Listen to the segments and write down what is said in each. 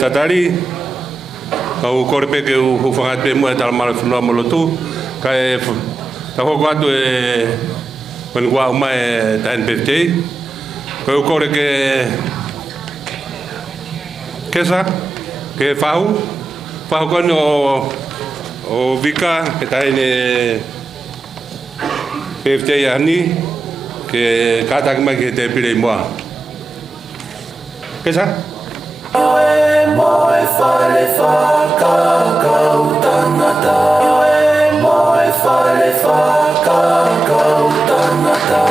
tatari au korpe ke u whangat pe mua tala mara whanua molotu ka e tahoko atu e whanua uma e tain peftei ka u kore ke kesa ke whahu kone o Vika ke taine peftei ani ke kataki mai ke te pire mua kesa Moe fale whaka kau tangata Moe fale whaka kau tangata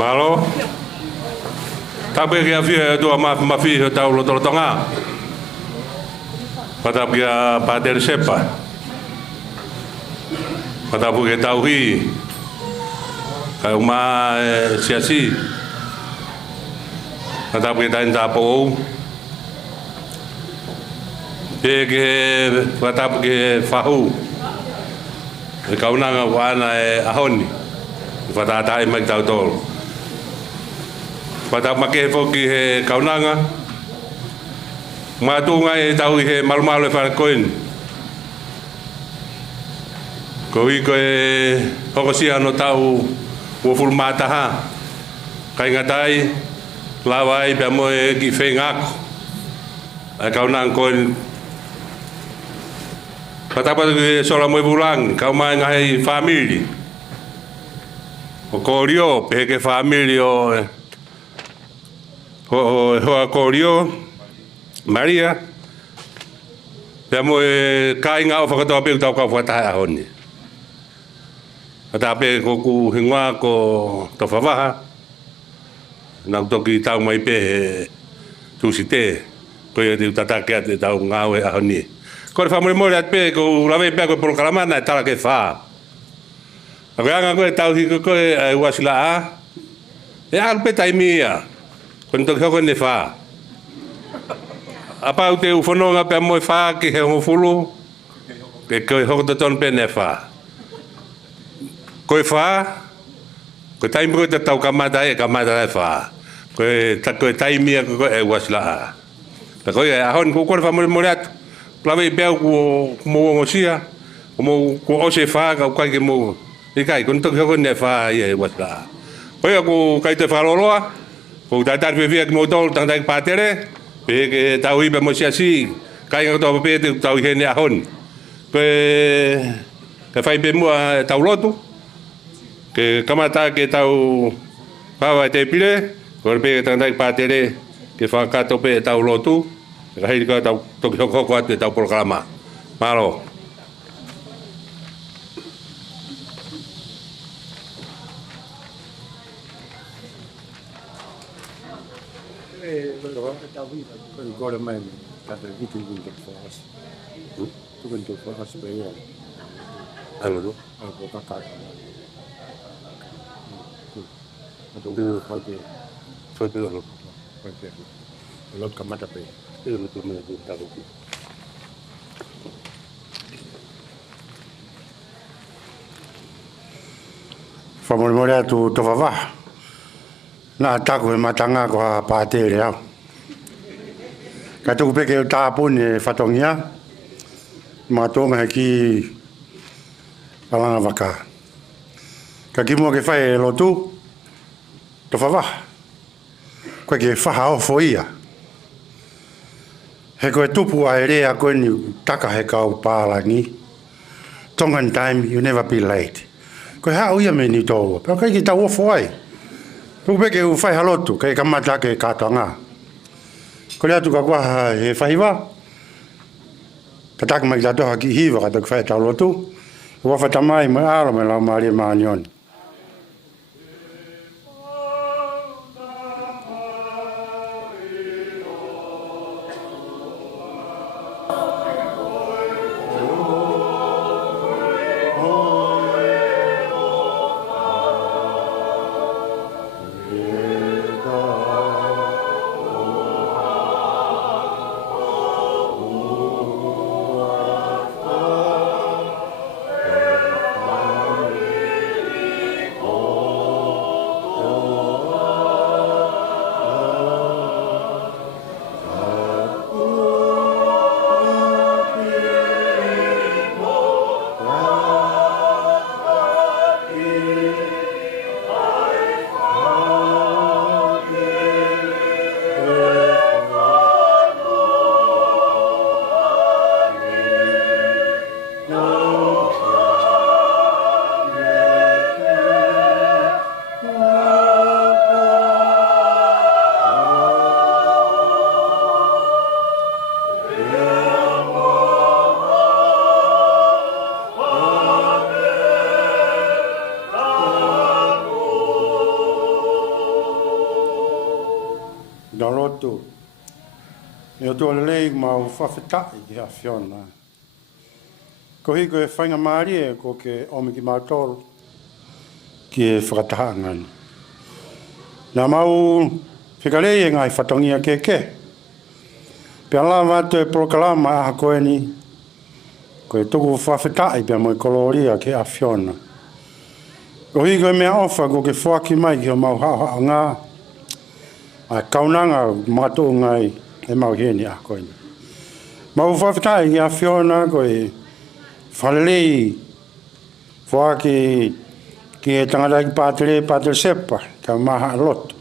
Malo, tapi kia fia tu mafi tahu lo tolonga, pada kia pader sepa, pada kia tahu hi, kalau ma siasi, pada kia tain tapo, pada kia fahu, kau nanga wana ahoni, pada tai mak tahu tol. Pada make foki he kaunanga matunga e tau he malmalo e whanakoin ko i ko e hokosia no tau o fulmataha kai ngatai lawai pe mo e ki fengako a kaunang koin patapa ke sola mo bulang kau mai ngai family o korio pe ke family o Hoa korio Maria pe mo kai nga o whakatoa pe tau ka whataha honi ata pe ko ku hingwa ko to whawaha na toki tau mai pe tu site ko ia te tatake ate tau ngau e honi ko re famore mo pe ko lave pe ko por kalamana tala ke fa a nga ko tau hi ko e wasila a e alpe taimia Quando eu quando fa, apa o teu fononga pe mo fa que é um fulo, que eu tô tão bem fa. Coi fa, que tá em brota tau camada e fa. Que tá que tá em minha que é wasla. Tá coi a hon ko fa mo morat, plave pe ko mo mosia, como ko o se fa ka que mo. E kai quando eu quando fa e wasla. Coi ko kai te fa loa. Ko tatar pe via mo tol tang tang patere pe ke tau ibe mo siasi kai ngo pe tau hene ahon pe ke fai pe mo tau lotu ke kamata ke tau pawa te pile ko pe tang tang patere ke fa ka to pe tau lotu ka hi ka tau to ko te tau programa malo Agora mesmo, cada dia tem muito forte. Tu muito forte para ele. Algo? Algo para cá. Então, foi pelo lo que mata pe. Eu tô me tava aqui. Famor morea tu vava. Na taku e matanga ko pa te rea. Ka tu pe ke ta pone fatongia. Ma tonga ki palanga vaka. Ka ki mo ke fai lo tu. To vava. Ko ke fa o foia. He koe tupu a rea koe ni taka he kau pālangi. Tongan time, you never be late. Koe hao ia me ni tōua. Pea kai ki tau ofo ai. Tuku peke u whai halotu, kai kamata ke katoa ngā. Koe atu ka kua he whaiwa. Ka taka mai ki tatoha ki hiwa ka taku whai tau lotu. Ua whatamai mai alo me lau maari maanioni. Daloto. Eo tō lei mau whawhetai ki a whiona. Ko hiko e whainga maari e ko ke omi ki mātoro ki e whakatahangani. Nā mau whikarei e ngai whatongia ke. Pea la wātu e proklama aha koe ni ko e tuku whawhetai pia mo e koloria ki a whiona. Ko hiko e mea ofa ko ke whaki mai ki o mau haa ngā. A kaunanga mato ngai e mau heni a koe ni. Mau whawhetai ki a whiona ko e whalelei whaki ki e tangata ki pātere sepa ka maha loto.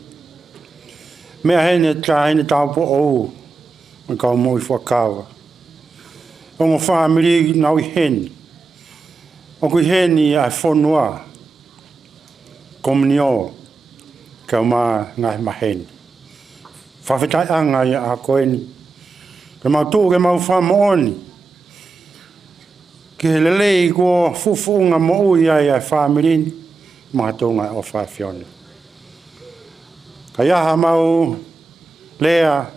Mea hene tā hene tāpo ou me kau mui whakawa. O ngā whamiri nau i heni. O kui heni a whonua komunio ka mā ngai maheni. Whawhetai anga i a koe ni. Ka mau tū ke mau whamooni. Ki he lelei kua fufunga mo ui ai ai whamirini. Mahatunga o whawhiona. Ka iaha mau lea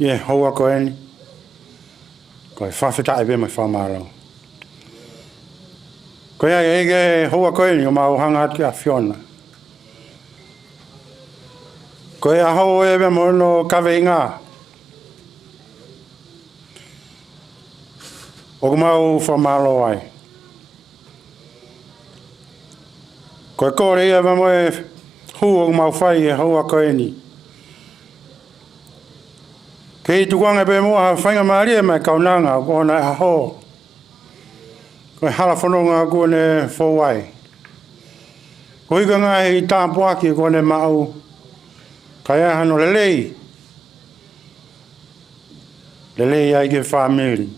i e hoa koe ni. Ko e whawhetai pe mai whamarau. Ko ia ege hoa koe ni o mau hanga atu a whiona. Ko e aho e me mono kawe ngā. O ku mau whamalo ai. Ko e kore ia me moe hu o ku mau whai e haua koe ni. Ke i tukuanga pe mua whainga maari e mai kaunanga ko ona e aho. Ko e hala whanonga ko ne whauai. Ko hika ngā hei tāpuaki ko ne mau. Kaya hano lelei. Lelei ai ke whamiri.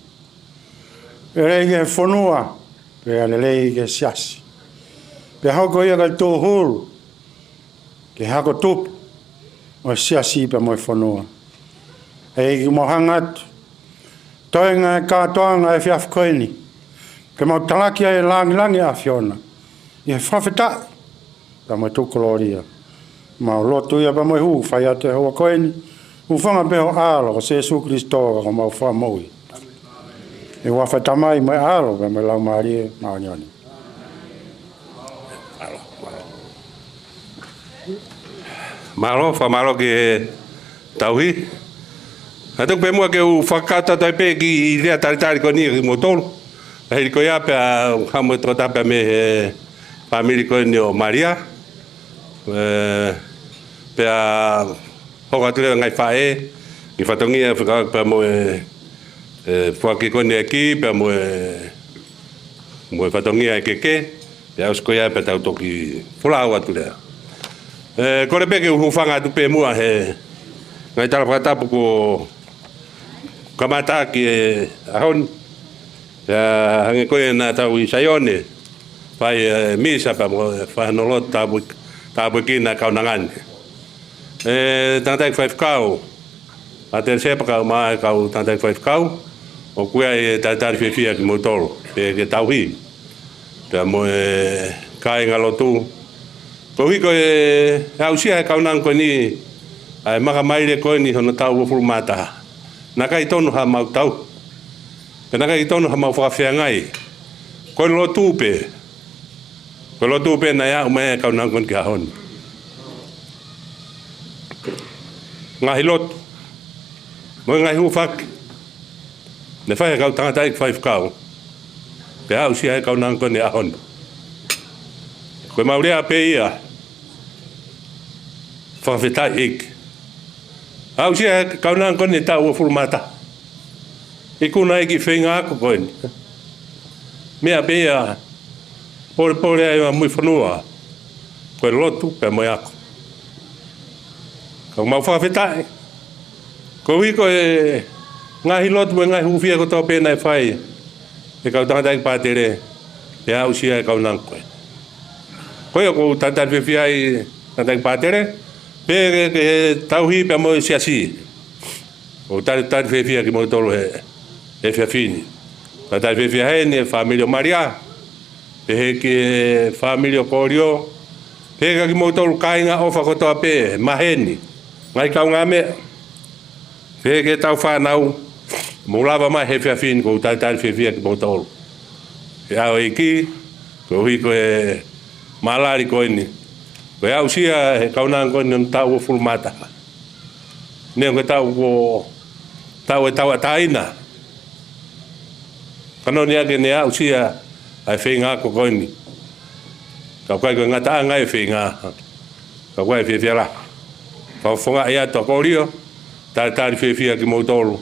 Lelei ke whanua. Pea lelei ke siasi. Pea hauko ia ka tō huru. Ke hako tupu. O siasi pe moi whanua. Hei ki mohanga atu. Toenga e kātoanga e whiaf koeni. Ke mau talaki ai langi a whiona. I he whawhetai. Pe moi tukoloria. Ma lotu ia pa moi hu whai ate hoa koeni. Hu whanga peho alo ko se Jesu Kristo ko mau wha maui. E wawha tamai mai alo pa mai lau maari e maonioni. Malo, whamalo ki e tauhi. Hatuk pe mua ke u whakata tai pe ki i rea taritari ko ni mo tolu. Hei ko ia pe a hamu trota pe me family ko ni o Maria. Pe a hoka ture ngai whae, ki whatongia pe mo whaki ko ni aki, pe mo whatongia e keke, pe a uskoia pe tau toki whulau atu lea. Kore peke uhu whanga tu pe mua he ngai tala whakatapu ko kamata ki ahon hange koe na tau I Saione fai misa pa mo fa no lot tabu kina kaunangan tantai 5 kau aten sepa kau mai kau tantai 5 kau o kuai tatar fia ki motor pe ke tauhi ta mo kai ngalotu ko hi ko ausia kaunang ko ni ai maka mai le ko ni hono tau fu mata na kai tonu ha mau tau na kai tonu ha mau fa fia ngai ko lo tupe na ya me kaunang kon ka hon ngahilot mo ngai hu fak ne fai kau tanga tai 5 kau pe au sia kau nang ko ne ahon ko mauria pe ia fa feta ik au sia kau nang ko ne ta o fulmata iku na ki fenga ko ko me a pe ia por ai muy fonua ko lotu pe mo ya ko mau fa feta ko wi ko ngahi lot we ngahi hufia ko to pe na fai e ka tanga dai patere ya usia ka nang ko tata fe fiai tata patere pe ke tauhi pe mo sia si o tata fe fia ki mo tolo e fia fini tata fe fia ne familia Maria pe ke familia Corio pe ka ki mo tolo kainga ofa ko to pe maheni ngai ka ngame pe ke tau fa nau mulava mai he fin ko tata fe fia ki mo tolo ya o iki ko hi ko malari ko ni ko ya usia he kaunang ko nem tau fulmata ne ko tau taina kanonia ke ne usia ai fenga ko ni ka ko ngata ngai fenga ka ko fe fiala fa fonga ya to Corio tata fe fia ki mo tolo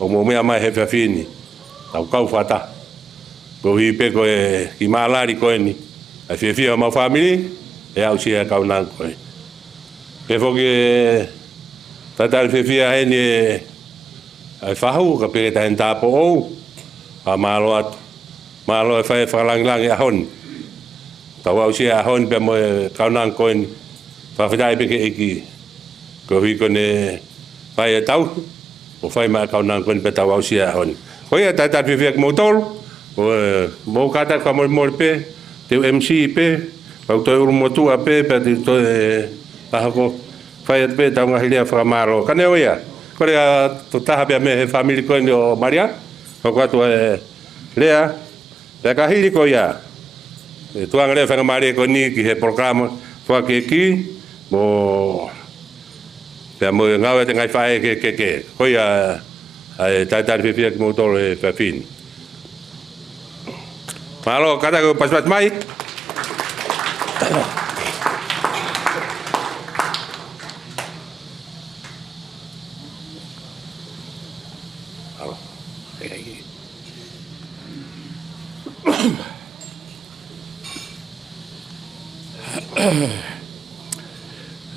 o mo me mai he fini tau kau fata ko hi pe ko ki malari ko ni a fia ma family e au sia ka unan ko e fo ke tata fia ni ai fahu ka pe ta enta po o a malo e fa lang e hon tau au sia hon pe mo ka unan ko ni fa fa pe ke ki ko hi ko ne fa e tau o fai ma ka unan ko pe tau au sia hon ko ya tata fia mo tol mo kata ka mo pe te MC pe au to uru motu a pe te to ko fai pe ta nga hilia fra maro kane oia ko le to ta be me family ko no Maria ko to lea pe ka hili ko ya to nga le fra Maria ko ni ki he programa fo ke ki mo pe mo nga te ngai fai ke ko ya ai ta pe ki mo to le pe fin Malo kata ko pas mai.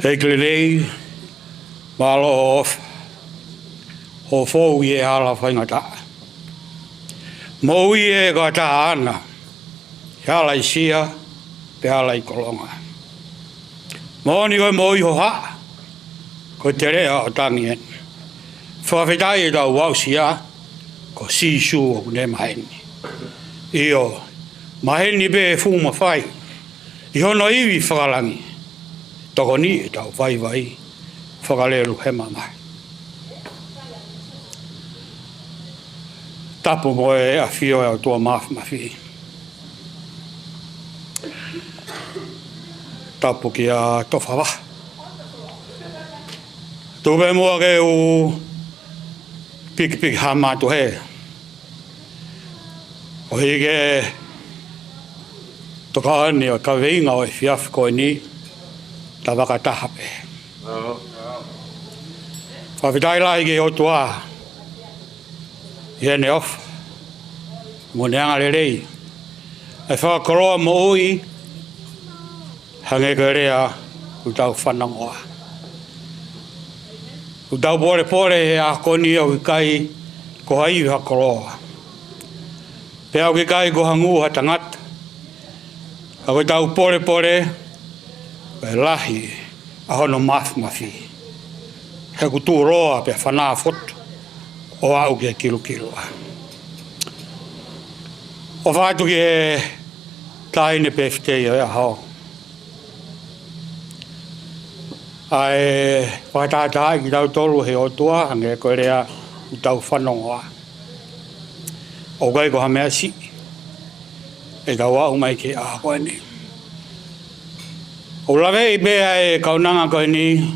Eklelei malo ho fo ye ala fangata. Mo ye gata ana. Hala isia, pe hala I kolonga. Moni ko mo I ha, ko te rea o tangien. Whawhetai e tau wau sia, ko si su o ne maheni. Io, maheni be fu ma whai. I hono iwi whakalangi. Toko ni e tau vai, whakaleru he mamai. Tapu mo e a whio e o tua mafi. Tapu ki a towhawa. Tupe mua ke u piki hama tu he. O hi ke toka ani o ka veinga o fiaf ko ni ta waka tahape. Whawhitai lai ke o tua. Iene off. Mo neanga le rei. E whakoroa mo ui. Hange ke rea utau whanangoa. Utau pore he a koni au kai ko hai hakoloa. Pea o ke kai ko hangu ha tangata. Ka koe tau pore pore, koe lahi a hono mafi. He kutu roa pea whanaa foto, o au ke kiloa. O whātu ki e taine pefitei o e hao. Ai whātātai ki tau tolu he o tua, hange koe rea u tau whanongoa. O gai ko ha mea si, e tau au mai ke a koe ni. O lawe i bea e kaunanga koe ni,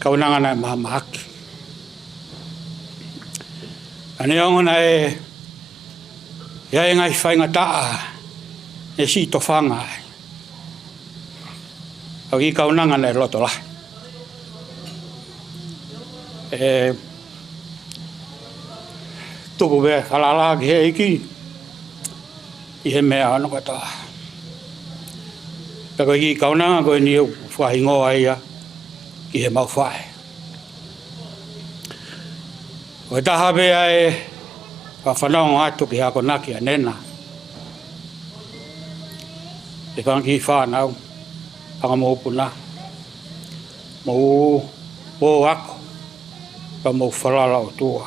kaunanga nai mahamaki. Ane ongona e, ia e ngai whainga taa, e si to whanga e. Au i kaunanga nai loto lahi. Tuku bea whalala ki he iki, i he mea ano kata. Peko i kaunanga koe ni au whahingoa ia, ki he mau whae. Koe taha bea e, ka whanau atu ki hako naki a nena. E whanki whanau, panga mo puna. Mo ako, ka mo whalala o tua.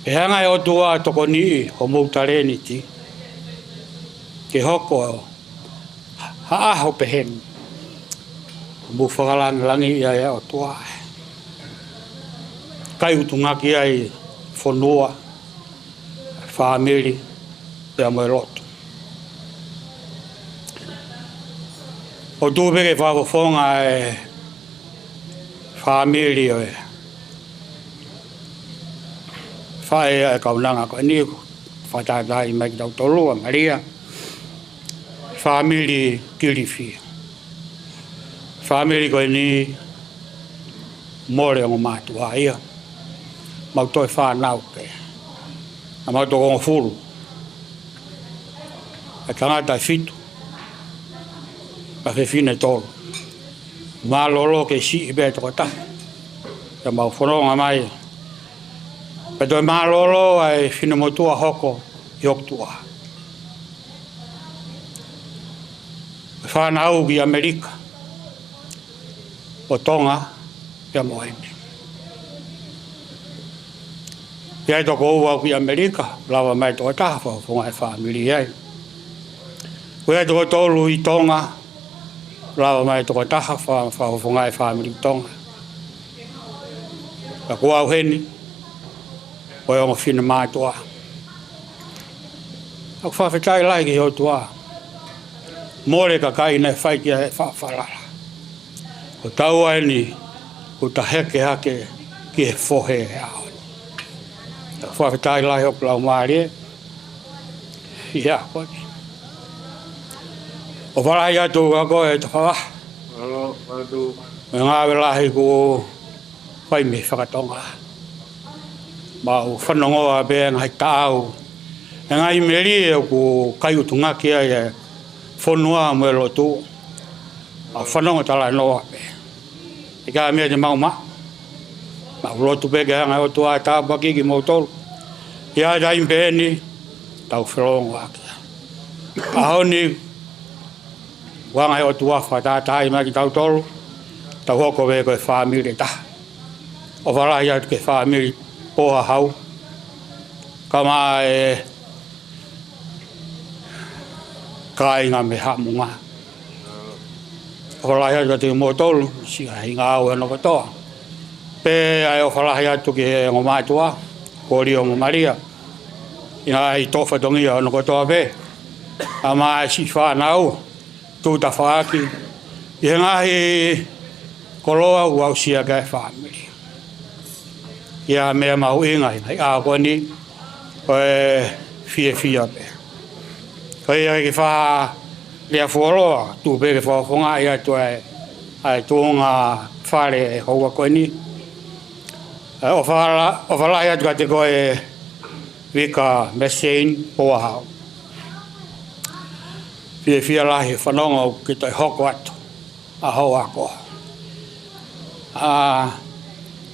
E hanga e o tua toko ni o mo tareni ti. Ke hoko ha aho pehen. Mo whakalangi langi ia e o tua. Kai utungaki ai whanua, whamiri, pea moe loto. O tūpeke whawawhonga e whamiri o e whae e kaunanga koe ni whatatai mai ki tau tolua, Maria. Whamiri kiriwhi. Whamiri koe ni more o mātua ia. Mau toi whanau ke. Na mau toko ngofuru. E tangata fitu. Ka whiwhine tolu. Mā lolo ke si i bea toko tahi. Ka mau whanonga mai. Pe toi mā lolo ai whine motua hoko i oktua. Whanau ki Amerika. O Tonga, pia moene. Pia toko ua ki Amerika, lawa mai toko taha whawhonga e whamiri ai. Pia toko tolu i Tonga, lawa mai toko taha whawhonga e whamiri Tonga. Ka kua au heni, koe ongo whina mātua. Aku whawhetai lai ki hau tua. More ka kai nei whaikia e whawhalala. O tau ai ni, o ta heke hake ki he whohe e ao. Whawhetai lai hoku lau maari e. Ia, koe. O whalai atu ka koe e ta whawaha. Alo, atu. Me ngāwe lahi ko whai me whakatonga. Ma o whanongoa bea ngai tāu. E ngai meri e ko kai utungaki ai e whonua mo e lotu. A whanonga tala noa bea. E ka mea te mauma. Ma lotu peke hanga o tua e tāpaki ki mautolu. Ia taim pēni, tau whelongo akia. A honi, wanga e o tua whatatai mai ki tau tolu. Tau hoko vea koe whamiri taha. O whalahi atu ke whamiri Pohahau. Kama e kāinga me hamunga. O whalahi atu te motolu, si hinga au e no katoa. Pe ai o whalahi atu ki ngo mātua, kori o Maria. Ina ai tofa tongi o no katoa pe. A mai si whanau, tūta whaaki. I he ngahi koloa uau sia kai whamiri. Ia mea mau inga hei a koe ni, koe fia pe. Koe ia ki wha lea fuoloa, tū pe ke whawhonga ia tu ai tūnga whare e houa koe ni. O whala ia tu ka te koe Vika MaryJane Pohahau. Fia lahi whanonga o ki toi hoko atu, a hau a koa.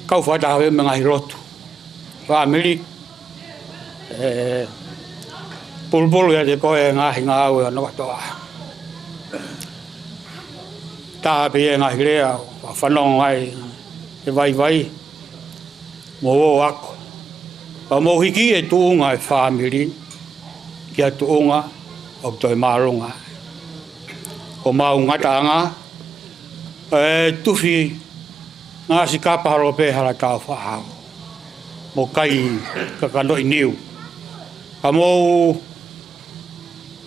Kau whatahawe me ngahi rotu, family. Pulpul ya te koe ngahi ngā au e no katoa. Tā pia ngahi rea, whanong ai, e vai, mo o ako. Pa mo hiki e tuunga e family, kia tuunga o toi marunga. Ko mau ngatanga, tufi ngā si kapaharo pēhara tau whahau. Mo kai kakanoi niu. Ka mo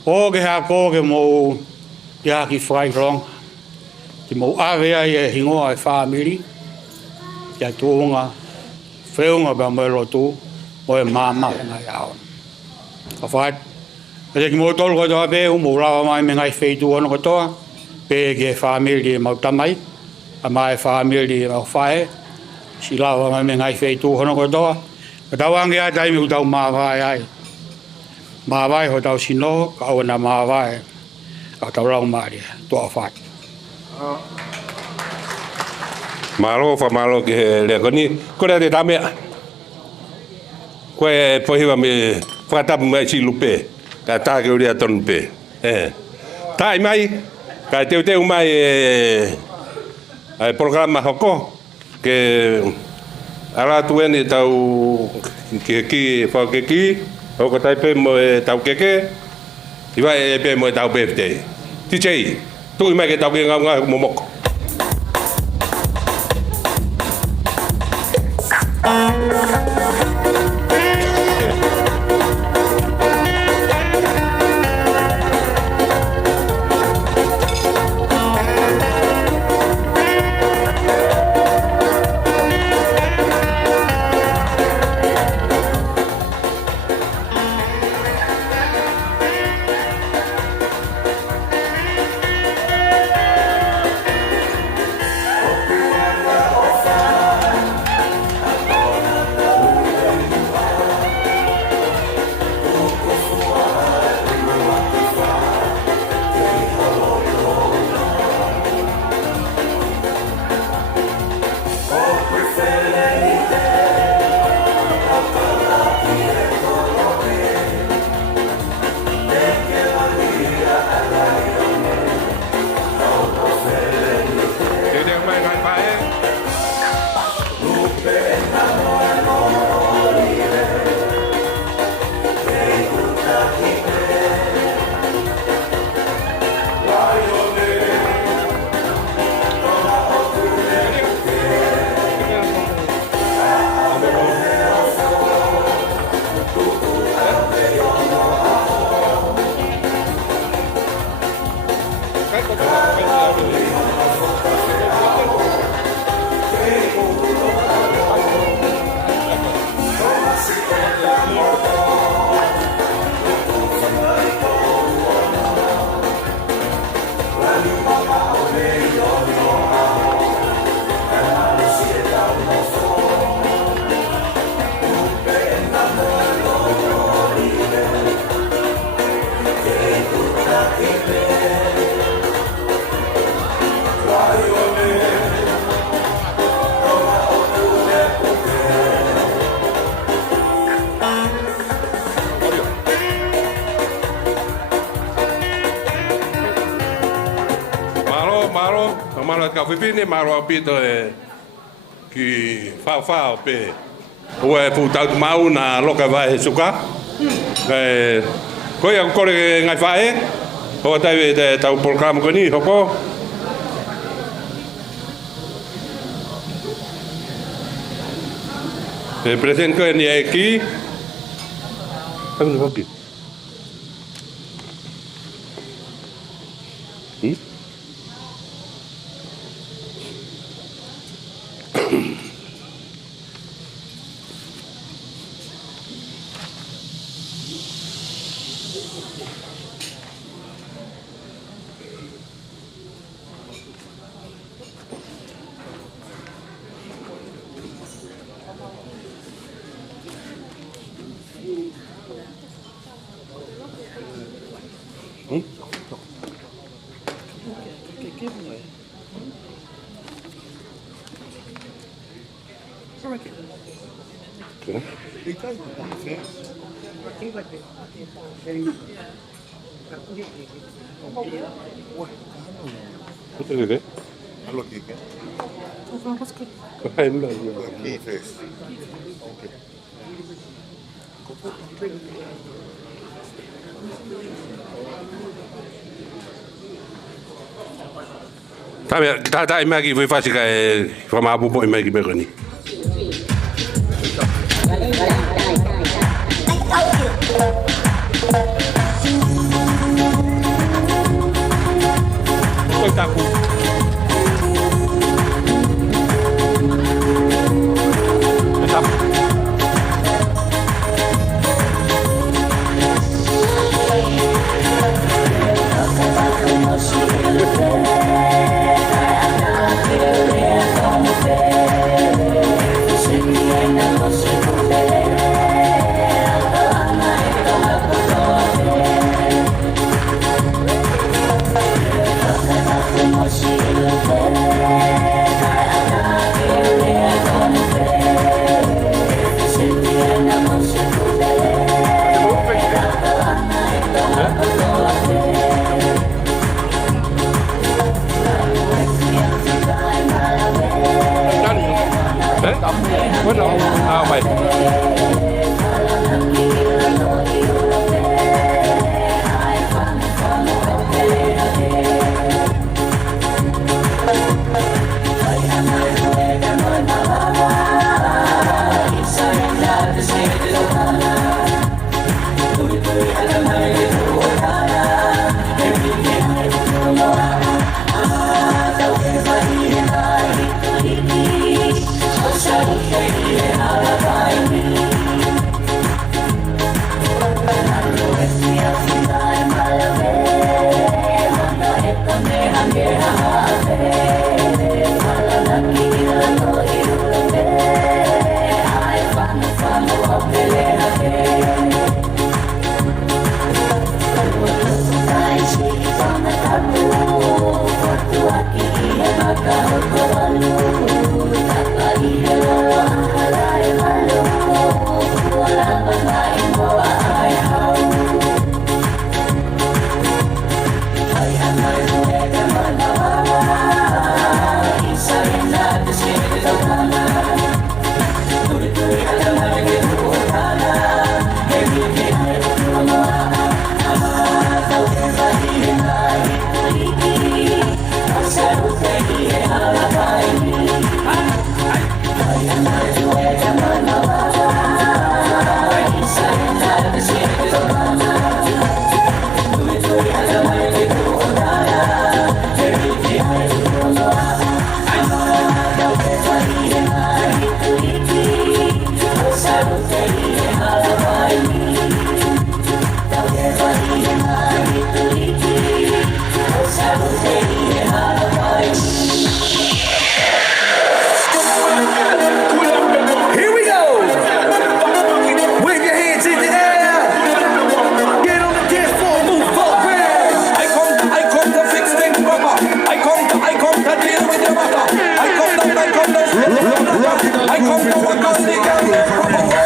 o ke hea kōke mo ia ki whaironga. Ki mo awe ai e hingoa e family, kia tuunga, whiunga pa mo e lotu, mo e māma e ngai au. Ka whait, e ki mo tolu katoa pē, mo rawa mai me ngai wheitu ono katoa, pē ke family e mau tamai, a mai family e mau whae, si rawa mai me ngai wheitu ono katoa, ka tawangi a taimi u tau māwai ai. Māwai ho tau sino, ka au na māwai, ka tau rau māria, toa whait. Malo whamalo ki he lea koni, kore te tamea. Koe pohiwa me whakatapu mai si lupe, ka tāke uria tonu pe. Tai mai, ka teu mai e programa hoko, ke aratu ene tau ki whakeki, hoko taipe mo e tau keke, iwa e pe mo e tau pefte. Tichei, tui mai ke tau ke ngā momoko. Malo ka whipine maro apito e ki whao pe ua e pūtau mau na loka vai he suka koe a kore ngai whae hoa tau te tau programa koni hoko e present koe ni e ki tau ni hoki What is it? I'm looking again. I know. Okay, first. Okay. Ta mai ki voi fasi ka fa ma bu mai ki beroni. Oi taku. What no? Ah, wait. Here we go. Wave your hands in the air. Get on the dance floor, move forward. I come to fix things, brother. I come to deal with your mother. I come to work on the girl proper way.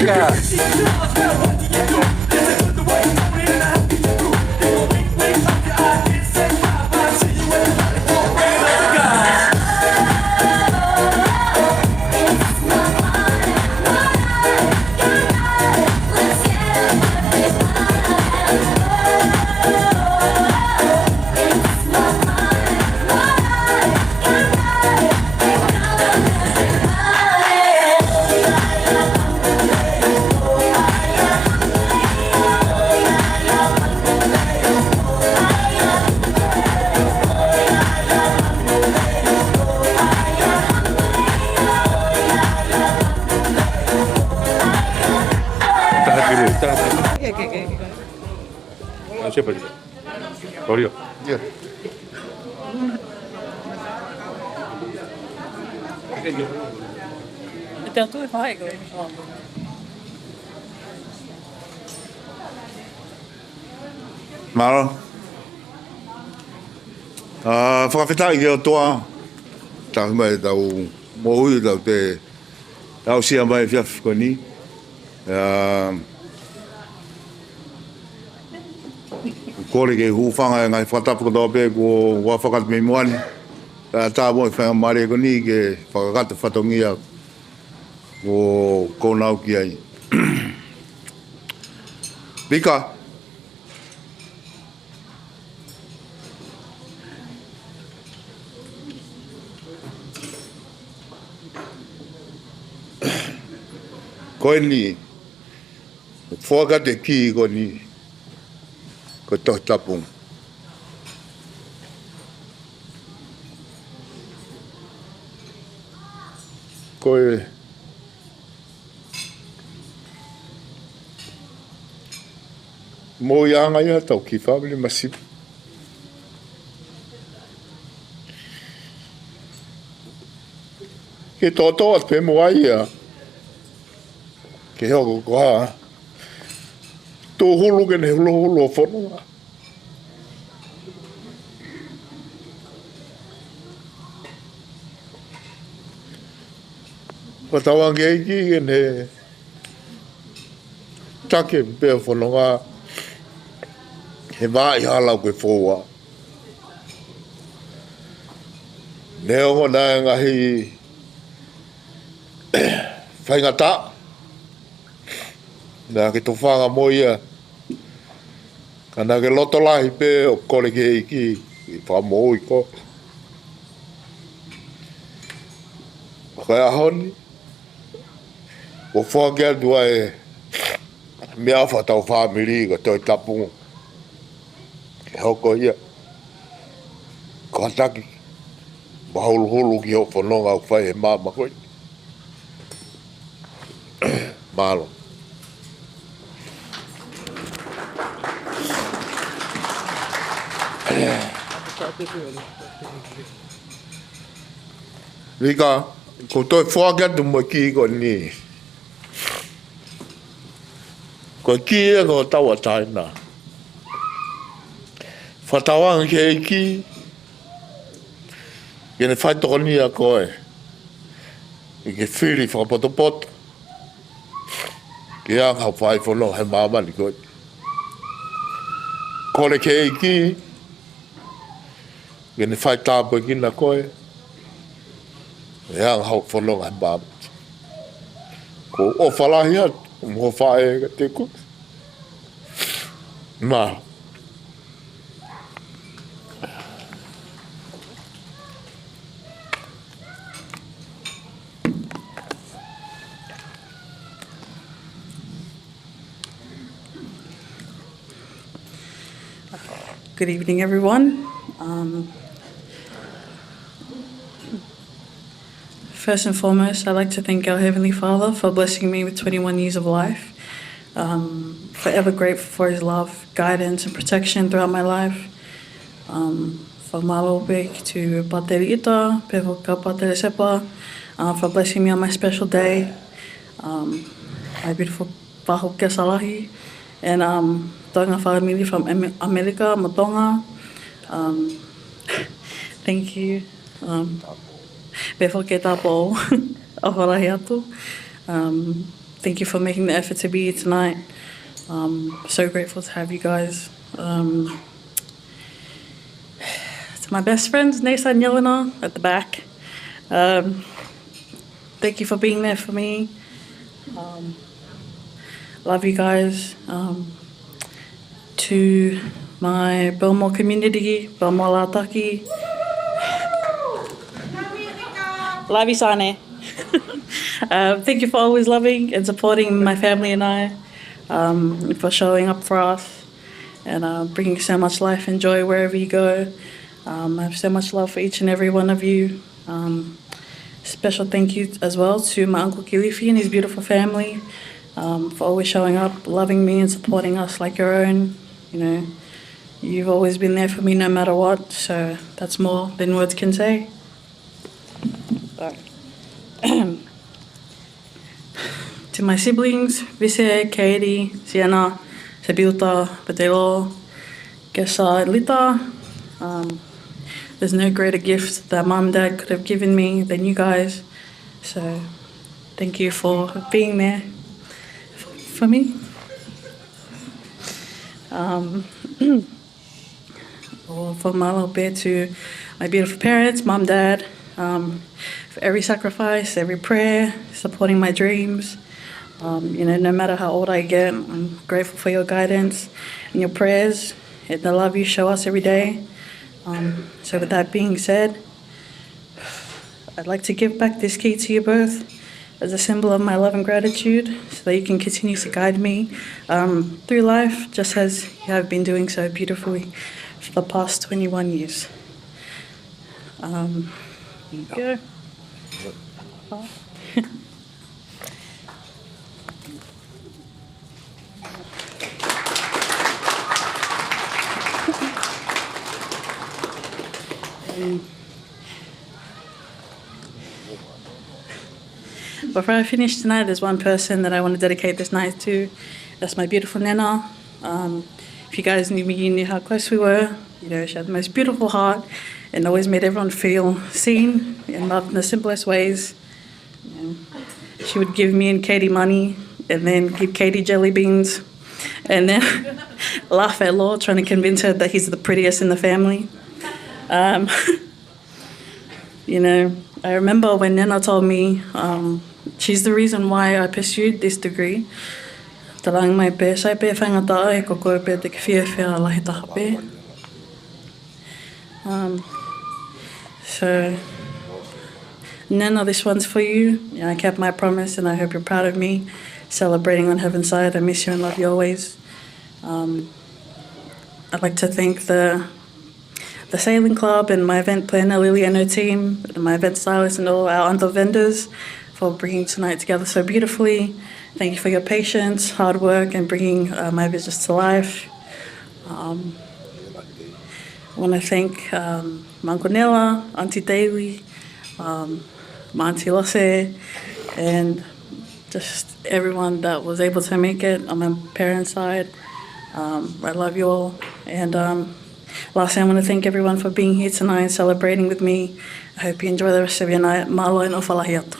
Hey guys. Siapa juga? Korea. Yeah. Teo tu e whae koe. Malo. Whakawhitai ki o toa. Tāku mai tau mohui tau te tau sia mai whiawhi ko ni. Kore ke hūwhanga e ngai whakatapu ko pe ko wa whakatu me moani. Tā moi whanga mare ko ni ke whakakata whatongia ko kōnau ki ai. Vika. Koe ni, whakate ki ko ni, ko toh tapung. Koe, mo ianga ia tau ki whamile masipu. Ke toto at pe mo ai ia. Ke hoko ko ha. Tō hulu ke ne hulu o whanua. Patawang ke iki ke ne take pe whanua. He mai halau ke whoa. Ne ongo na ngahi whaingata. Nā ke tō whanga mo ia. Ka nā ke loto lahi pe o kore ke iki i whamo i ko. Kai ahoni. O whangea dua e mea whatau whamiri ka toi tapungu. Ke hoko ia. Ko hataki. Mahulu hulu ki ho whanonga o whai he māma koi. Mālo. Vika, ko toi whakatu mo ki ko ni. Ko ki e ko tawa taina. Whatawang ke ki. Kene whaitoko ni a koe. I ke whiri whakapotopoto. Ke anga whai whono he māmani koe. Kore ke ki. Kene whai tāpua ki na koe. E anga hau whanonga he māmani. Ko o whalahi atu. Mo whae ka te ku. Nā. Good evening, everyone. First and foremost, I'd like to thank our Heavenly Father for blessing me with 21 years of life. Forever grateful for His love, guidance, and protection throughout my life. For Malobek to Pateri Ita, Pevoka Pateri Sepa, for blessing me on my special day. My beautiful Paho Kesalahi, and Tonga family from America, Matonga. Thank you. Before ke tapo awharahi atu. thank you for making the effort to be here tonight. So grateful to have you guys. To my best friends, Nesa and Yelena at the back. Thank you for being there for me. Love you guys. To my Belmore community, Belmore Lataki. Love you, Sane. Thank you for always loving and supporting my family and I, for showing up for us and bringing so much life and joy wherever you go. I have so much love for each and every one of you. Special thank you as well to my Uncle Kilifi and his beautiful family for always showing up, loving me and supporting us like your own. You know, you've always been there for me no matter what, so that's more than words can say. To my siblings, Vise, Katie, Sienna, Sabilta, Patelo, Gesa, and Lita. There's no greater gift that Mum and Dad could have given me than you guys. So thank you for being there for me. Or for my little bit to my beautiful parents, Mum, Dad, for every sacrifice, every prayer, supporting my dreams. You know, no matter how old I get, I'm grateful for your guidance and your prayers and the love you show us every day. So with that being said, I'd like to give back this key to you both as a symbol of my love and gratitude so that you can continue to guide me through life just as you have been doing so beautifully for the past 21 years. Here you go. Before I finish tonight, there's one person that I want to dedicate this night to. That's my beautiful Nana. If you guys knew me, you knew how close we were. You know, she had the most beautiful heart and always made everyone feel seen and loved in the simplest ways. You know, she would give me and Katie money and then give Katie jelly beans and then laugh at Law, trying to convince her that he's the prettiest in the family. You know, I remember when Nana told me she's the reason why I pursued this degree. Talang mai pe sai pe whangata e koko pe te whiawhia lahi taha pe. So, Nana, this one's for you. I kept my promise and I hope you're proud of me. Celebrating on heaven's side, I miss you and love you always. I'd like to thank the sailing club and my event planner, Lily and her team, and my event stylist and all our other vendors for bringing tonight together so beautifully. Thank you for your patience, hard work, and bringing my business to life. I want to thank my Uncle Nella, Auntie Daly, my Auntie Losse, and just everyone that was able to make it on my parents' side. I love you all. And lastly, I want to thank everyone for being here tonight and celebrating with me. I hope you enjoy the rest of your night. Malo and ofalahiatu.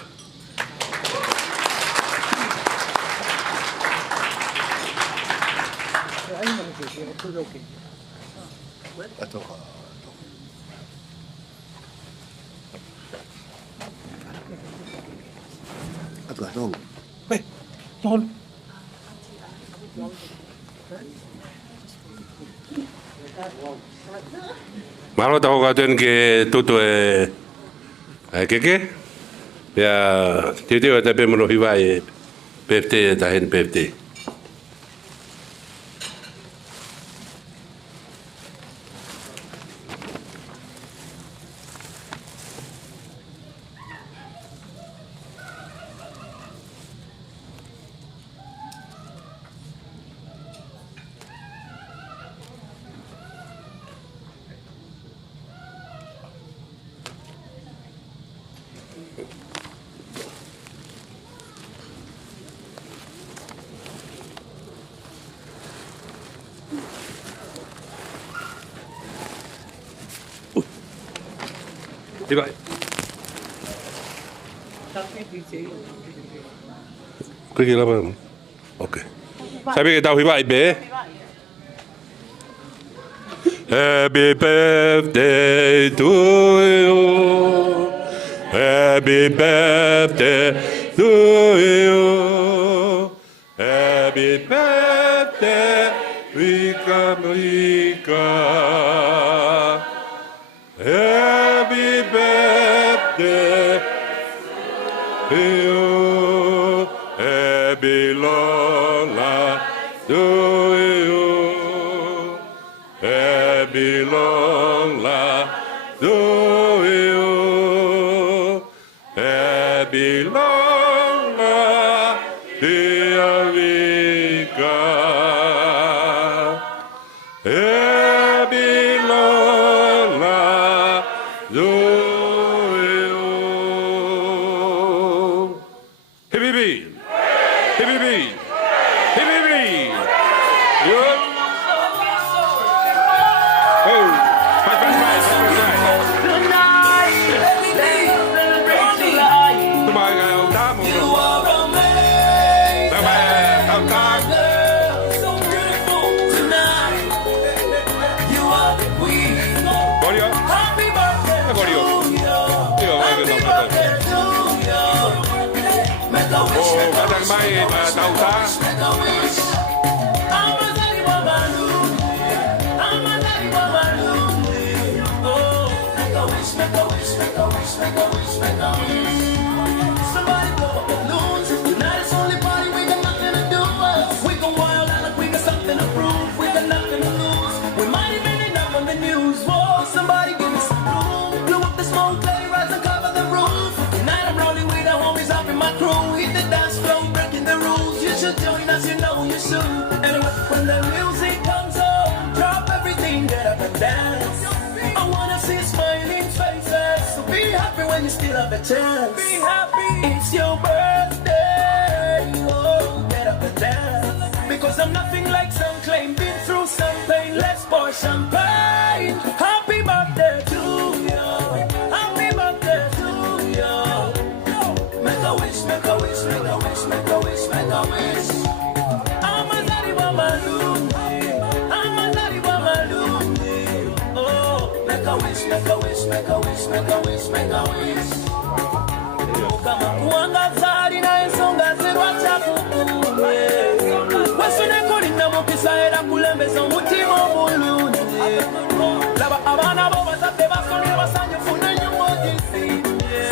Malo tahu katuan ke tutu keke, ya tiada ada pemenuh hiwai PFT tahin PFT. Diba? Kiki lava. Okay. Sabi kita hiba ibe. Happy birthday to you. Happy birthday to you. Happy birthday, Vika Vika. Happy birthday to you. Happy long life to you. Happy long life to you. Happy long life, dear Vika. Happy long life to you. Hip hip hip. Hip hip hip. Hip hip hip. Good. Oh, fight. Somebody blow up balloons. Tonight it's only party, we got nothing to do. We go wild out like we got something to prove. We got nothing to lose. We might even end up on the news. Whoa, somebody give me some room. Blow up the smoke, play, rise and cover the roof. Tonight I'm rolling with the homies up in my crew. Hit the dance floor, breaking the rules. You should join us, you know you should. Anyway, when the music comes on, drop everything, get up and dance. I wanna see smiling faces, so be happy when you still have a chance. Be happy, it's your birthday. Oh, get up and dance. Because I'm nothing like some claim, been through some pain. Let's pour champagne. Happy birthday to you. Happy birthday to you. Make a wish, make a wish, make a wish, make a wish, make a wish. I'm a daddy Wamalundi. I'm a daddy Wamalundi. Oh, make a wish, make a wish, make a wish, make a wish, make a wish. Kama kuangaza na ensonga zirwacha kukumwe. Wasune kulinda mukisa era kulembeza omutima omulungi. Laba abaana bo bazadde basonera basanyufu n'ennyumba ogisimye.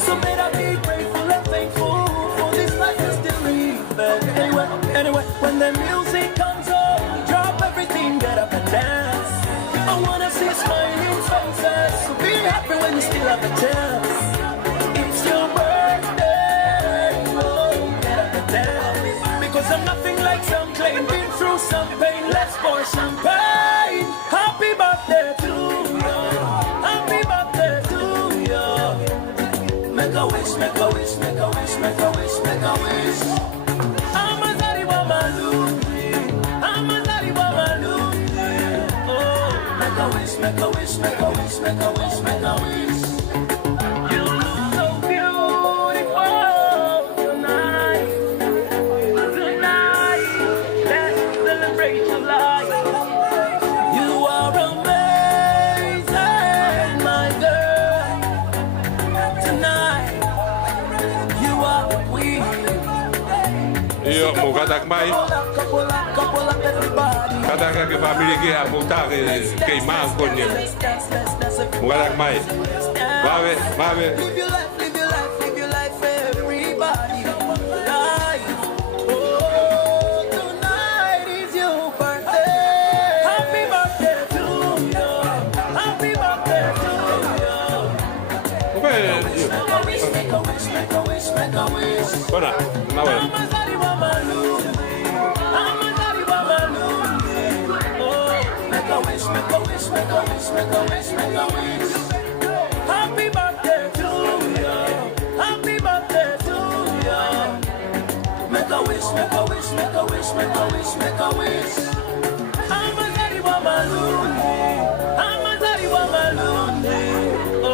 So better be grateful and thankful for this life you're still living. Anyway, when the music comes on, drop everything, get up and dance. I wanna see smiling faces, so be happy when you still have a chance. It's your birthday, oh, get up and dance. Because I'm nothing like some claim, been through some pain. Let's pour champagne. Happy birthday to you. Happy birthday to you. Make a wish, make a wish, make a wish, make a wish, make a wish. I'm a daddy Wamalundi. I'm a daddy Wamalundi. Oh, make a wish, make a wish, make a wish, make a wish, make a wish. You look so beautiful tonight. Tonight, let's celebrate your life. You are amazing, my girl. Tonight, you are the queen. Iyo mo katak mai. Couple of everybody. Katak ke family ke aputa ke ma konye. Mo katak mai. Babe. Live your life, live your life, live your life for everybody. Life. Oh, tonight is your birthday. Happy birthday to you. Happy birthday to you. Make a wish, make a wish, make a wish, make a wish. Bona, na wa. I'm a daddy Wamalundi. I'm a daddy Wamalundi. Oh, make a wish, make a wish, make a wish, make a wish, make a wish. Happy birthday to you. Happy birthday to you. Make a wish, make a wish, make a wish, make a wish, make a wish. I'm a daddy Wamalundi. I'm a daddy Wamalundi. Oh,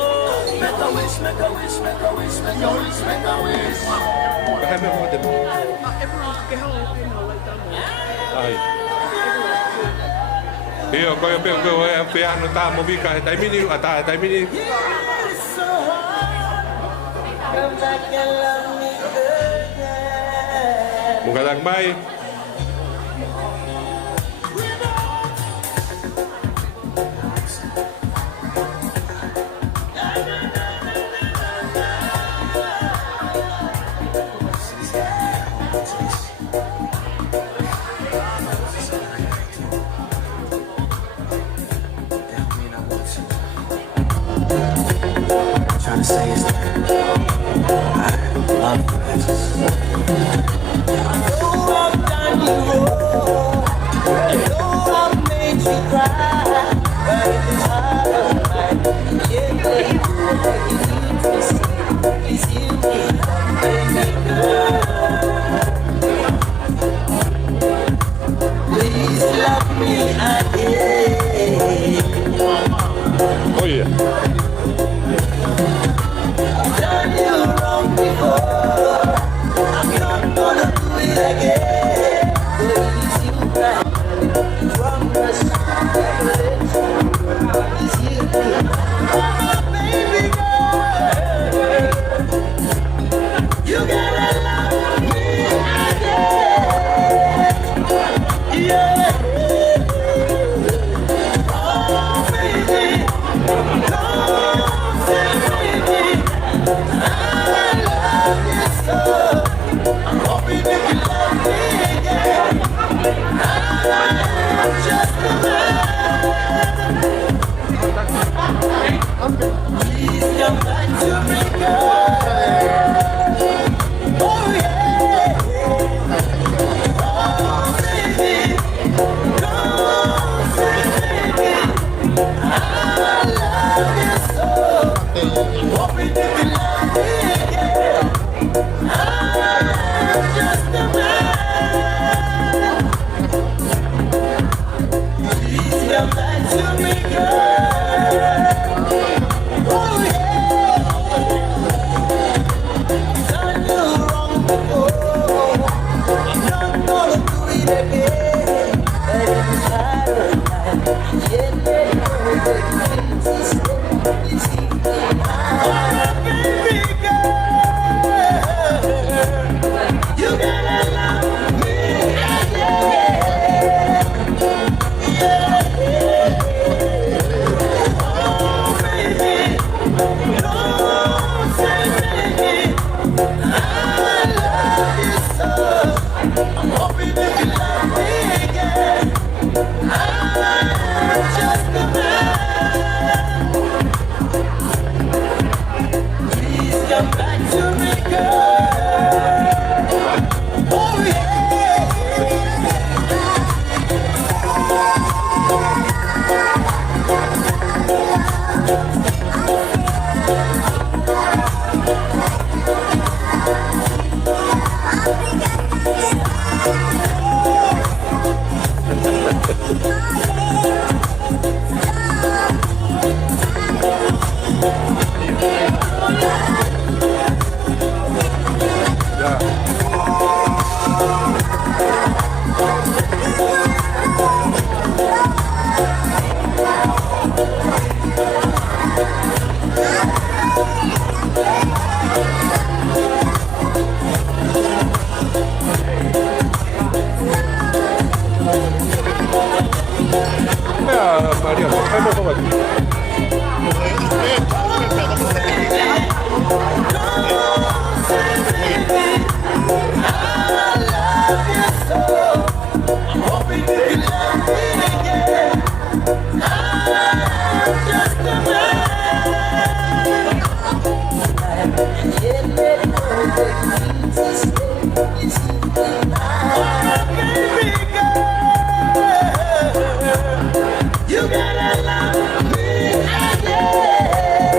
make a wish, make a wish, make a wish, make a wish, make a wish. hai me mo te mo. Ai. Io koe pe ano ta mo Vika he tai mini ata tai mini. Mugadak mai. Trying to say is that I love you. I know I've done you wrong. I know I've made you cry. But it's hard to find. Yeah, baby, you need to see. It's you that made me good. Please love me again. Oh yeah. Done you wrong before. I'm not gonna do it again. Please, you right. Promise it's you. Baby girl, you gotta love me again. Yeah. Oh, baby, don't say baby. I love you so. I'm hoping you can love me again. I'm just a man. Please come back to me, girl. Oh yeah. Oh baby, don't say baby. I love you so. I'm hoping you can love me again. I'm just a man. Please come back to me, girl. Oh yeah. Done you wrong before. I'm not gonna do it again. But it's hard to find. Yeah, baby, it's you. Baby girl, you gotta love me again. Oh baby, don't say baby. I love you so. I'm hoping you can love me again. I'm just a man. Please come back to me, girl. Oh yeah. Maria, hai mo ba? You gotta love me again.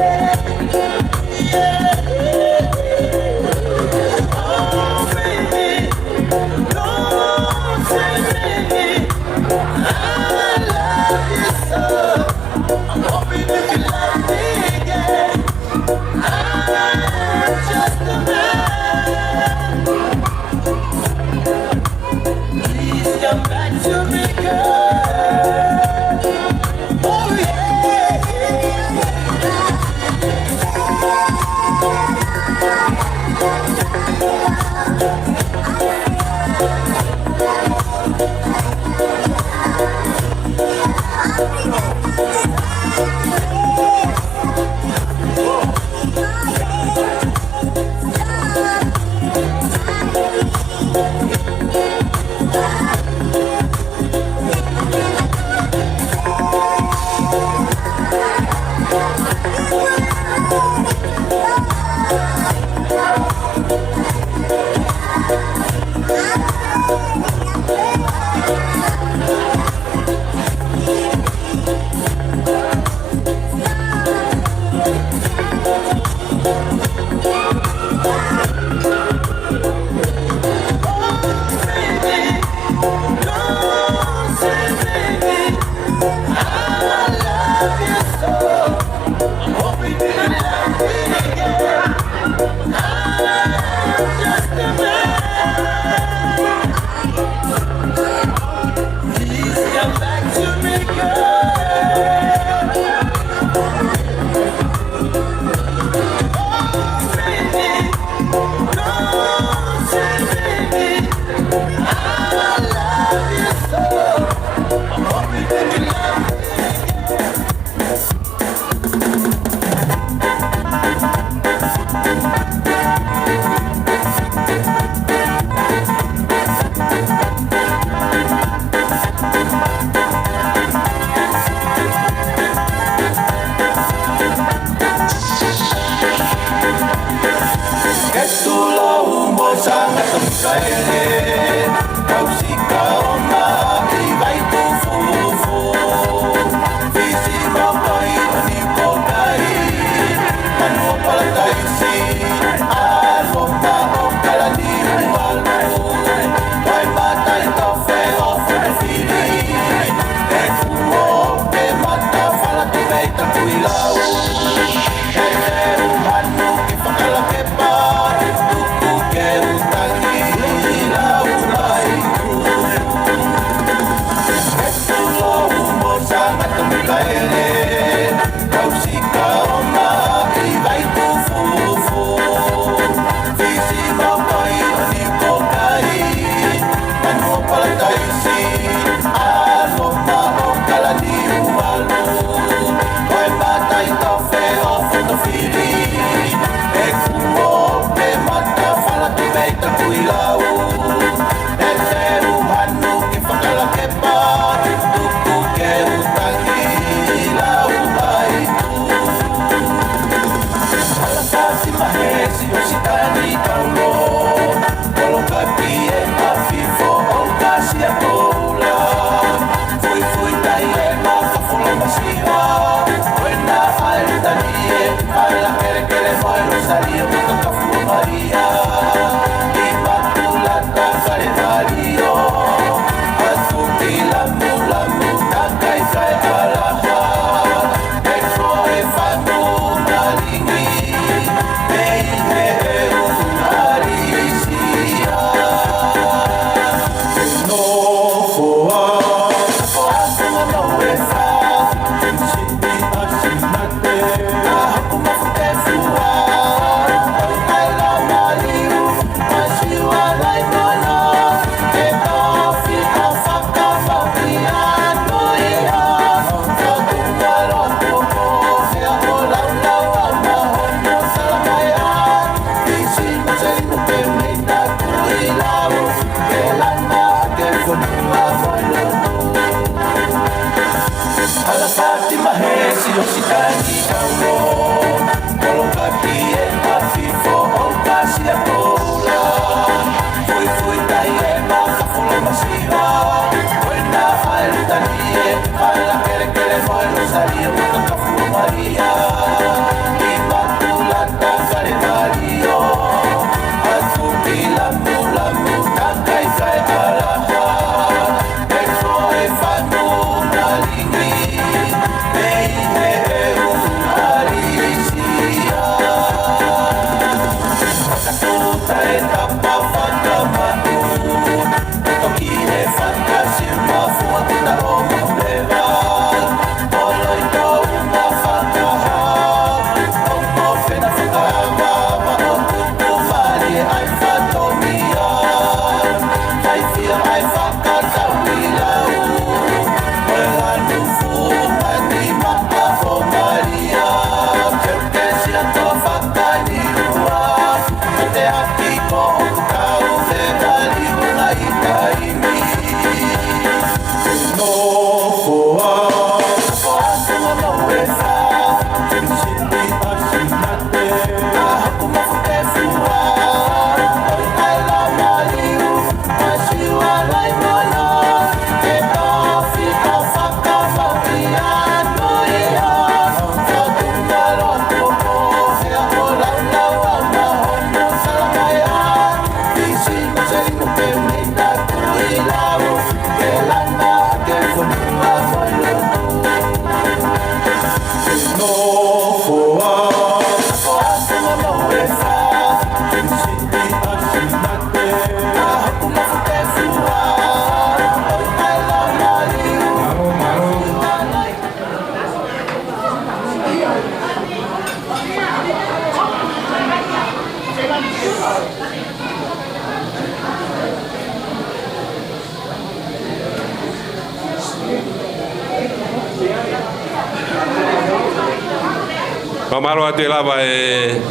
Pamaro atu e lava e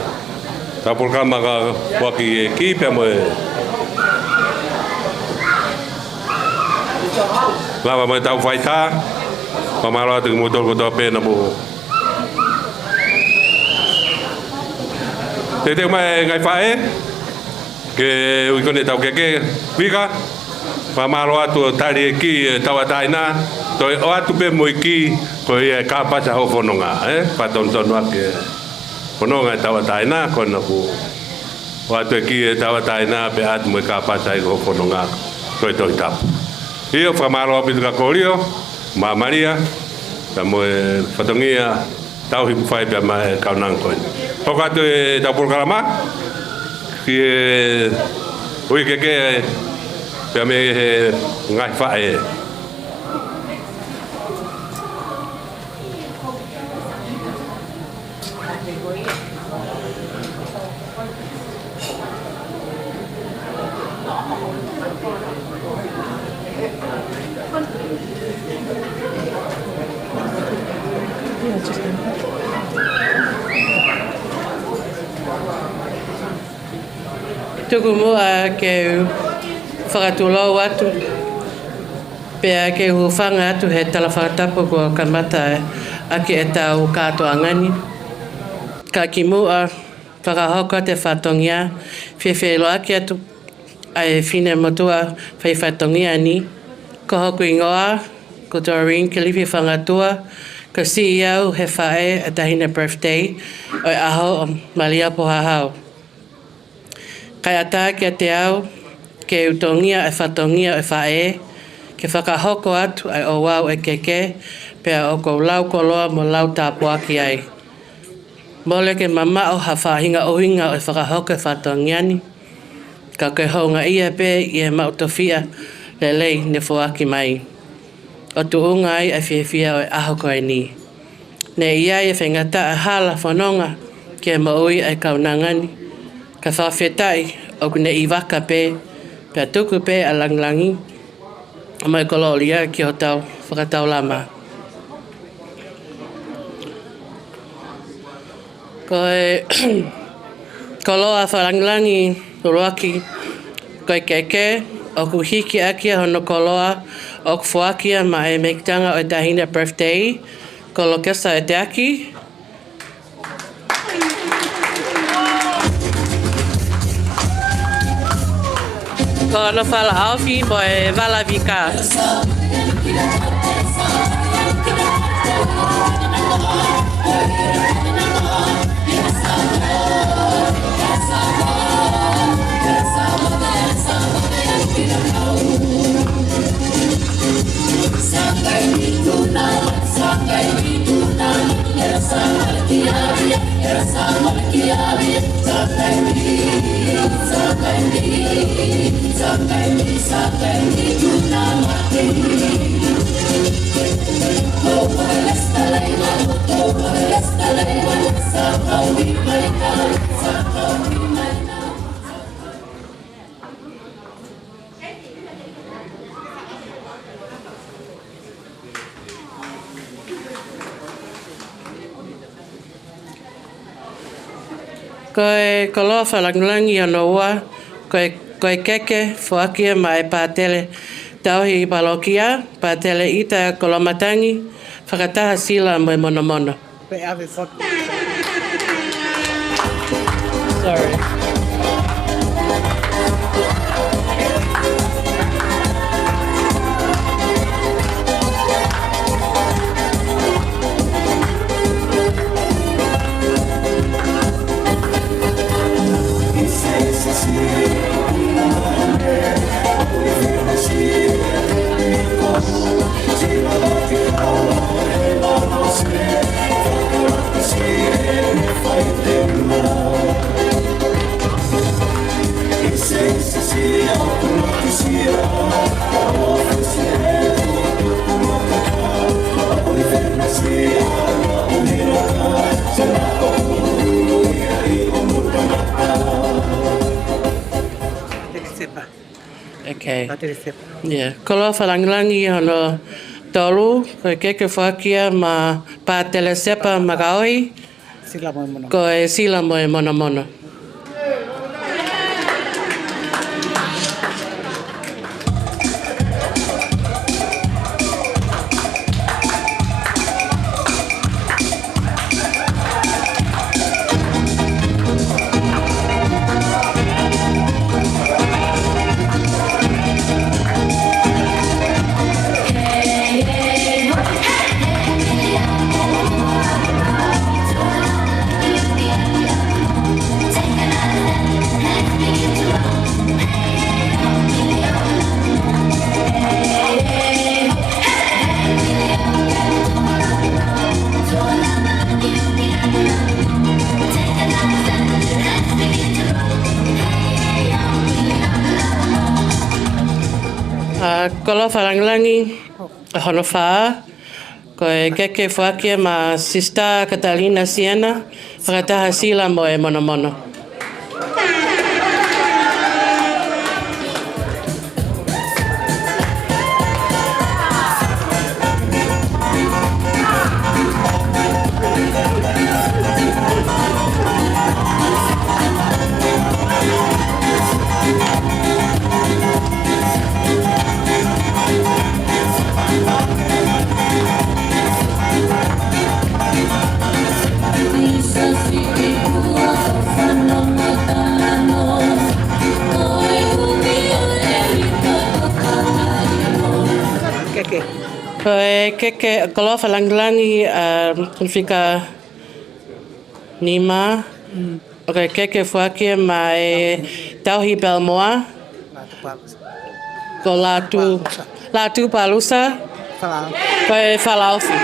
ta programa ka waki e ki pe mo e lava mo tau faita pamaro atu mo tol ko to pe na mo te mai ngai fae ke ui kone tau keke Vika pamaro atu tari ki tawataina toi o atu pe mo ki ko e ka pasa ho fononga paton ton wake fononga tawataina ko na ku o atu ki tawataina pe atu mo ka pasa ho fononga toi toi tap io pamaro atu ka kolio ma Maria ta mo fatongia tau hi fai pe ma kaunang ko o ka tu ta programa ki ui keke pe me ngai fae Tuku mua ke whakatulau atu. Pea ke huwhanga atu he talawhakatapo ko kamata ake e tau kātoa ngani. Ka ki mua whakahoka te whatongia whiwhelo ake atu ai whine motua whai whatongia ni. Ko hoku ingoa, ko Doreen ke liwi whangatua, ko CEO he whae a tahina birthday o aho o Malia Pohahau. Kai ata ke te au, ke utongia e whatongia e whae, ke whakahoko atu ai o wau e keke, pea o kou lau koloa mo lau tāpua ki ai. Mole ke mama o hawhahinga ohinga o e whakahoko e whatongiani, ka koe honga ia pe i e mautofia le lei ne fuaki mai. O tu unga ai a whiawhia o e ahoko ai ni. Ne ia e whengata a hala whanonga ke maui ai kaunangani, ka whawhetai o kune i waka pe, pea tuku pe a langlangi, o mai kololia ki o tau whakatau lama. Koe koloa whalanglangi uruaki, koe keke, o ku hiki akia hono koloa, o ku fuakia ma e mektanga o tahina birthday, kolo kesa e te aki. Ko no fala aufi mo e vala Vika. Koe koloa whalanglangi ano ua, koe keke fuakia mai pātele tauhi i palokia, pātele ita kolomatangi, whakataha sila mo e mono mono. Sorry. Okay. Yeah. Koloa whalanglangi hono tolu, koe keke whakia ma pātele sepa makaoi, Ko e sila mo e mona mona. Kolo Falangilangi, hono wha, ko e keke whakia ma Sista Catalina Siena, whakataha sila mo e mona mona. Ko e keke kolo Falangilangi whika nima. Ok, keke whakia ma e tauhi Belmoa. Ko lātu palusa. Ko e whalaufi.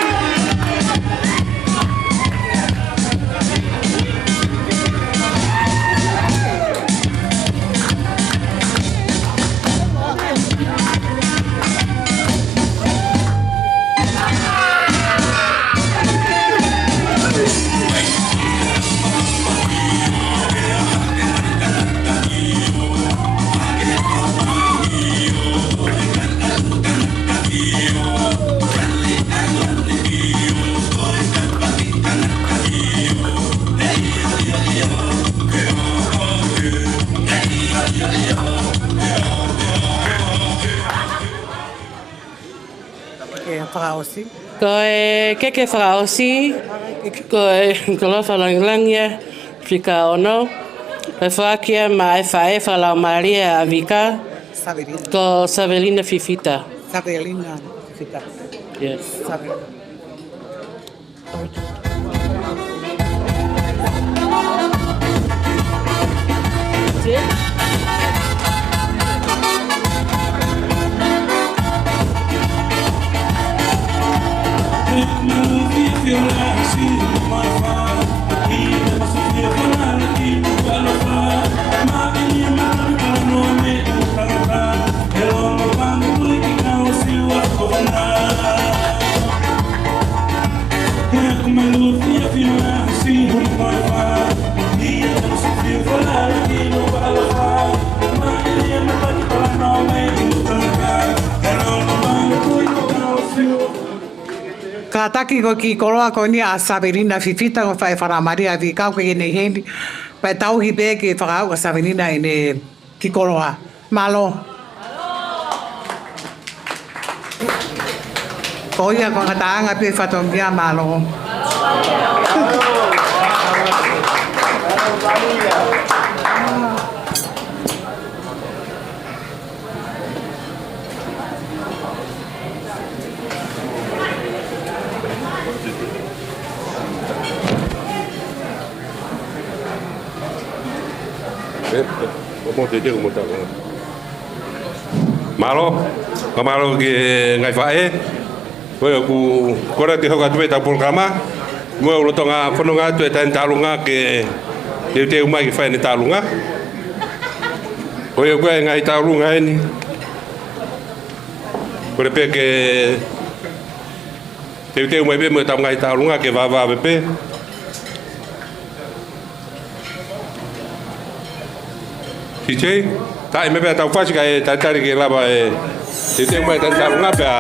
Ko e keke whakaosi, ko e kolo Falangilangi, whika ono. Ko e whakia ma e whae whalau Maria a Vika, ko Savelina Fifita. Savelina Fifita. Yes. Ka taki ko ki koroa ko ni a Savelina Fifita ko whae whara Maria Vika ko nei hendi. Pai tauhi pe ke whakau ka Savelina ene ki koroa. Malo. Ko ia ko kataanga pe whatongia malo. Malo ki ngai whae. Koe ku kora te hoka tuwe tau programa. Mua ulotonga whanunga tue tani tālunga ke te umai ki whae ni tālunga. Koe koe ngai tālunga eni. Kore pe ke te umai pe mua tau ngai tālunga ke wāwā pepe. Si che, tai me pe tau whasika e tatari ke lava e te umai tani tālunga pe a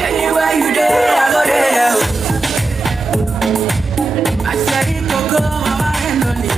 Anywhere you there, I go there. I say it go go, mama and only.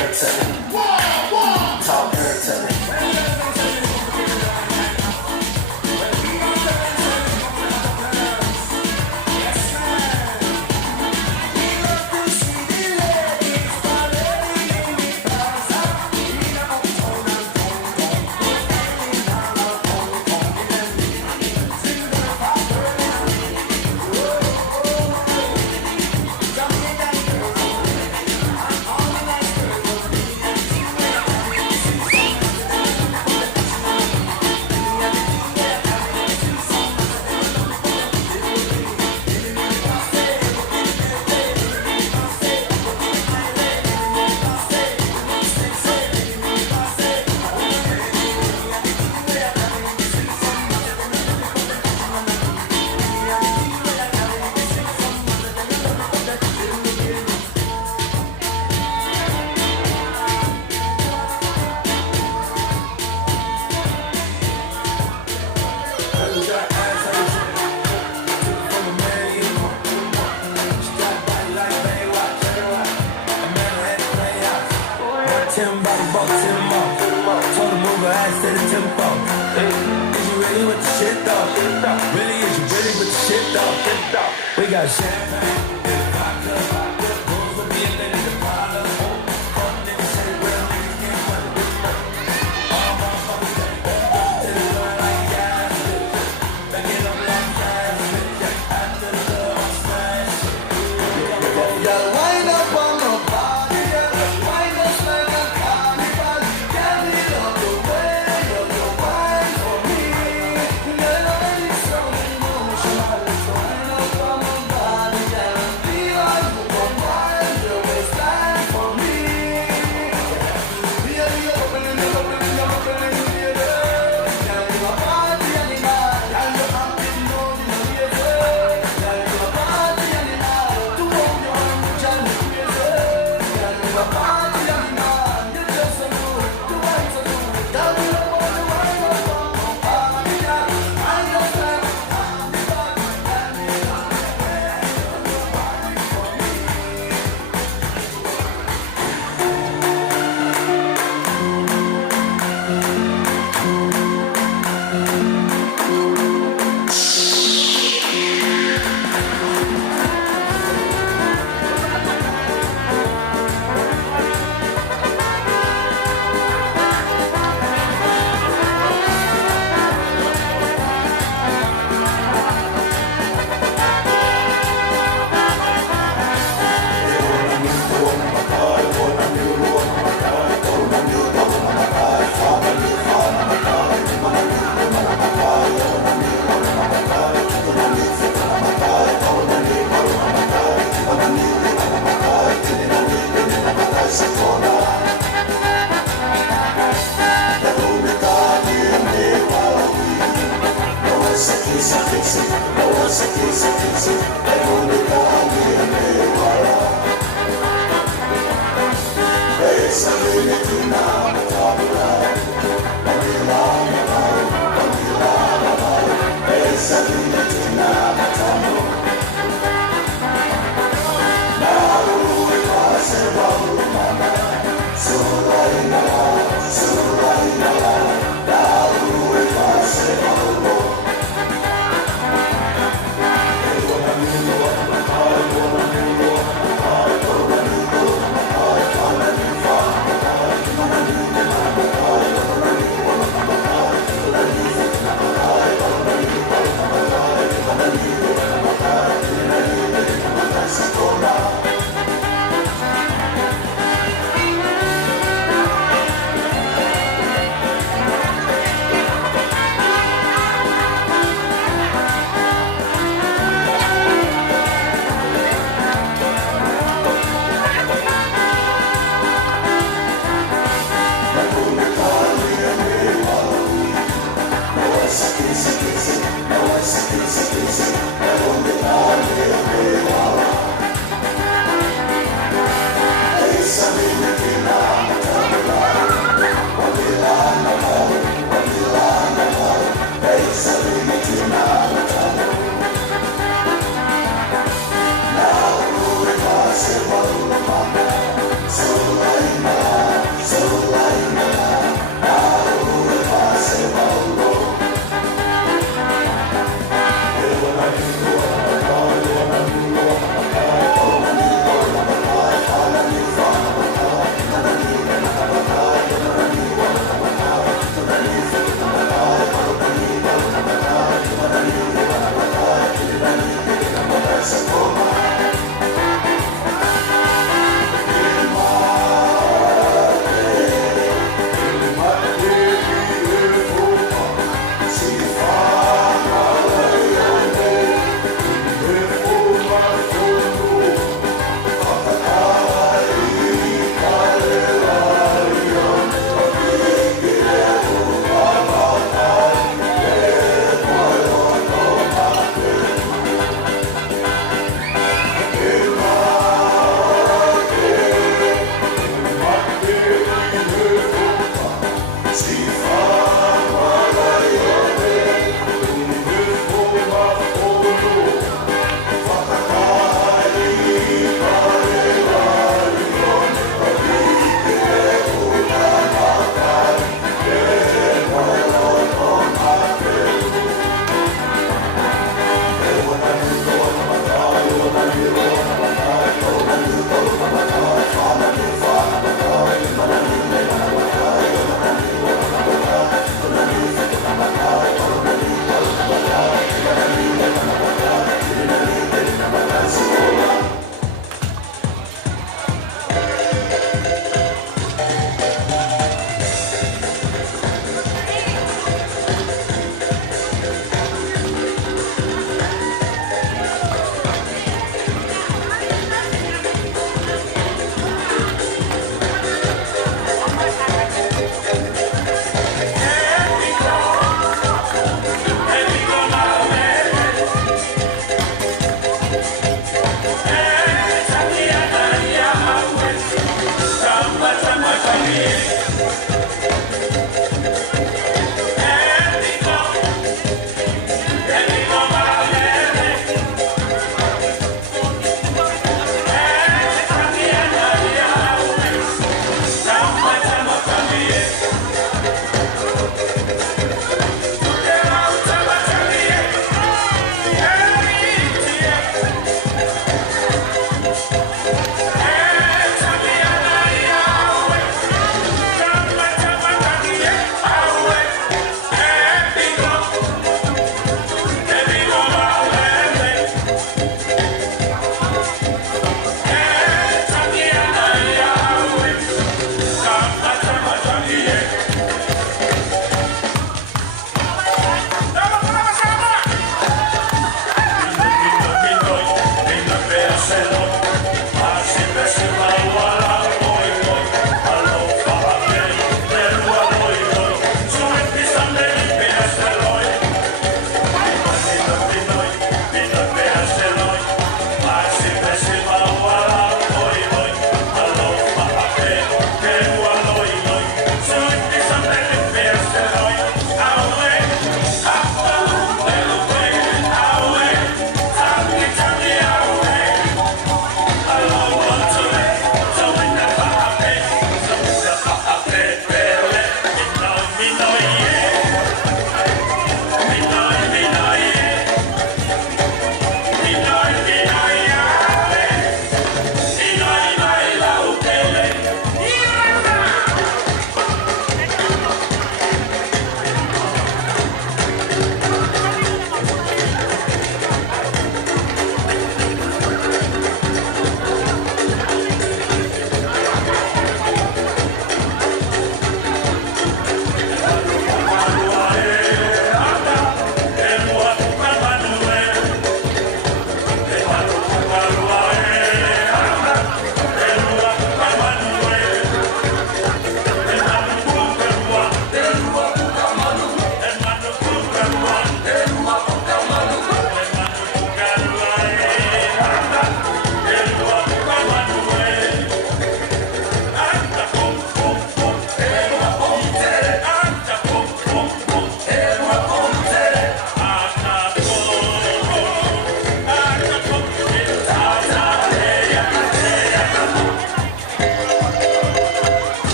dirt to me. Talk dirt to me. We got champagne, vodka, goes with me and then in the parlor. Fuck them, say, well, niggas can't run with me. All motherfuckers say, to the door like guys, bitch. Back it up like guys, bitch. After the club, I'm smashed. Y'all wind up on my body, yeah. Wind us like a carnival. Get it on the way, of the wine for me. Girl, I'm really so emotional. Wind up on my body, yeah. Feel like you won't mind your waistline for me. Yeah, you're opening, yeah. Yeah, you're a party animal. Yeah, you're happy, you know, yeah. Yeah, you're a party animal. To hold your hand, you can be crazy. Yeah, you're a party animal. You're just so good, to wine so good. Tell me the more you wine up on my body, yeah. I just like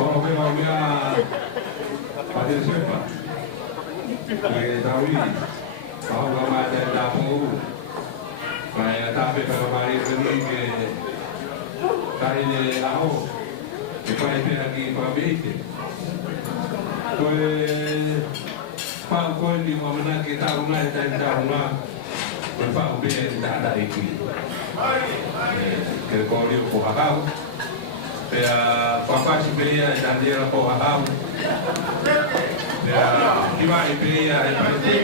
Kalau memang dia pada siapa? Kita tahu ini. Kalau kamu ada dapur, saya tapi kalau mari sini ke tadi ni lau, kita ini lagi pabrik. Kau kau di mana kita rumah kita rumah berpabrik tak ada iki. Kau dia Pohahau. Pea papa si peia dan dia Pohahau. Pea iwa peia e paite.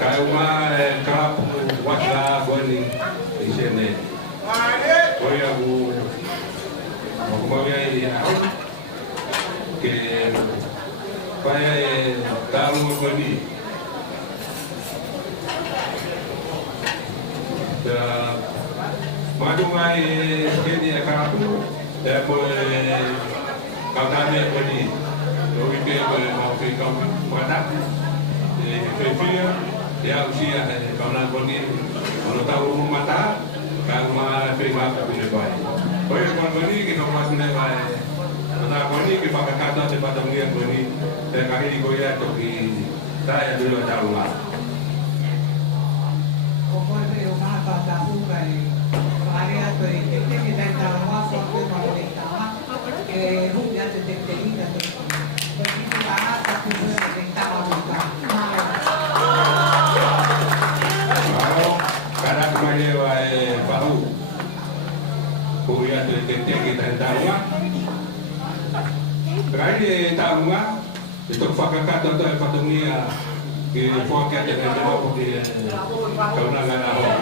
Kai uma kapu wasa goni isene. Oia u mo ia ke pai tamu goni. Pea madu mai kini kapu Depois, calcada é bonito. Eu vi que eu fiz com guardar. Prefiro e a usia kalau nak bonito. Kalau tahu rumah mata, kalau mah prima punya baik. Boleh kalau bonito kita masuk nih baik. Kalau bonito kita pakai kata tempat dia bonito. Dan kali ini kau ya tu di saya dulu ada rumah. Kau boleh rumah pada bukan area tu ini kita dah rumah suatu malam que ya se te termina de porque la hasta que no se estaba Kadang kemarin baru kuliah tu kita tahu. Kali tahu itu fakir tu patungnya ke fakir dengan jawab di kaunangan awak.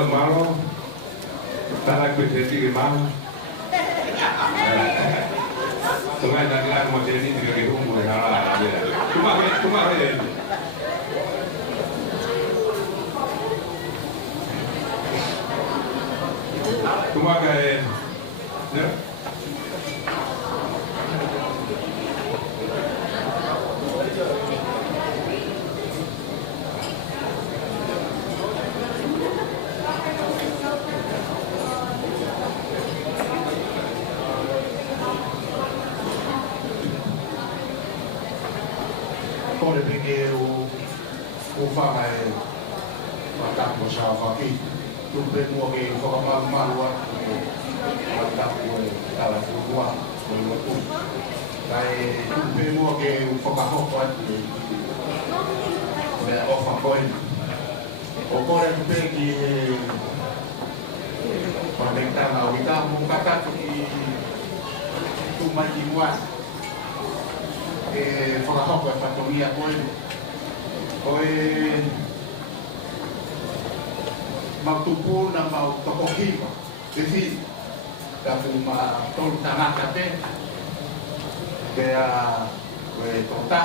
lo malo. Tala ko te ti malo. Tuma na kila mo te ni ti ke humo na la. Tuma he. Tuma ka e. Ne? Kore peke o whakae whakako sa whaki. Tupe mua ke whakamamarua whakako e tala whukua o i watu. Kai tupe mua ke whakahoko atu e mea o whakoina. O kore tupe ki whamektana o i tā mungakatu ki tumai ki mua. Whakahoko e whatongia koe. Koe mautupu na mau tokohiwa. E fi, ka pu ma tolu tanaka te. Pea koe tota,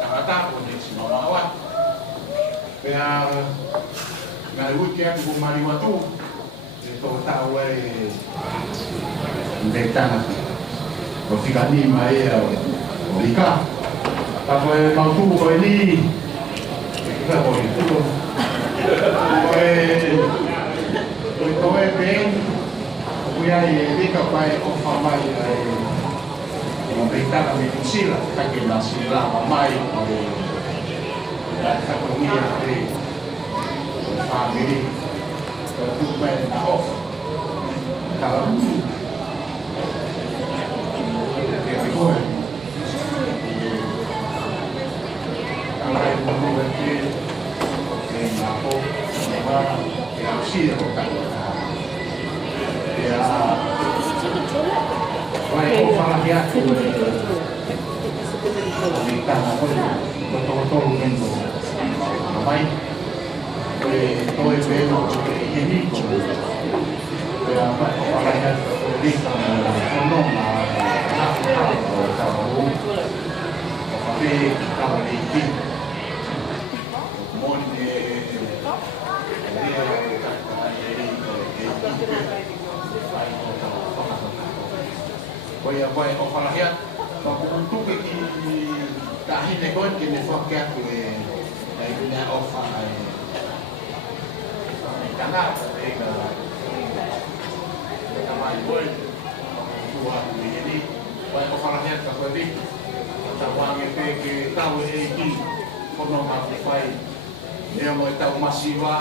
tangata ko ne si mamawa. Pea ngai wiki atu ko mariwatu. Tota ue ndetana. O tigani mai o Vika. Ta koe mautupu koe ni. Ka koe tuko. Koe ben. Koe ai Vika pai o whamai ai. O peitaka me kusila. Take na sila mai o katongia te. O whamiri. Koe tupai na off. Kalamu. Koe. Kalai munu ete e ngako, e wa, e ausia o kako. E a... Wai o whalahi atu e tāna koe, ko tōtoro mendo mai. Koe toe pēno e heniko. Koe a mai o whalahi atu e rika whanonga Koia koe o whalahia, ma kukuntuke ki tahine koe ki me whake atu e nea ofa e tangata e ka mai koe, tua atu e heni, koe o whalahia ka koe vi, ta wange pe ke tau e ki, kono ma ku whai, ea mo e tau masiwa,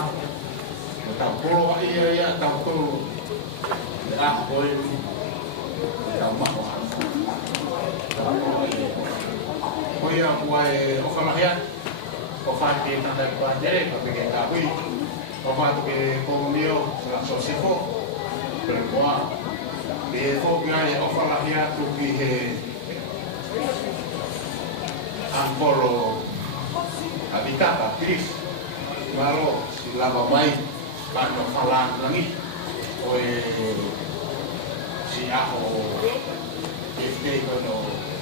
e tau koro a ia, tau koro e a koe, tau maho anu. Koia kua e whakalahia, o whāke nana i pātere, ka peke tā hui, o whāke kolonio, sa sosefo, pere koa. E whoki ai o whakalahia tuki he ankoro a Vika, Chris, Maro, si lava mai, kano whalangangi, o e si aho e kono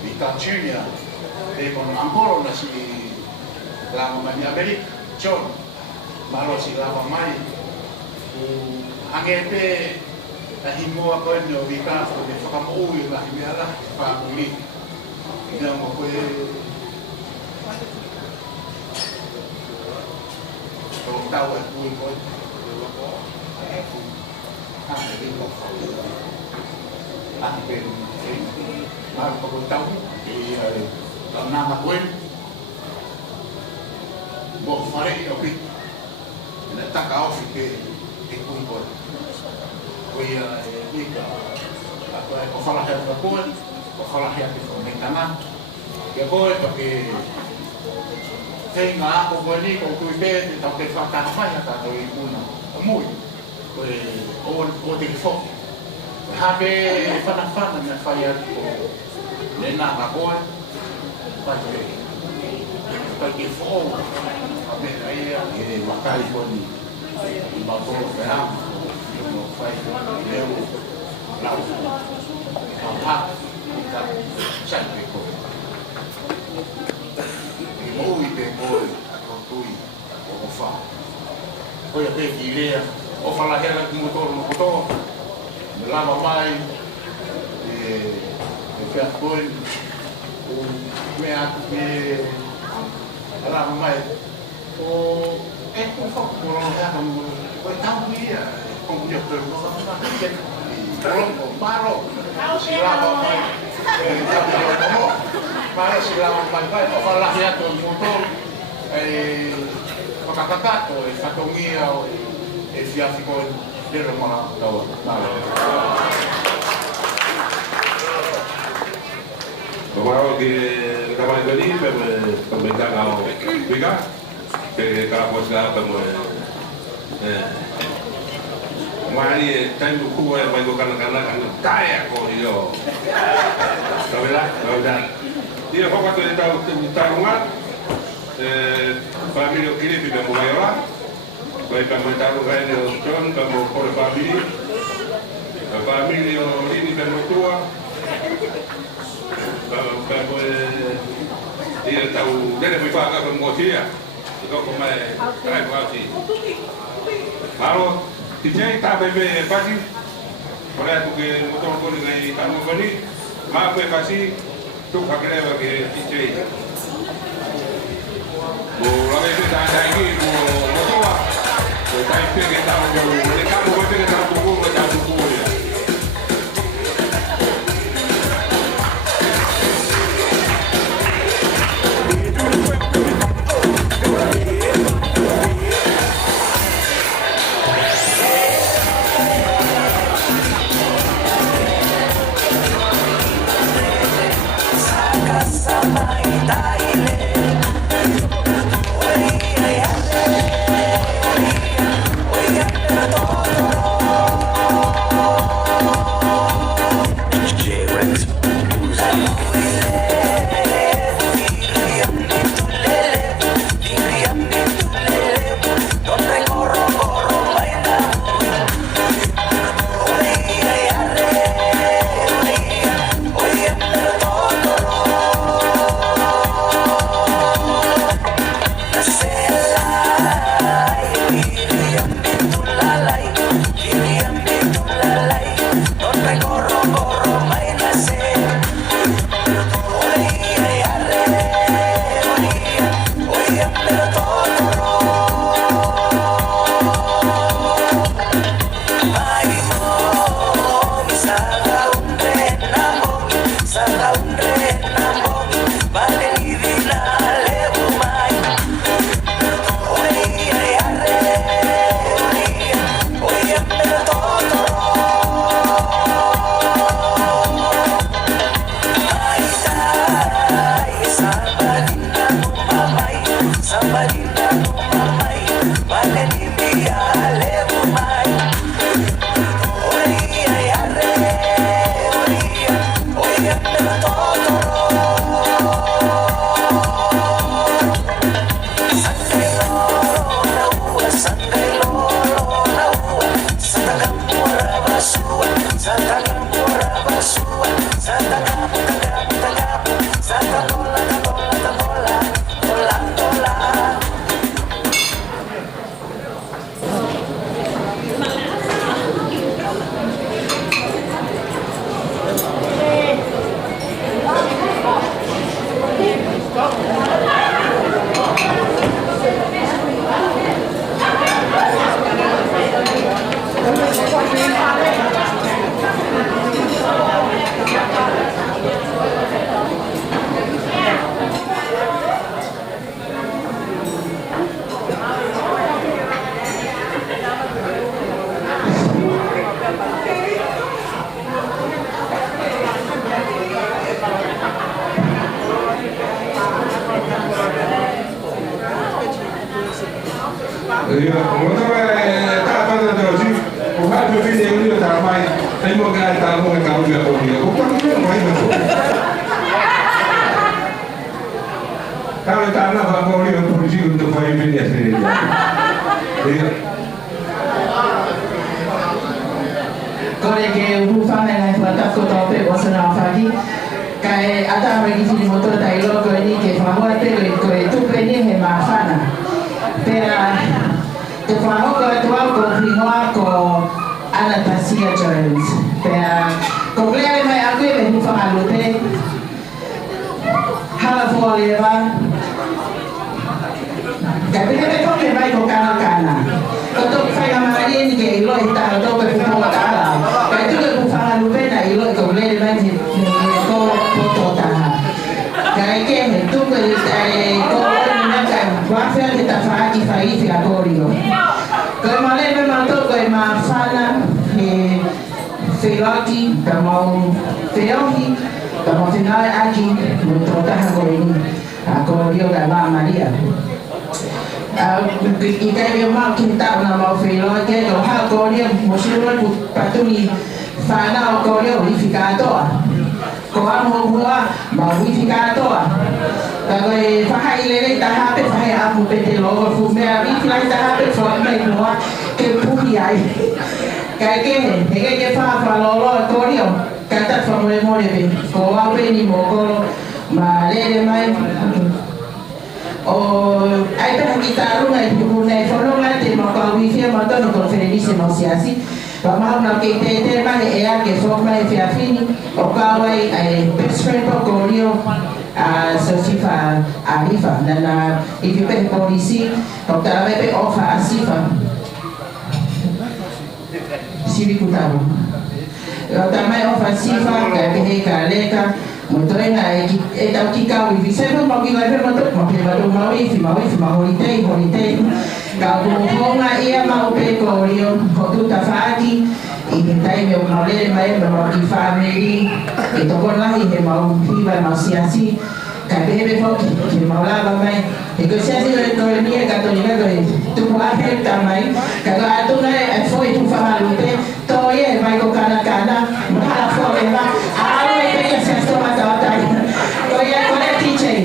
Vika Junior, e kono ankoro na si lava mai Amerika, John, Maro si lava mai, angepe a himoa koe no Vika, o te whakamui la himiara, whakamui, ina mo koe o tau e kui koe, ane ringo ane pe maru koko tau e nana koe mo whare i opi ina taka ofi ke kui koe koe e ika a koe o whalahea ka koe o whalahea ke whametanga ke koe pa ke hei ngā ako koe ni ko kui pē te tau te whakahai a tātou i kuna o mui koe o te whoki hape whanawhana me whai atu ko ne nā ka koe whai koe Pai ke fo. Ame ai e makai ko ni. Ma ko pe ha. Mo fai leo lau. Ha. Ka sai pe ko. Mo i te ko ko tui o fa. Ko ia pe ki lea. O fala hera ki motor no koto. Lama mai que foi o meado que lá mais o é com foco por lá como foi tão dia como eu pergunto na frente pronto paro se lá vai mas se lá vai falar já com o motor o cacacato e fatongia e fiasco de Roma Kalau que trabalho ali, comentar ao Vika, que cada coisa como Mari time ku mai ko kana kaya ko yo. Sabela. Dia kok tu tarungan família que vive no maior. Vai comentar o reino John como por família ini bermutua. Kalau dia tahu dia lebih faham kan motia, itu kau mai try buat Kalau dijai tak bebe pasti, kalau aku ke motor kau dengan kamu beri, maaf pasti tu pakai bagi dijai. Kalau itu dah lagi motor, tapi kita tahu kamu beri kita tahu buku ya. Kalau tanah Penia Penia. Kore ke hufanga ngai whakatako tau pe o sana whaki. Kai ata regi fili motor tai lo ko ni ke whahoa te ko e tupe ni he mawhana. Pera te whahoa ko atua ko whinoa ko Anastasia Jones. Pera ko klea mai aku e me hufanga lute. Hala fua lewa. Kai pene me toke mai ko kana. Ko tok whainga maari ni ke ilo i taha tau pe hufanga kala. Kai tuke hufanga lupe na ilo i ko klea mai te ko poto taha. Kai ke he tuke ko ni na kai wafea ke ta whaaki whaifi a korio. Ko male me mato ko e mawhana he whelaki ka mau wheohi ka mau whenai aki mo tō taha ko e ni a korio ka Mā Maria. I kai me mau ki tau na mau wheoki ko ha korio mo shirua ku patuni whana o korio wifi katoa. Ko amo hua mau wifi katoa. Ka koe whahai lere taha pe whahai apu pe te logo fu mea wifi lai taha pe whai mai mua ke puhi ai. Kai ke he ke whawhalolo a korio ka tat whamore more pe. Ko au pe ni mo koro ma lere mai. O ai pe ki tarunga i pukuna e whanonga te maka wifi a matano ko whenelise mo siasi. Wa mau na ke te mahe e a ke whokma e whiawhini o kawai ai best friend o korio so sifa arifa na if you pay polisi o tara pe ofa asifa sibi kutaru o tara mai ofa sifa ka pe ka leka mo toenga e tau ki ka wi seven mo ki lai pe mo maui fi holiday ka ko honga ia mau pe korio ho tu ta faki i te taime o maulere mai ma ki family e toko lahi he mau hiwa mau siasi ka bebe foki ke maulava mai e ko siasi ko nia katolika ko tu ahe ta mai ka ga atuna e foi tu fahalupe to ye mai ko kana mahala fo e va alo e pe se sto mata tai ko ye ko le teacher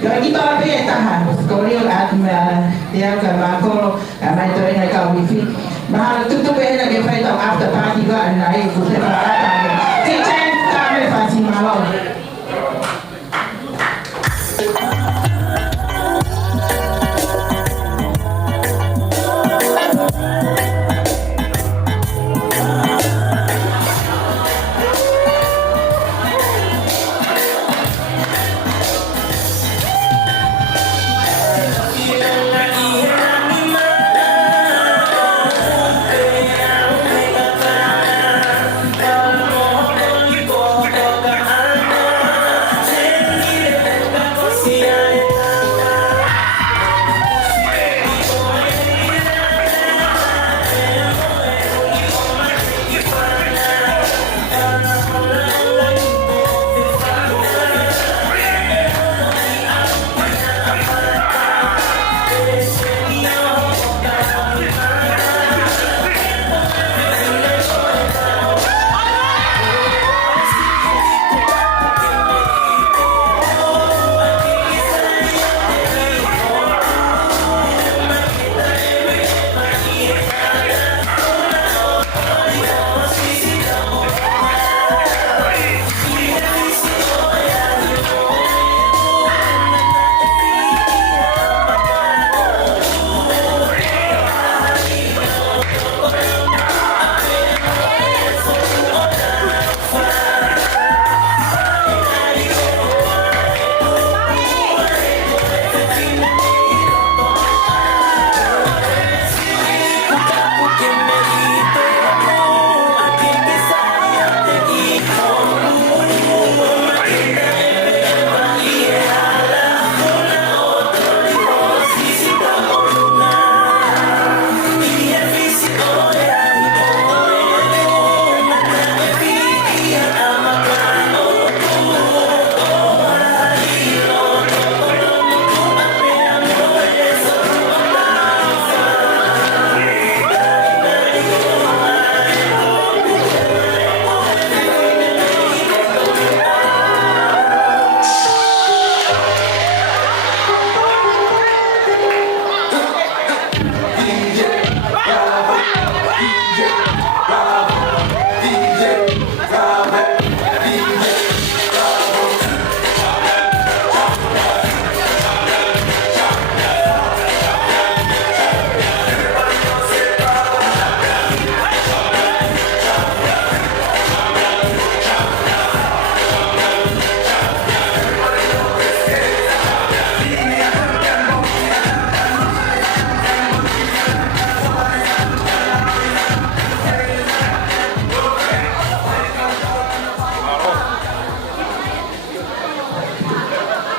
yo ki to pe taha ko rio atma dia ka ma ko mai to e ka wifi mahala tu pe na ke fai ta after party ga na e ku te para ta teacher ta me fasi malo.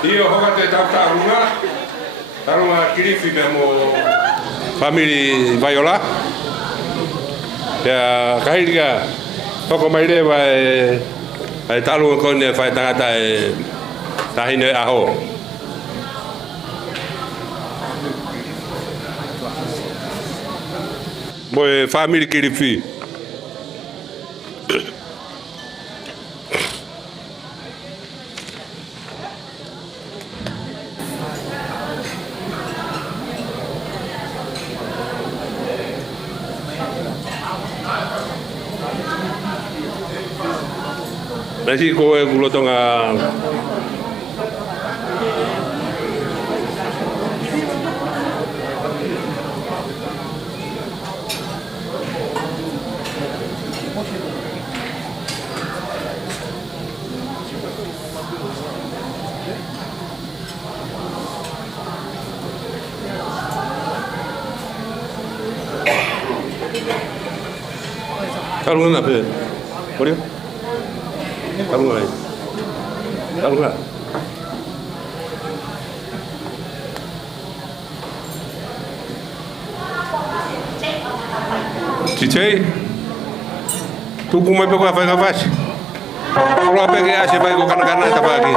Io hoka te tarunga kirifi me mo family Viola. Ya kahiriga hoko mai rewa e talu ko ne fai tangata e tahine aho. Mo family kirifi. Nasi koe kulotonga Talungan apa? Boleh? Talungan. Talungan. Cicei? Tu como é que vai fazer a faixa? Kalau apa que acha vai com kanak-kanak apa lagi?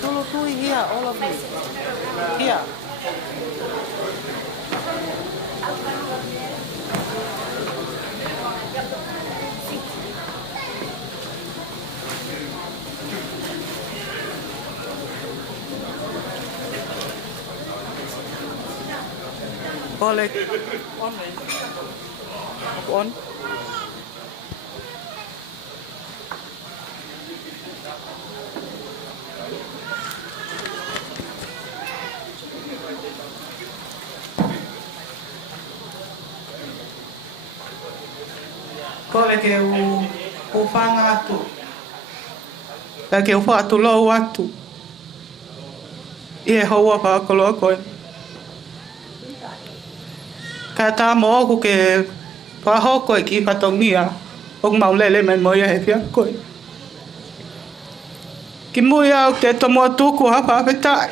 Follow through here, all of you. Here. Ole. On. Kole ke u whanga atu. Ka ke u whaatu lau atu. I e haua whaakoloa koe. Ka tā moku ke whahoko e ki whatongia. O maulele mai moia he whia koe. Ki mui au te tomoa tuku hapa awhetai.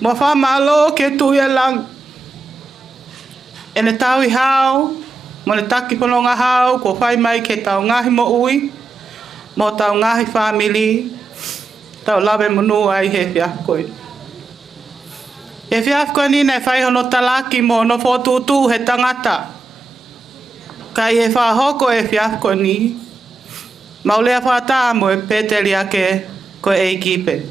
Mo whamalo ke tuia lang. E ne tau I hao. Mo le taki pononga hao, ko whai mai ke tau ngahi mo ui, mo tau ngahi family, tau lawe munu ai he whiakoe. E whiakoe ni nei whai hono talaki mo no whotutu he tangata. Kai e whahoko e whiakoe ni, maulea whata mo e peteli ake ko e kipe.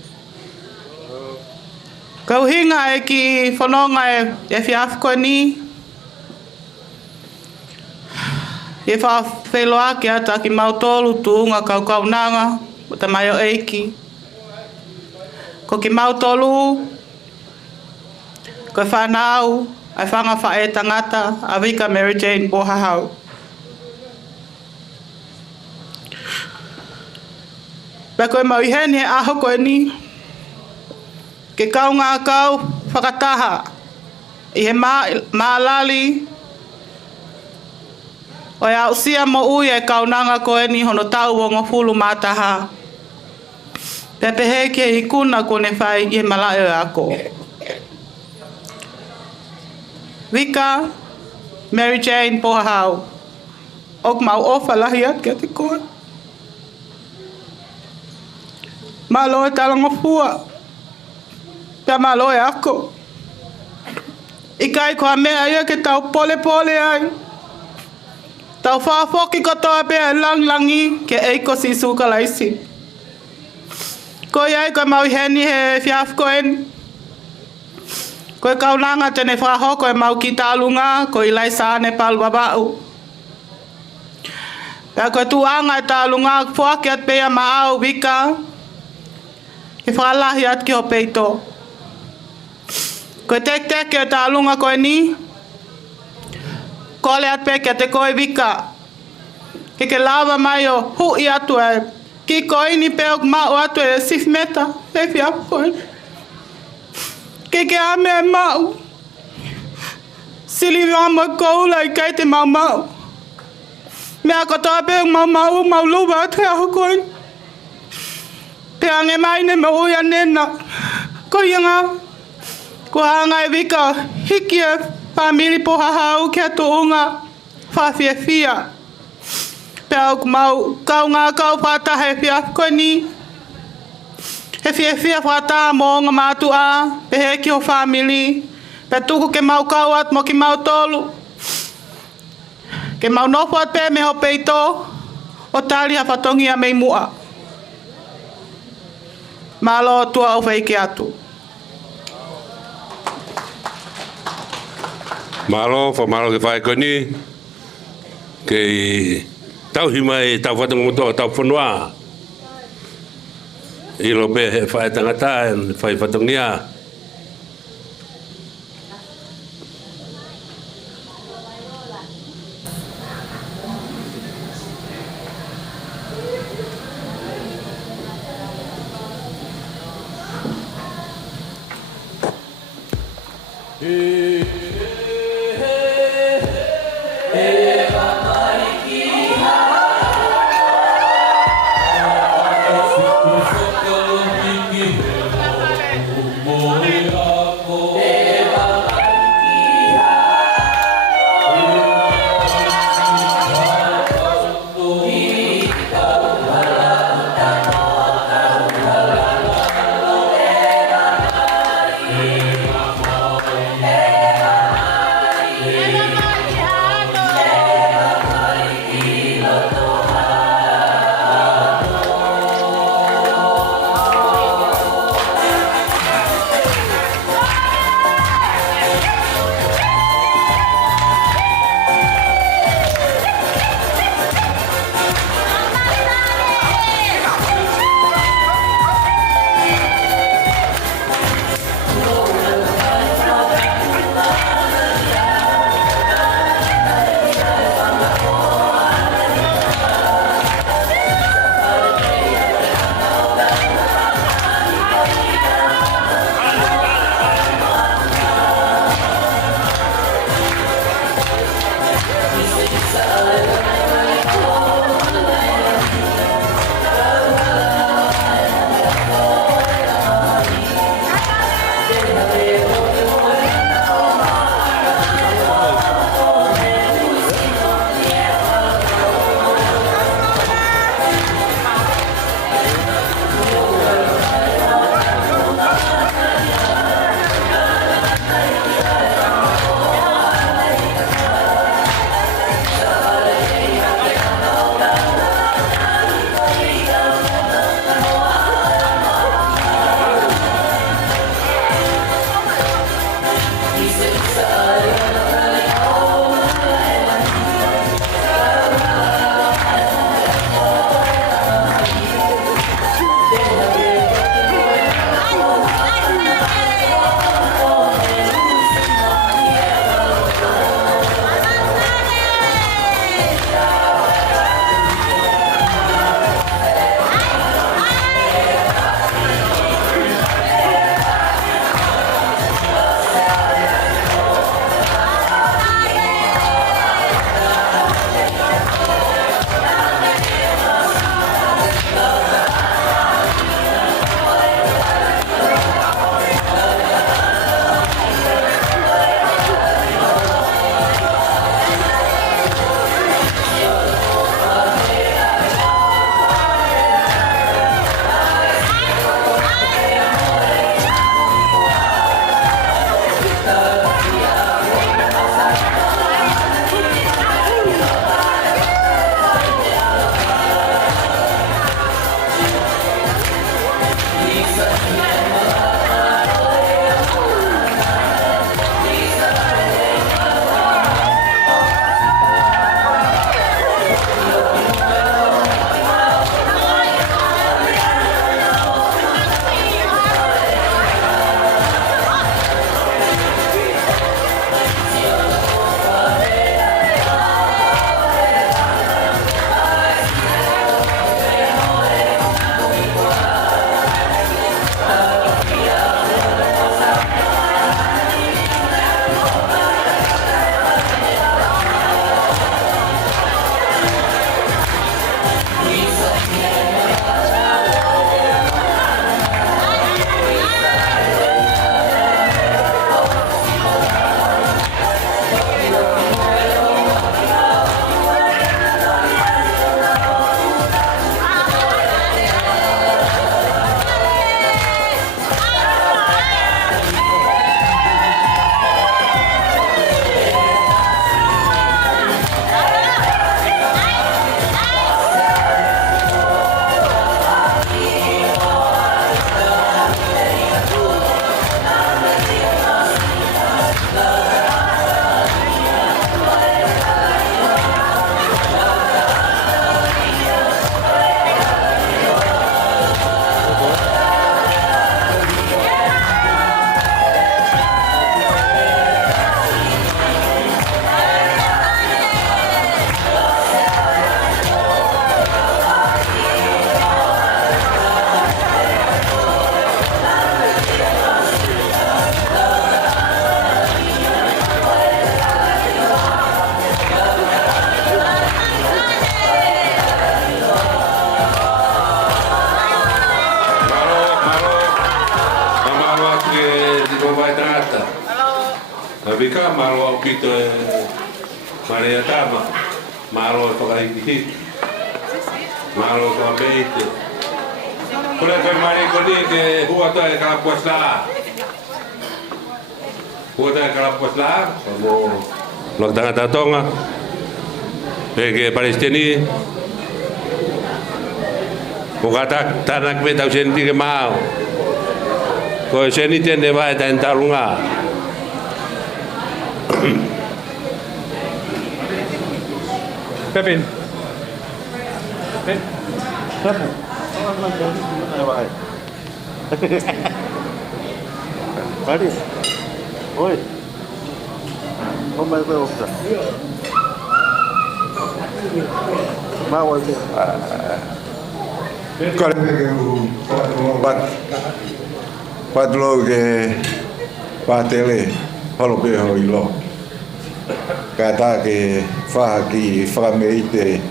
Kau hinga e ki whanonga e whiakoe ni, e whawheloa ki ata ki mautolu tuunga kau nanga, o te mai o eiki. Ko ki mautolu, ko e whanau, ai whanga whae tangata, a Vika MaryJane Pohahau. Pea koe mau iheni he aho koe ni, ke kau ngā kau whakataha, I he maalali, o ia usia mo ui e kaunanga koe ni hono tau o ngofulu mātaha. Pepehe ke I kuna kone whai I malae o ako. Vika MaryJane Pohahau. Ok mau ofa lahi at kia te koe. Malo e tala ngofua. Pea malo e ako. I kai koa mea ia ke tau pole ai. Tau whaafoki kotoa pia langlangi ke eiko si sukalaisi. Ko iai koe mau heni he whiafkoen. Koe kaunanga tene whahoko e mau ki tālunga ko I lai sāne palu babau. Pea koe tuanga e tālunga whaki at pia maau Vika. E whalahi at ki ho peito. Koe tek e tālunga koe ni. Kole at peke te koe Vika. Ke lava mai o hui atu e. Ki koe ni peok mau atu e sif meta. E whiapoe. Ke ame e mau. Sili wama koula I kai te mau. Mea kotoa peok mau luwa atu e aho koe. Pe ange mai ne me ui anena. Ko ianga. Ko hanga e Vika. Hiki e family Pohahau kia tuunga whawhiawhia. Pea mau kau ngā kau whatahe whiakoe ni. He whiawhia whata mo ngā mātua, pe he ki ho family. Pea tuku ke mau kau at mo ki mau tolu. Ke mau nofu at pe me ho peito, o tali ha whatongia mei mua. Malo tua au whaike atu. Malo ke whae koe ni, ke tau hima e tau whatangu motoa, tau whanua. I lope he whae tangata, whae whatangia. Vika malo pito Maria Tama malo Pohahau malo Pohahau Kule kai mari koni ke huata e kala puasla mo lo tanga tonga ke Palestini Bukata tanak me tau senti ke mau ko seni tende vai ta entarunga Pepin. Mari. Oi. Không bao giờ 없다. Mau đi. Kalau buat lo ke patele, kalau behoi lo. Kata ke fahaki frameite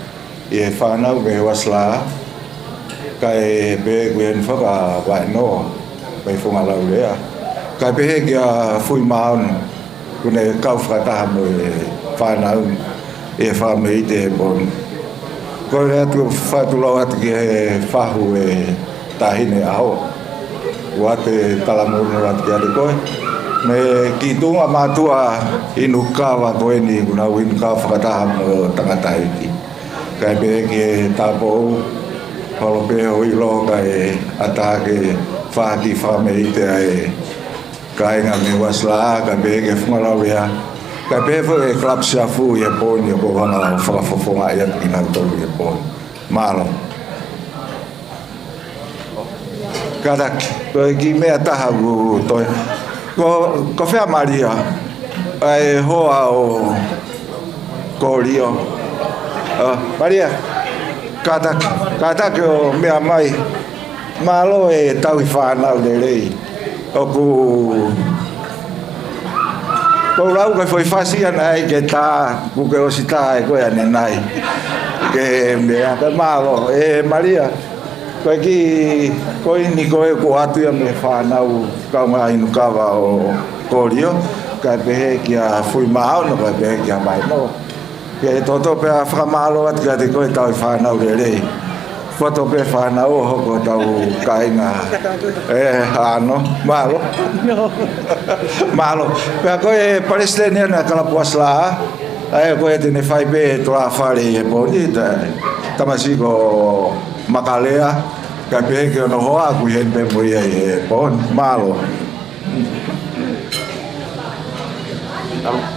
e whanau me wasla kai be gwen whaka wai no me whangalau lea kai be kia fui maun kune kau whakataha mo e whanau e frameite bon ko rea tu whatulau atu ki he whahu e tahine ao wate talamurno atu ki ade koe me ki tunga matua inu kawa koe ni kuna win kawa whakataha mo tangata iki kai be ki tapo holo pe hoi lo kai atake whaki whameite ai kai ngā me wasla kai be ki whangalawea kai be e klap siafu i e poni o kohanga whakafofonga i atu ki nau tolu i e poni malo karak koe ki mea taha ku toi ko whea Maria ai hoa o Korio Maria katak o mea mai malo e tau i whanau le rei o ku ko rau kai foi fasi ana ke ta ku ke o sita e ko ane nai ke mea ka malo e Maria koe ki koe ni koe ko atu ia me whanau kaunga inu kawa o Korio kai pehe kia fui mao no kai pehe kia mai no ke toto pe a whamalo at kia te koe tau i whanau le rei foto pe whanau o hoko tau kainga ano malo malo pe a koe Palestinian a kalapuas la ai koe tene whai pe toa whare e poni tamasiko makalea Ka pe ke no hoa ku hen pe mo ia e pon malo. Yeah.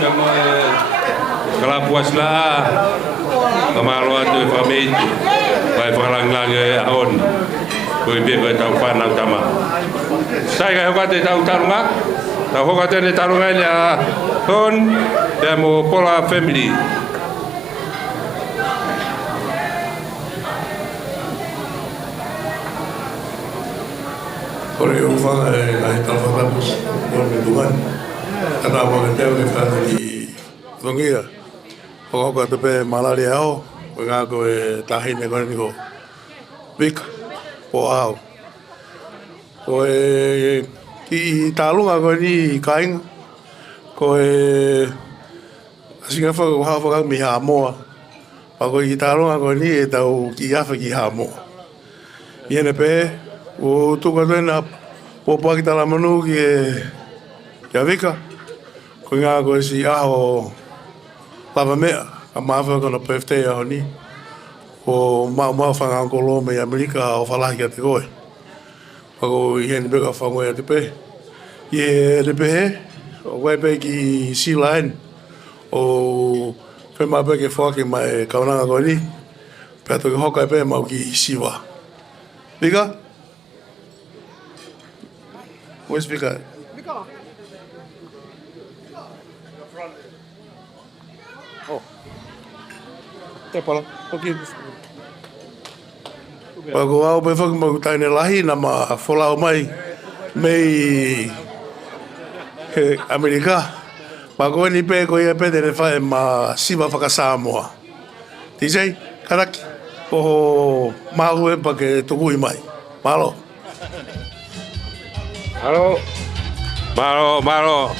sama kala puas la kamalo atu family vai falang lang on koi be ba tau fa na tama sai ga ho te tau tarunga tau ho te ne tarunga ya ton demo pola family Ore o whanga ai tala whatapus o me tungan. Ana mo ke teo ke whanga ki whangia. O hoko te pe malari ao, o ngā ko e tahine kone ni ko Vika Pohahau. Ko e ki tālunga ko ni kainga. Ko e asinga whaka ko hawhaka mi haa moa. Pa ko ki tālunga ko ni e tau ki awha ki haa moa. Iene pe, o tuka tēnā pōpua ki tala manu ki e Vika. Ko ngā ko e si aho lava mea, ka mawhaka kona birthday aho ni. O mau whanga angolo me Amerika o whalahi a te koe. Pako i heni beka whangoe a te pe. I e te pe he, o wai pe ki Sea Line. O whema pe ke whake mai kaunanga koe ni. Pea toki hokai pe mau ki Siwa. Vika? Where's Vika? Vika. Oh. Te pala, okay. Pako au pe whaki mau taine lahi na ma wholau mai mei he Amerika. Pako ni pe ko ia pe te whae ma siwa whakasamoa. DJ, karaki. Oho mahu e pa ke tuku i mai. Malo. Halo. Malo.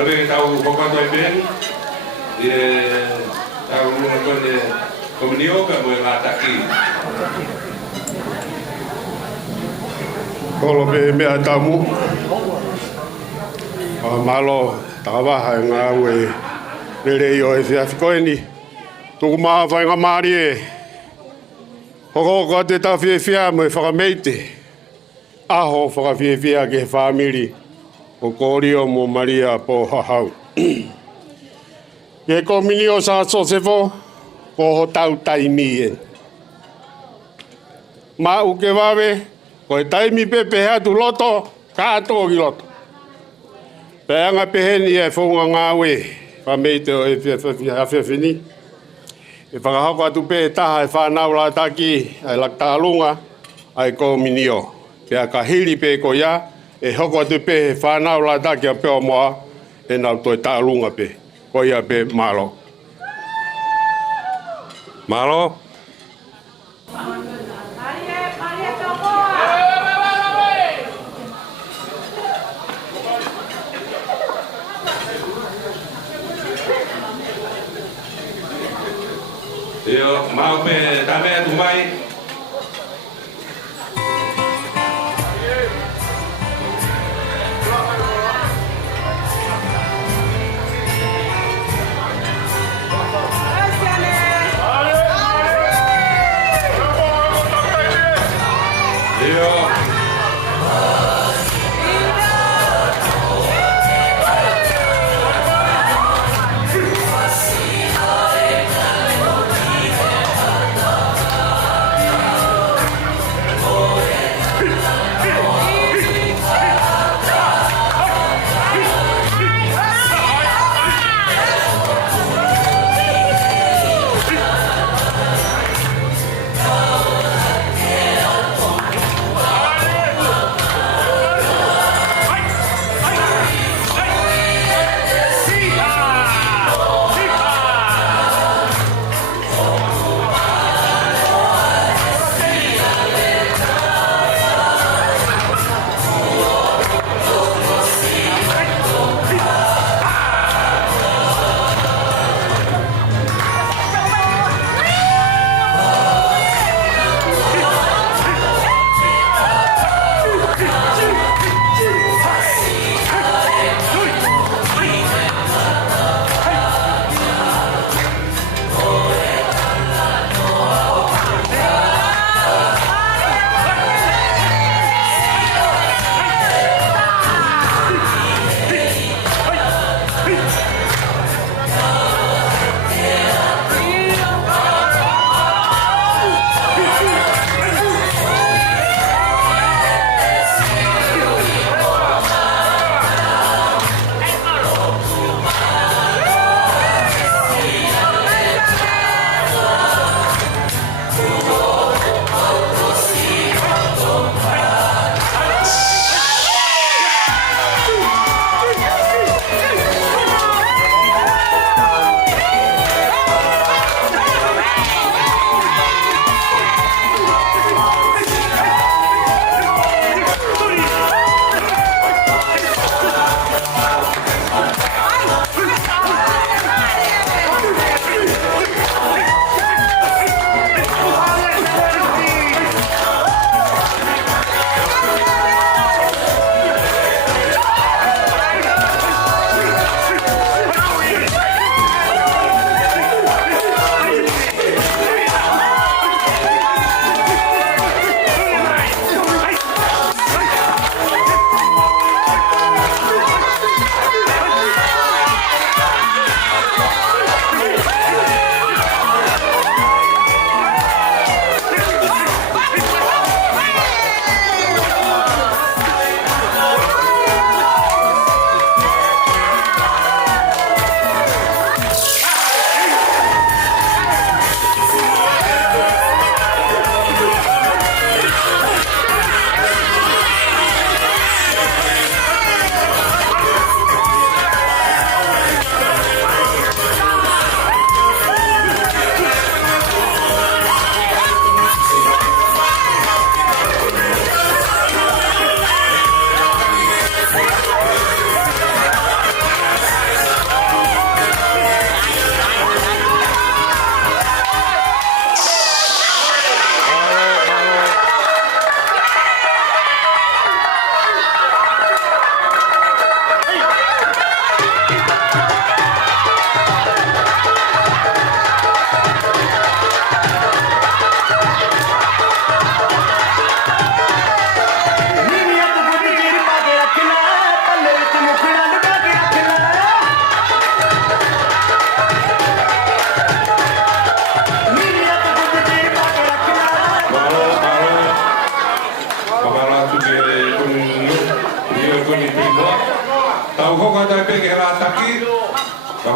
Pare tau hokato ben. Tau lunga kone komunio ka mo ngataki. Kolo pe mea tamu. Malo takawaha ngā ue rere i o e whiawhikoeni. Tuku maa whainga maari e. Hoko te tau whiawhia mo e whakameite. Aho whakawhiawhia ke whamiri. O Kōrio mo Maria Pohahau. Ke kominio sa sosefo. Ko ho tau taimi e. Ma uke wawe. Ko e taimi pepe hatu loto. Ka ato ki loto. Peanga peheni e whaunga ngāwe, whameite o e whiawhini. E whakahako atu pe taha e whanau la taki, ai laktālunga, ai ko minio. Pea ka hiri pe ko ia, e hoko atu pe e whanau la taki a peo moa, e nau toi tālunga pe, ko ia pe malo. Malo? Yo, mau pe tame tu mai.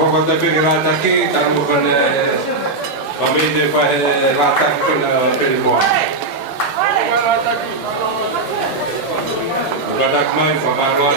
Ako te pe rata ki ta mo kan pamite fa rata ki na pe mo. Radak mai fa ba ro.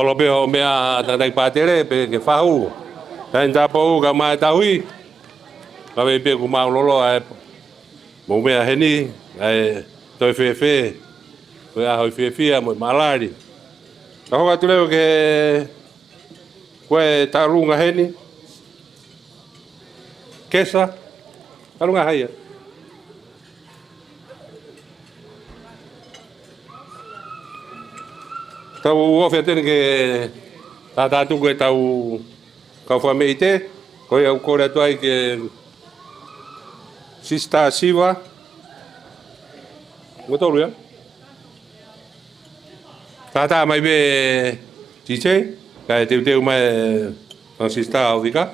Holo pe o mea tatai patere pe ke whahu. Tain tapo ka mai tahui. Ka me pe ku maulolo ai mo mea heni ai toi fefe. Ko a hoi fefe mo malari. Ka hoka tuleo ke koe tarunga heni. Kesa. Tarunga haia. Tau ofe tene ke tātātu koe tau kawha me i te. Koe au kore atu ai ke Sista Siva. Ngotoru ya. Tātā mai be DJ. Kai teu mai Sista au Vika.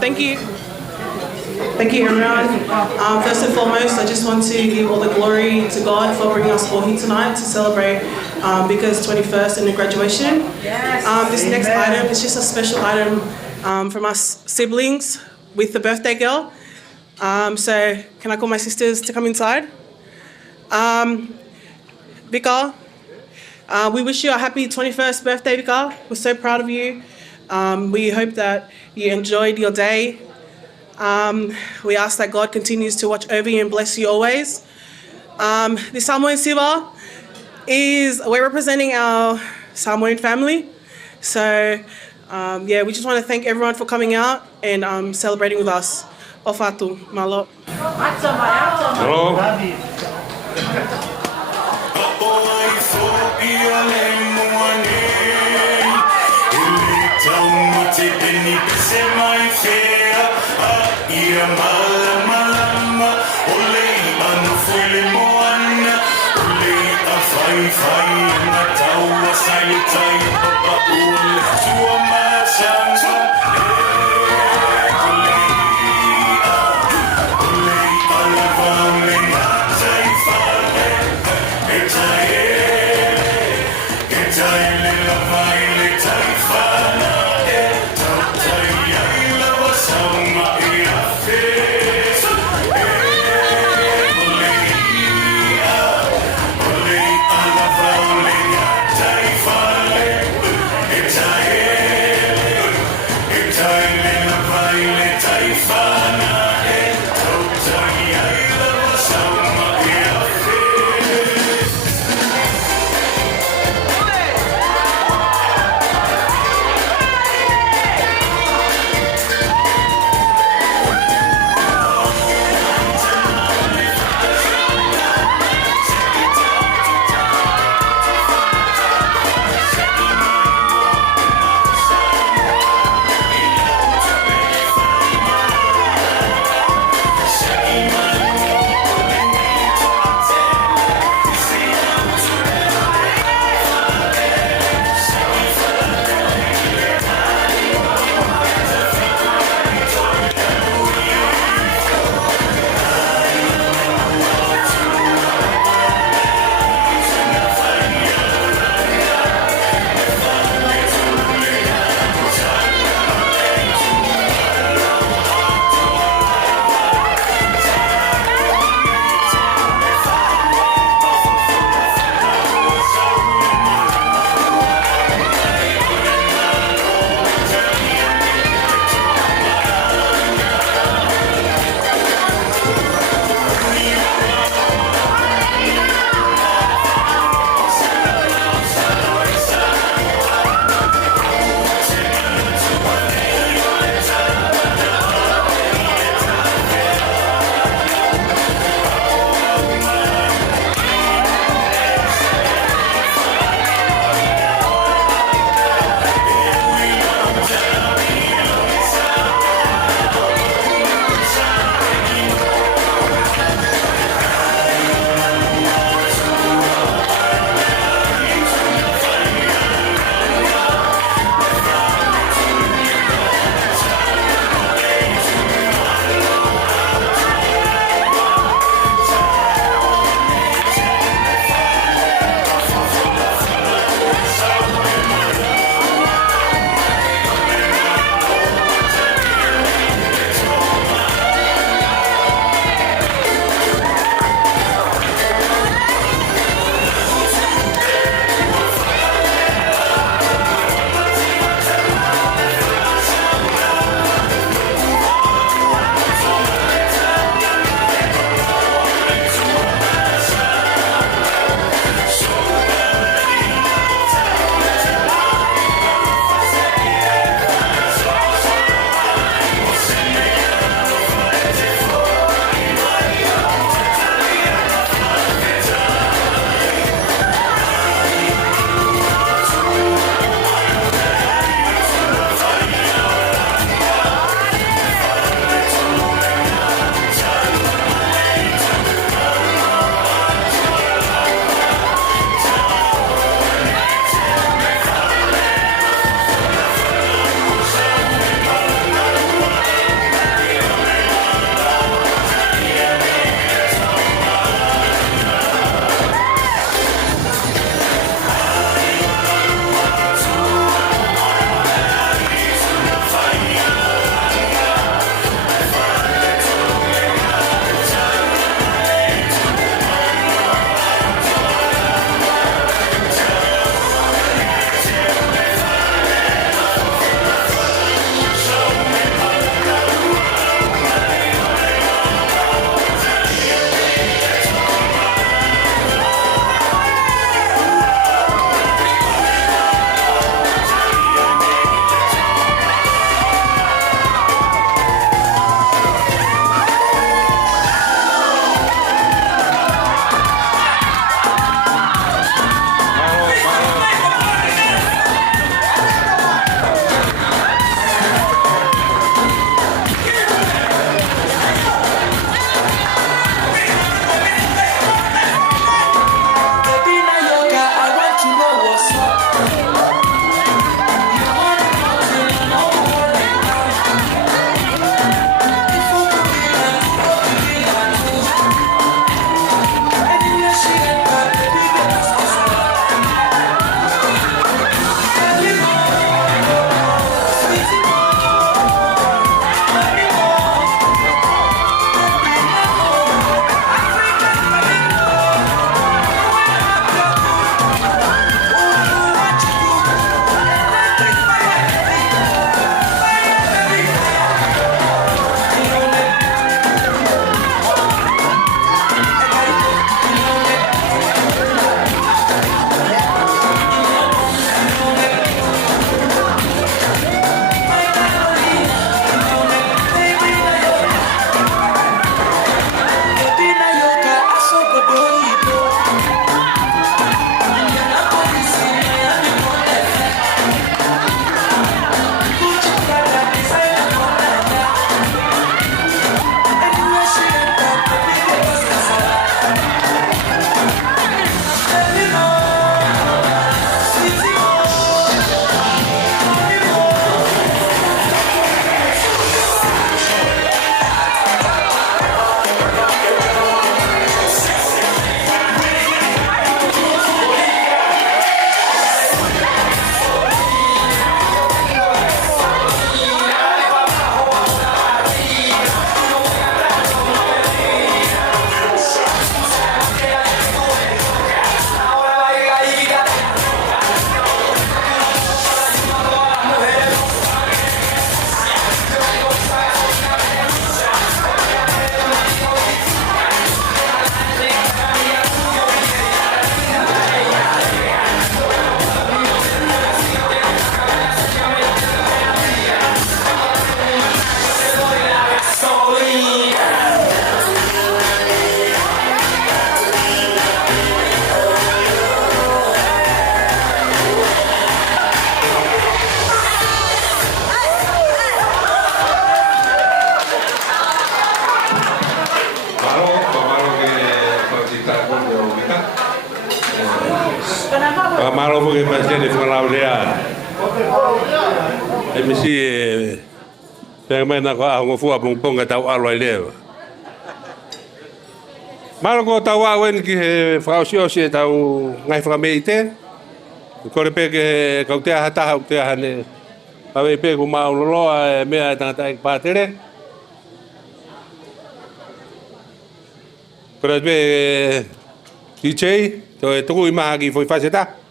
Thank you. Thank you, everyone. First and foremost, I just want to give all the glory to God for bringing us all here tonight to celebrate Vika's 21st and the graduation. This next item is just a special item from us siblings with the birthday girl. So can I call my sisters to come inside? Vika, we wish you a happy 21st birthday, Vika. We're so proud of you. We hope that you enjoyed your day. We ask that God continues to watch over you and bless you always. The Samoan Siva we're representing our Samoan family. So yeah, we just want to thank everyone for coming out and celebrating with us. Ofatu, malo. Fai, Whakamaro po ke pasene whalau lea. E misi pega mai na ko a ngofua pongponga tau alo ai leo. Maro ko tau a wen ki he whaosio si tau ngai whakameite. Ko re pe ke kautea hataha utea hane. Pawe pe ku mauloloa e mea tangata e pātere. Ko re pe DJ, to e tuku i maha ki foi whaseta.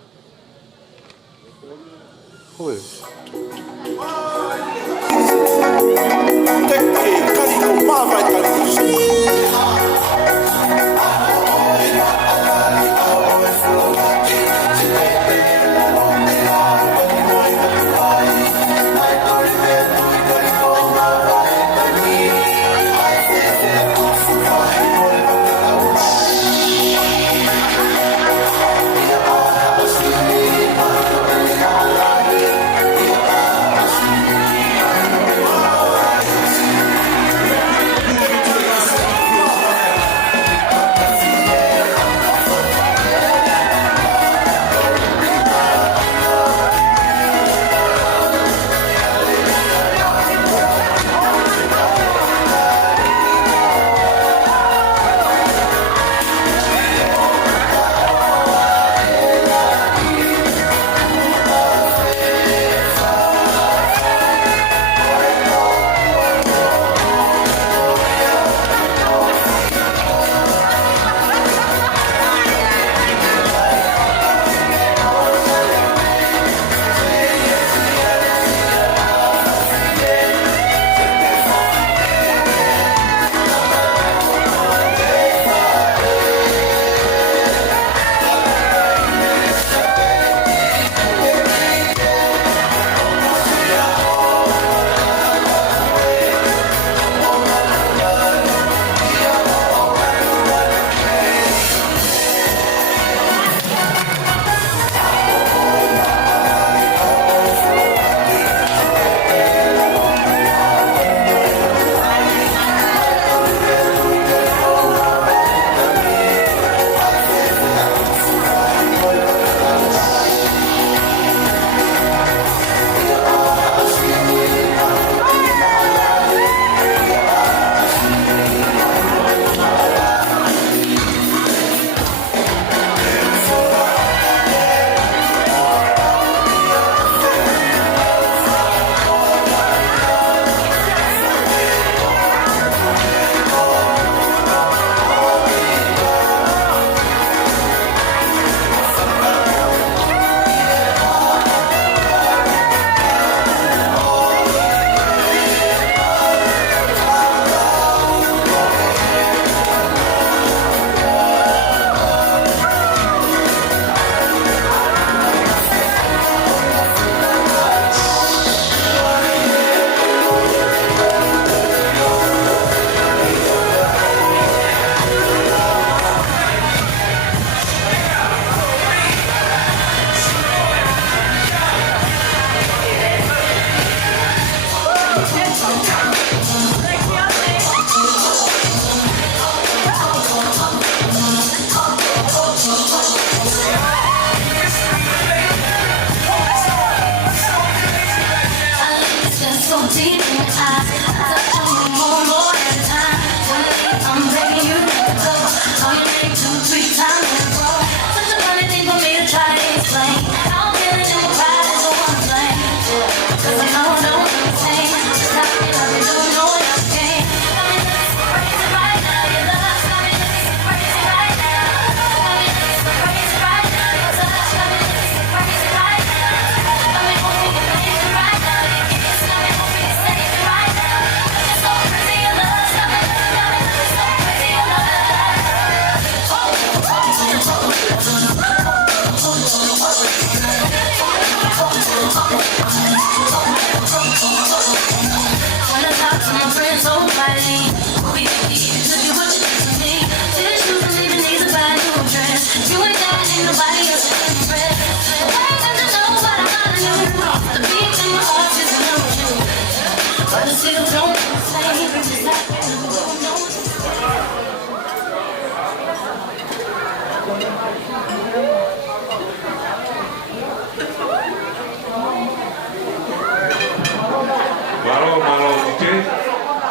Hoi. Teke, kariko, mawai kariko.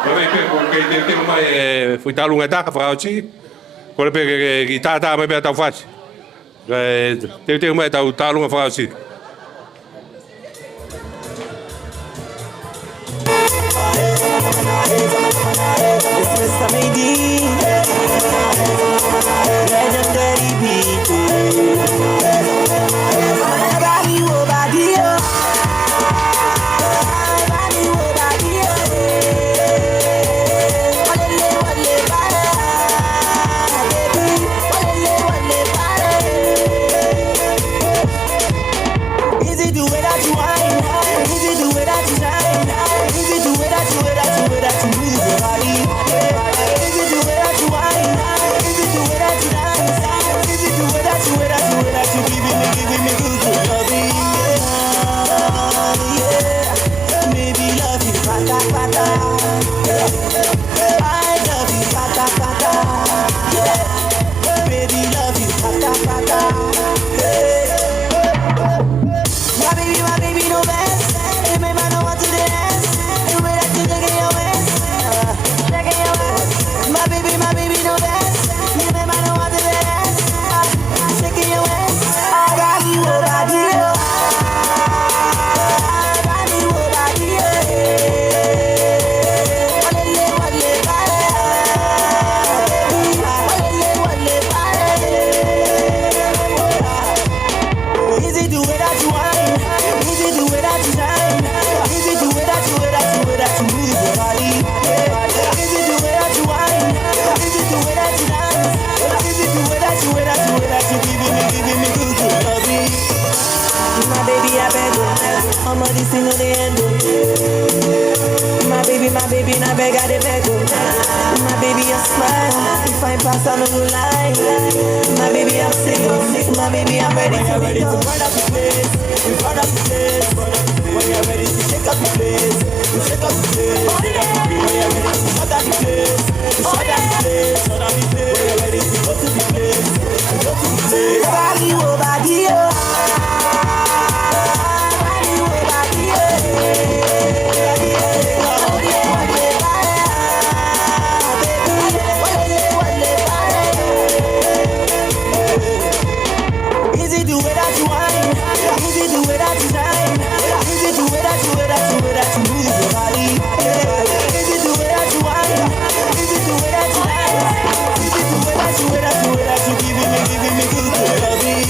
Ke mai fui talunga ta ka frauchi. Ko le pe ki ta mai pe ta fasi. Te mai ta talunga frauchi. It's Mr. Mady, legendary beat. Body, oh body, oh. Body, oh body, oh. Walele, walele, body. Baby, walele, walele, body. Is it the way that you whine? Is it the way that you shine? Is it the way that you move your body? Is it the way that you whine? Is it the way that you dance? Is it the way that you giving me good loving? Yeah, maybe love you pata pata. I love you pata pata. Yeah, baby love you pata pata. My baby, no mess. You make my know what to dance. The way that you taking your ass. My baby, no mess. You make my know what to dance. Shaking your ass. I got you, oh, body, oh. Body, oh, body, oh. Walele, walele, body. Walele, walele, body. Is it the way that you whine? Is it the way that you shine? Is it the way that you move your body? Is it the way that you whine? Is it the way that you dance? Is it the way that you giving me good loving? My baby, I beg you, I'm on this thing on the end. My baby, now beg I the beg you. My baby, I smile. If I pass, I know you lie. My baby, I'm single. My baby, I'm ready to burn up the place. We burn up the place. When you're ready to shake up the place, we shake up the place. When you're ready to shut down the place, we shut down the place. When you're ready to go to the place, we go to the place. Body, oh, body, oh. Body, oh, body, oh. Is it the way that you whine? Is it the way that you shine? Is it the way that you move your body? Is it the way that you whine? Is it the way that you dance? Is it the way that you giving me good loving?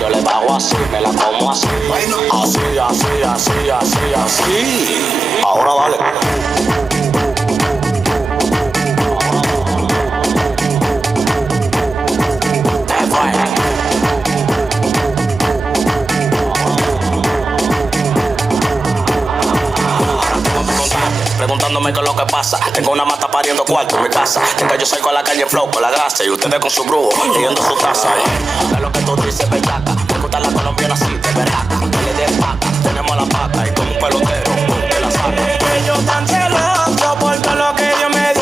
Yo le bajo así, me la como así. Así. Ahora dale. Preguntándome qué es lo que pasa. Tengo una mata pariendo cuarto en mi casa. Que yo salgo a la calle flow con la grasa. Y ustedes con su brujo, leyendo su taza. Es lo que tú dices, bellaca. Me gusta la colombiana así, de berraca. Dale de paca, tenemos la pata. Y como un pelotero, de la saca. Ellos tan celosos por todo lo que yo me di.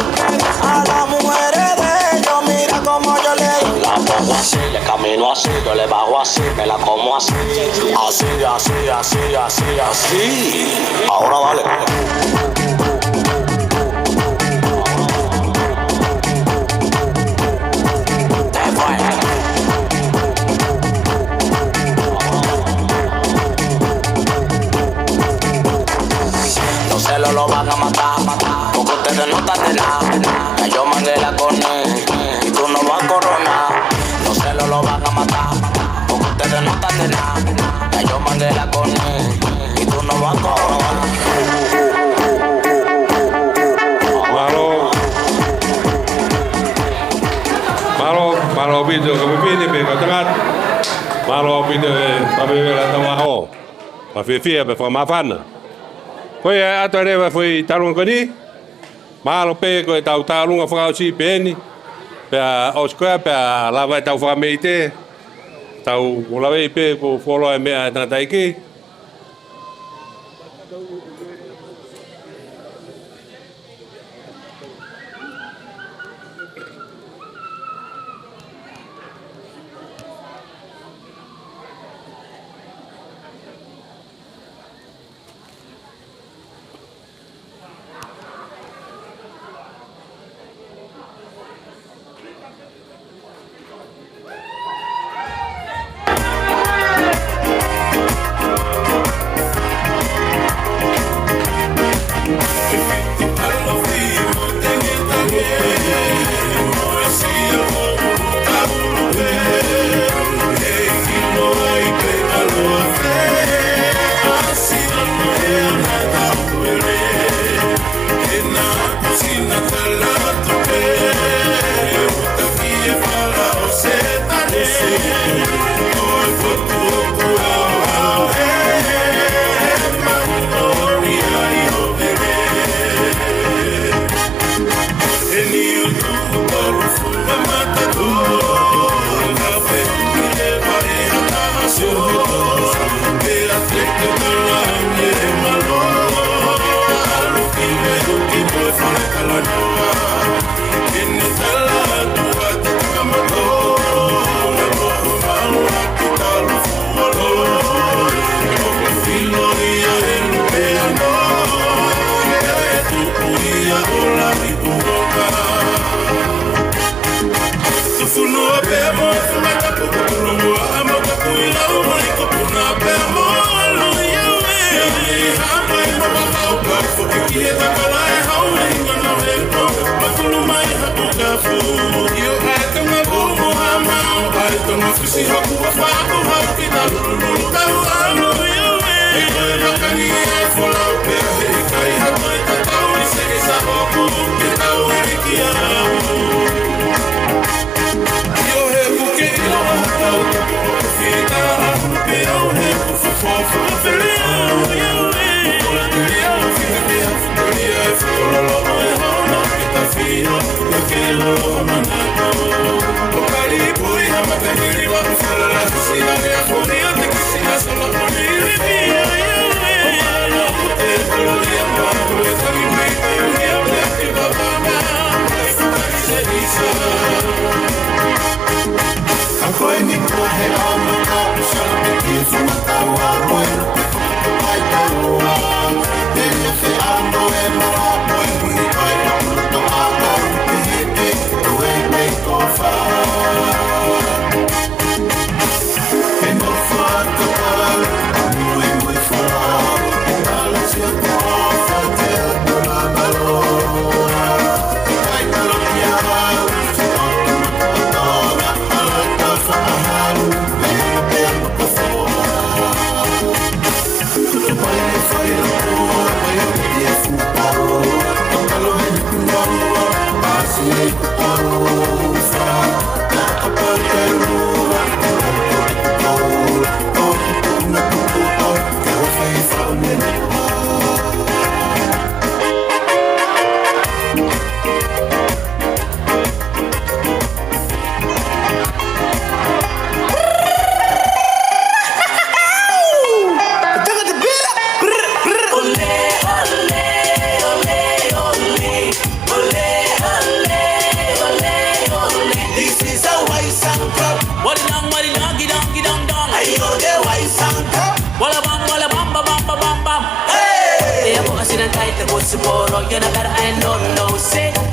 A las mujeres de ellos, mira como yo le di. La pongo así, le camino así. Yo le bajo así, me la como así. Así. Ahora dale. Lo van a matar, porque ustedes no están de nada. Ya yo mandé la corne y tú no vas a coronar. No se lo van a matar, porque ustedes no están de nada. Ya yo mandé la corne y tú no vas a coronar. pito ka pipini pe ka tangat. Malo pito pa pe la tawa ho. Pa fia pe fa mafana. Foi ato reva foi talon koni. Malo pe ko tau talunga fa si peni. Pe o skoa pe lava tau fa meite. Tau ulave pe ko folo e me na taiki.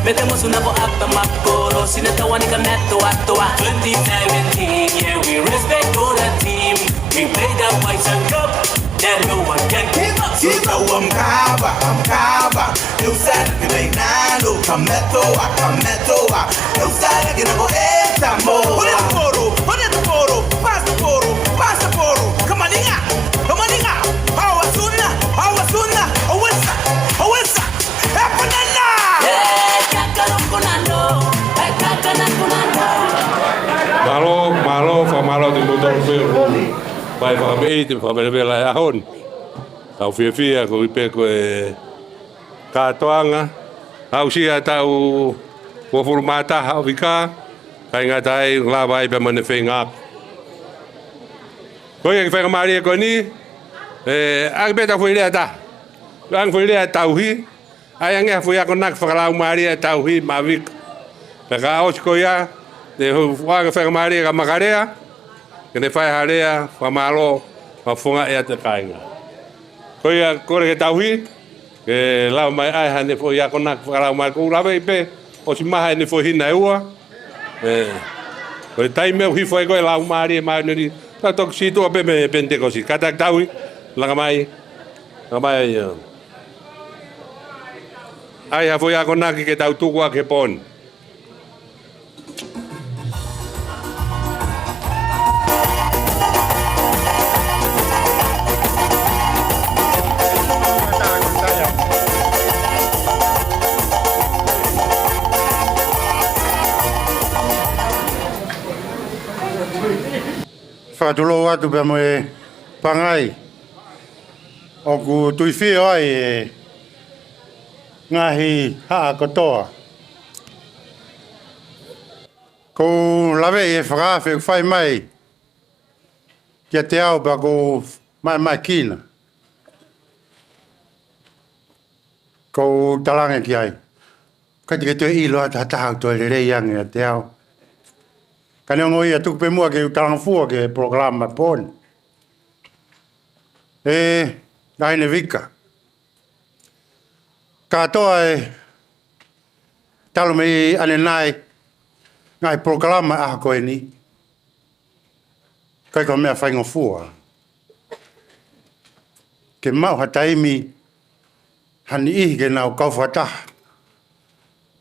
Metemos una boata macoro, sin esta guanica meto a toa. 2017, yeah, we respect all the team. We play that white and cup, that no one can keep up. Então I'm cava. Eu sei que vem nada, cametoa. Eu sei que não vou eita, amor. Olha o poro, passa poro. Camaninha. Hawa sunna, owesa. É banana. Hey, kakanan kunando. Pai whakame te whamerewela e ahon. Tau whiawhia ko i peko e kātoanga. Hau sia tau wafuru mātaha o Vika. Kai ngā tai ngā vai pe mane whenga. Koe ki whenga maria koe ni. Ake peta whuilea ta. Ang whuilea tauhi. Ai ange fui ako nak whakalau maria tauhi ma Vika. Peka aos koe ia. Te whanga whenga maria ka makarea. Kene whai harea, whamalo, whafunga ea te kāinga. Koe ia kore ke tauhi. Ke lau mai ai hane fo ia konak whakalau mai kou lawe ipe. O si maha ene fo hina e ua. Koe taimeu hifo e koe lau maari e mai neri. Tau toku si tua pe me pentekosi. Katak tauhi, langa mai. Langa mai. Ai hafo ia konak ke tau tukua ke pon. Whakatulo atu pe mo e pangai. O ku tui whio ai e ngahi haa kotoa. Ko lawe e whakawhi whai mai kia te au pa ko mai kina. Ko talange ki ai. Kati ke tue ilo ata hatahau toi le rei ange a te au. Kane ongo ia tuku pe mua ke talang fua ke programa pon. Naine Vika. Katoa e talo me ane nai ngai programa a koe ni. Kai ko mea whaingo fua. Ke mau hataimi hani ihi ke nau kauwhataha.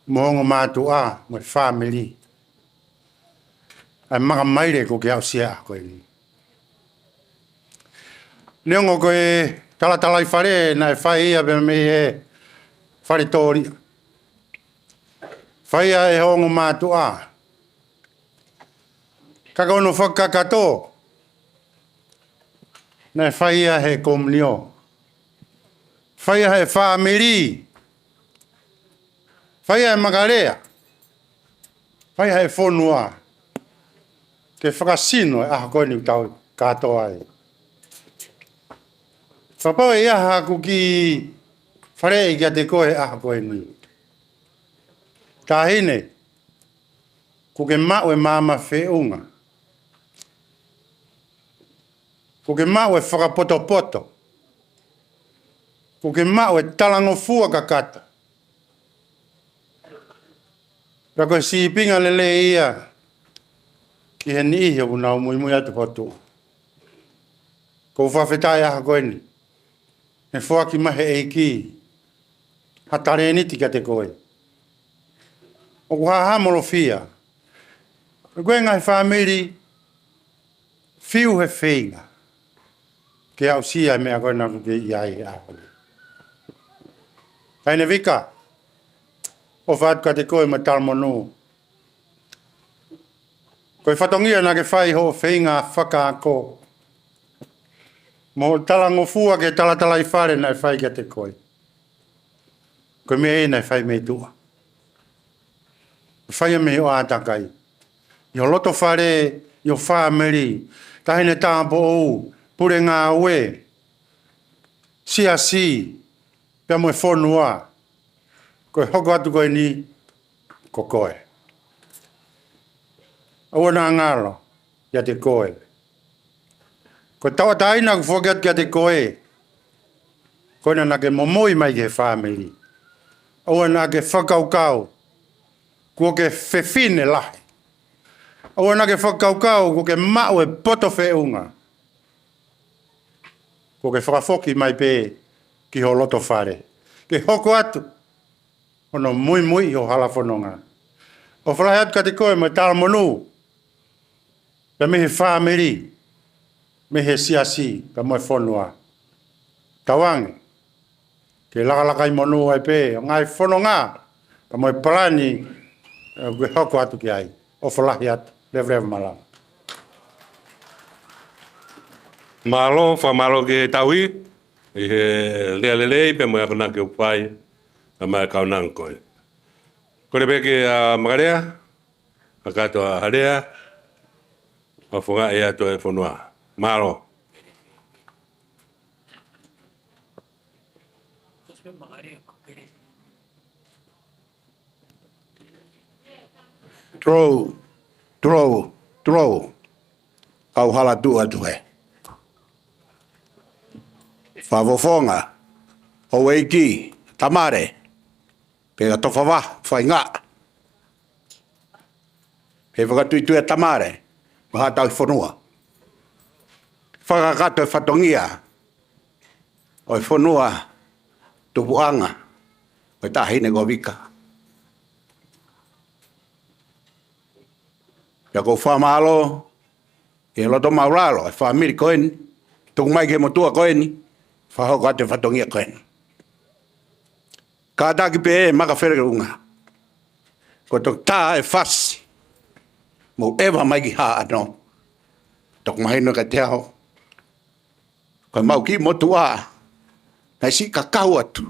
Mohongo mātu a mo family. Ai maka maire ko ke au sia a koe ni. Neongo koe talatalai whare na e whai ia pe me e whare tōri. Whai ia e hongo mātu a. Kaka ono whakakato. Na e whai ia he komunio. Whai ia he whamiri. Whai ia he magarea. Whai ia he whonua. Ke whakasino e aha koe ni tau katoa e. Whapau e aha ku ki whare i kia te koe aha koe ni. Tāhine, ku ke mau e māma whiunga. Ku ke mau e whakapoto. Ku ke mau e talango fua kakata. Ra koe si pinga lele ia. Ki he ni ihi o nau mui atu potu. Ko whawhetai aha koe ni. He whaki mahe e ki. Hatare ni tika te koe. O ku haha molo fia. Koe ngai whamiri. Fiu he whinga. Ke au sia mea koe na kuke iai e ahole. Kaine Vika. O whaatuka te koe ma talmonu. Koe whatongia na ke whai ho whinga whakaako. Mo talango fua ke talatala i whare na e whai kia te koe. Koe me e na e whai me tua. Whai me o atakai. Io loto whare, io whameri. Tahine tāpo ou, pure ngā ue. Sia si, pia mo e whonua. Koe hoko atu koe ni, ko koe. Aua nā ngalo, ia te koe. Ko tawa taina ku whokiat kia te koe. Koe na ke momoi mai ke whamiri. Aua nā ke whakaukau. Kua ke whewhine lahi. Aua nā ke whakaukau, kua ke mau e poto whiunga. Kua ke whakawhoki mai pē ki ho loto whare. Ke hoko atu. Ono mui ho hala whanonga. O whalahi atu ka te koe mai tāra monu. Pe me he whamiri. Me he siasi. Pe moe whanua. Tawange. Ke lakalaka i monu ai pē. O ngai whanonga. Pe moe parani. Ke hoko atu ki ai. O whalahi atu. Lev malanga. Malo, fa malo ke taui. I he lea lelei pe mo yakuna ke upai. A mai kau nang koe. Kore peke a magarea. A kato a harea. A funga e ato e fonua. Malo. Trou. Kau hala tua tuhe. Whawofonga. Howeiki. Tamare. Pega tofawa. Whainga. He whakatui tamare. Maha tau whanua. Whakakato e whatongia. O e whanua. Tupuanga. O e tahine go Vika. Ia ko whamalo. E loto mauralo. E whamiri koeni. Tuk mai ke motua koeni. Whahoko ate whatongia koeni. Ka taki pe e maka where unga. Ko tok tā e whasi. Mo ewa mai ki haa anō. Tok mahino ka te ao. Ko mau ki motua. Nai si kakau atu.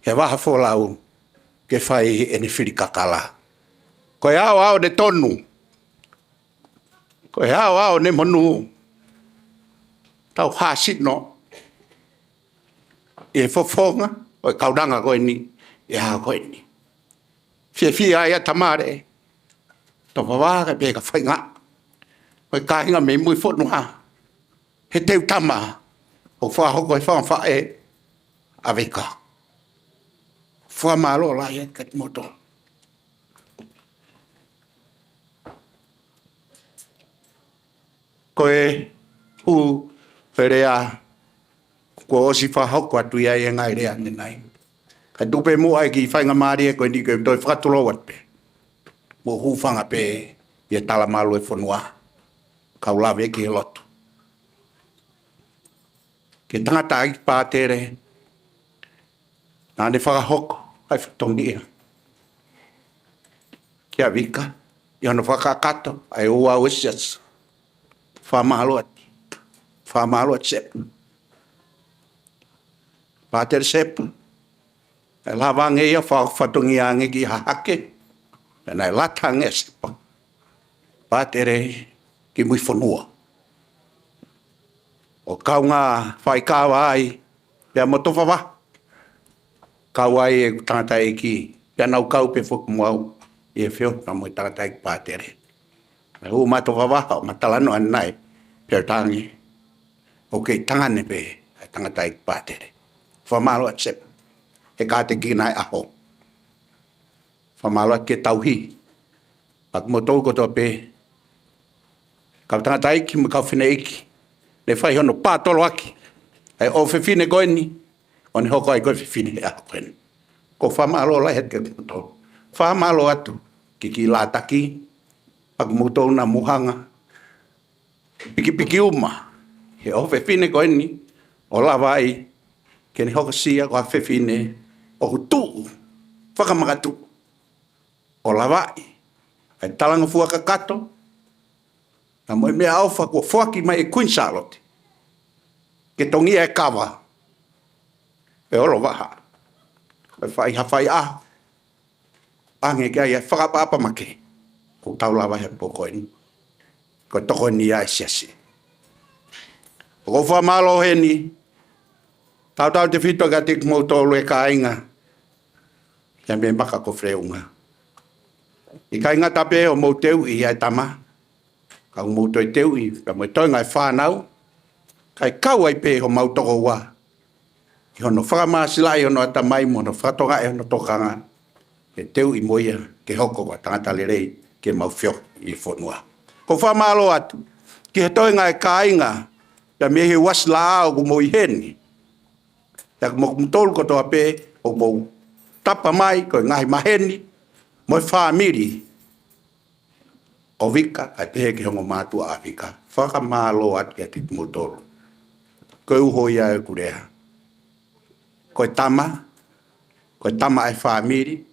He waha wholau. Ke whai e ni whiri kakala. Ko e ao ne tonu. Ko e ao ne monu. Tau hasi no. E fofonga. O e kaudanga koe ni. E haa koe ni. Fia ia tamare. Tō wawaka pēka whainga. O e kāhinga me mui whonua. He teu tama. O whahoko e whawha e. A Vika. Whamalo la ia kat moto. Koe hu wherea. Ko osi whahoko atu ia e ngai rea nenai. Ka tupe mua e ki whainga maari e koe ni koe toi whakatolo wat pe. Mo hufanga pe ia tala malu e whanua. Kau lawe ki he lotu. Ke tangata ai pātere. Nā ne whakahoko ai whatongi ia. Kia Vika. Ia no whakakato ai ua usias. Whamalo ati. Whamalo ati sepu. Pātere sepu. E lawange ia whatongi ange ki hahake. E nai latange sepa. Pātere ki mui whanua. O kaunga whai kawa ai. Pea motofa wa. Kawa ai e tangata e ki. Pea nau kau pe whuku muau. I e whio na mui tangata e ki pātere. E hu matofa wa. O matalano anai. Pea tangi. O kei tangane pe. E tangata e ki pātere. Whamalo at sepa. E kāte ki nai aho. Whamalo at ke tauhi. Pak motou koto pe. Kau tangata iki mo kau whine iki. Ne whai hono pātolo aki. Ai o whiwhine koe ni. O ne hoko ai koe whiwhine e ako koe ni. Ko whamalo lai het ke motou. Whamalo atu. Ki lātaki. Pak motou na muhanga. Piki uma. He o whiwhine koe ni. O lawa ai. Ke ne hoko sia ko a whiwhine. O hutu. Whakamagatu. O lawa ai. Ai talanga fua kakato. Na moe mea auwha kua whaki mai e Queen Charlotte. Ke tongia e kawa. E olo waha. Koe whai hawhai aho. Ange kia ia whakapapa make. Ko tau lawa he poko ni. Ko toko ni ai siasi. Ko whamalo he ni. Tau te whitua ka te kumautolo e ka inga. Kia me maka ko freunga. I ka inga tape o mouteu i ai tama. Kau mouto e teu i, ka moe toinga e whanau, kai kau ai pe ho mautoko wa. I hono whakamasila i hono atamai mo no whatoga e hono tokanga. E teu i moia ke hoko wa tangata lerei ke mauwhio i whonua. Ko whamalo atu, ki he toinga e kāinga, ka me he wasla au ku mo i heni. Ka mo kumtolu koto a pe, o mo tapa mai, ko ngahi maheni, mo i whamiri. O Vika, ai pehe ki hongo mātua a Vika. Whakamalo atu kia titu motoro. Koe uho ia e kurea. Koe tama e whamiri,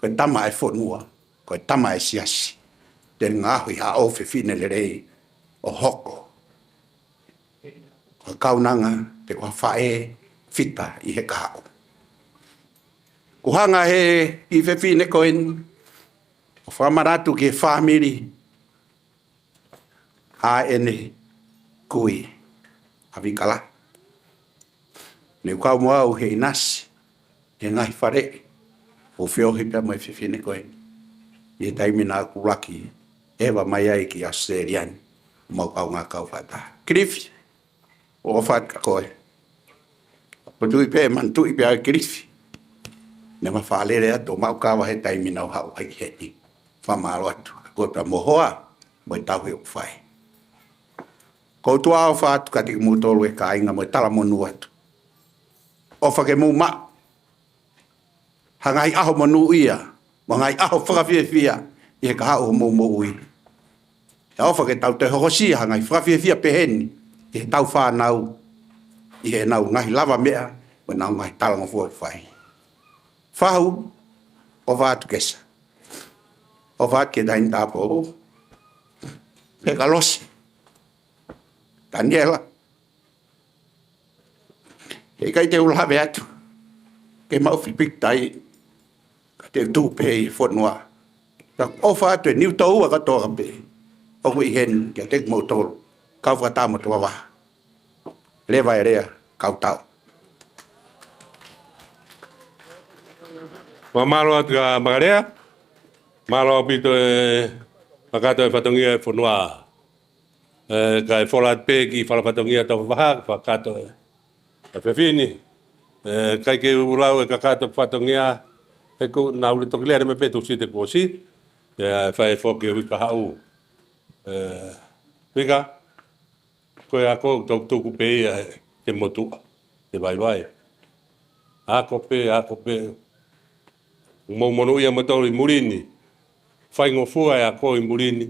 koe tama e whonua, koe tama e siasi. Te ngahui ha o whiwhine le rei o hoko. kaunanga te kua whae fita i he kahao. Kuhanga he i whewhine koen, o whamaratu ke whamiri, a ene kui, a vikala. Ne kau mua au he inasi, he ngai whare, o whiohi pia mai whewhine koen. I taimina kulaki, ewa mai ai ki Australian, mau kau ngā kau whata. Kirifi, o whata koe. Patui pe man tui pe ai kirifi. Ne ma whaalere atu, mau kawa he taimina o hau hai heti. Whamaro atu, koe pa mohoa, moi tau he uwhai. Ko tua au whātu kati ki mūtolu e ka inga moi tala monu atu. O whake mū ma. Hangai aho monu ia, mangai aho whakawhiawhia, i he ka hau mū mū ui. E o whake tau te hokosia, hangai whakawhiawhia peheni, i he tau whānau, i he nau ngahi lava mea, o nau ngahi talanga fua whai. Whahu, o wātu kesa. O wātu ke taini tāpo o. Peka losi. Daniela. He kai te ulawe atu. Ke mau whipik tai. Ka te tūpe i whanua. Ta o whātu e niu tau a katoa pe. O hui hen, kia te mau tolu. Kau whakatama tua wā. Lewa e rea, kau tau. Wa malo atu ka magarea. Malo pito e makato e whatongia e whanua. Ka e wholat pe ki whalapatongia tau whaha, whakato e whewhini. Kai ke ulau e kakato whatongia e ku na uli toki lea me petu si te kōsi. E whae whoke Vika hau. Vika, koe ako tuku pe ia te motua, te vai. Ako pe. Mo mono ia matau i murini. Whai ngō fua e ako i murini.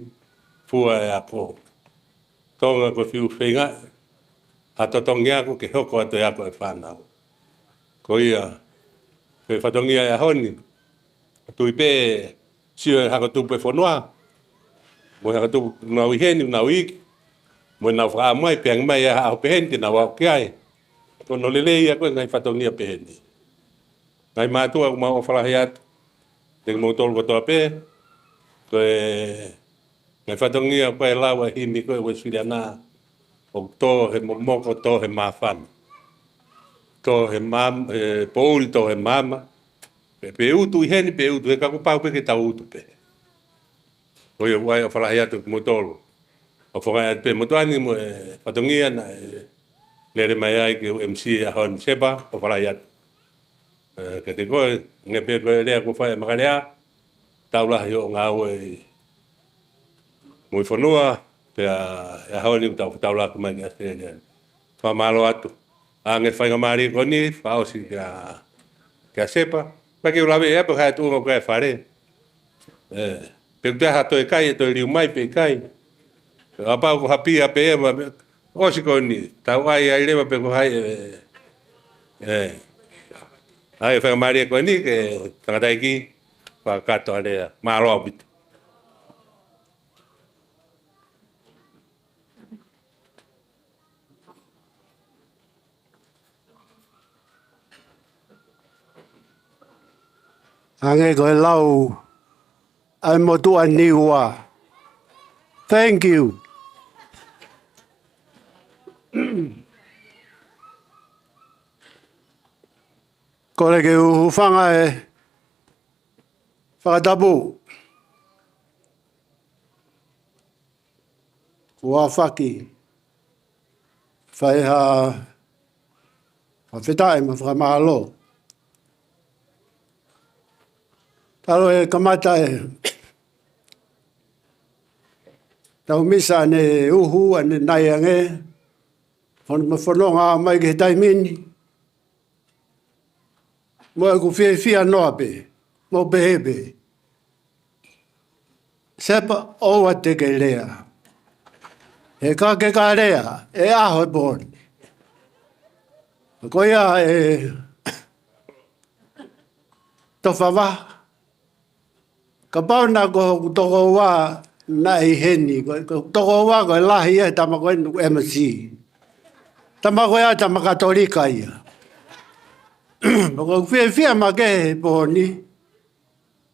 Fua e ako. Tonga ko whiu whenga. A totongi ako ke hoko ato e ako e whanau. Ko ia. Ke whatongia e honi. Tui pe sio e haka tupe whanua. Mo haka tupe nau i heni, nau iki. Mo nau wha mai, peang mai e hao pehenti, nau wau kiai. Kono lele ia koe ngai whatongia pehenti. Ngai mātua ku mau o whalahi atu. Te mo tolu katoa pe, koe ngai whatongia koe lawa himi koe weswiri ana, o tō he momoko, tō he mawhana. Tō he mama, pouri tō he mama, pe utu i heni, pe utu, he kaku pau pe ke tau utu pe. Koe wai o whalahi atu mo tolu. O whakai atu pe motuani mo whatongia na lere mai ai ke MC a hon seba o whalahi atu. Ke te koe, nge pe koe rea ko whae makarea, taulahi o ngā ue mui whanua, pe a haoni u taula ku mai ki Australia. Whamalo atu. A nge whainga maari ko ni, whaosi kia sepa. Pake ulawe e apu hai tuunga koe whare. Pe kutea hato e kai, e toi riu mai pe kai. Apau ko hapi ape e ma, osi ko ni, tau ai ai lewa pe ko hai ai whainga maari ko ni, ke tangatai ki, whakato alea, malo apitu. Ange koe lau, ai motua niua. Thank you. Kore ke uhufanga e whakatapu. Ua whaki. Whaiha whawhetai ma whakamahalo. Talo e kamata e tau misa ne uhu ane nai ange. Whanonga mai ke taimini. Mo e ku whia noa pe, mo behebe. Sepa oua te ke lea. E ka ke ka lea, e aho e pōni. Ko ia e towhawa. Ka pauna ko toko wā na i heni. Ko toko wā ko e lahi e tama ko enu MC. Tama koe ata makatolika ia. Mako fia make poni.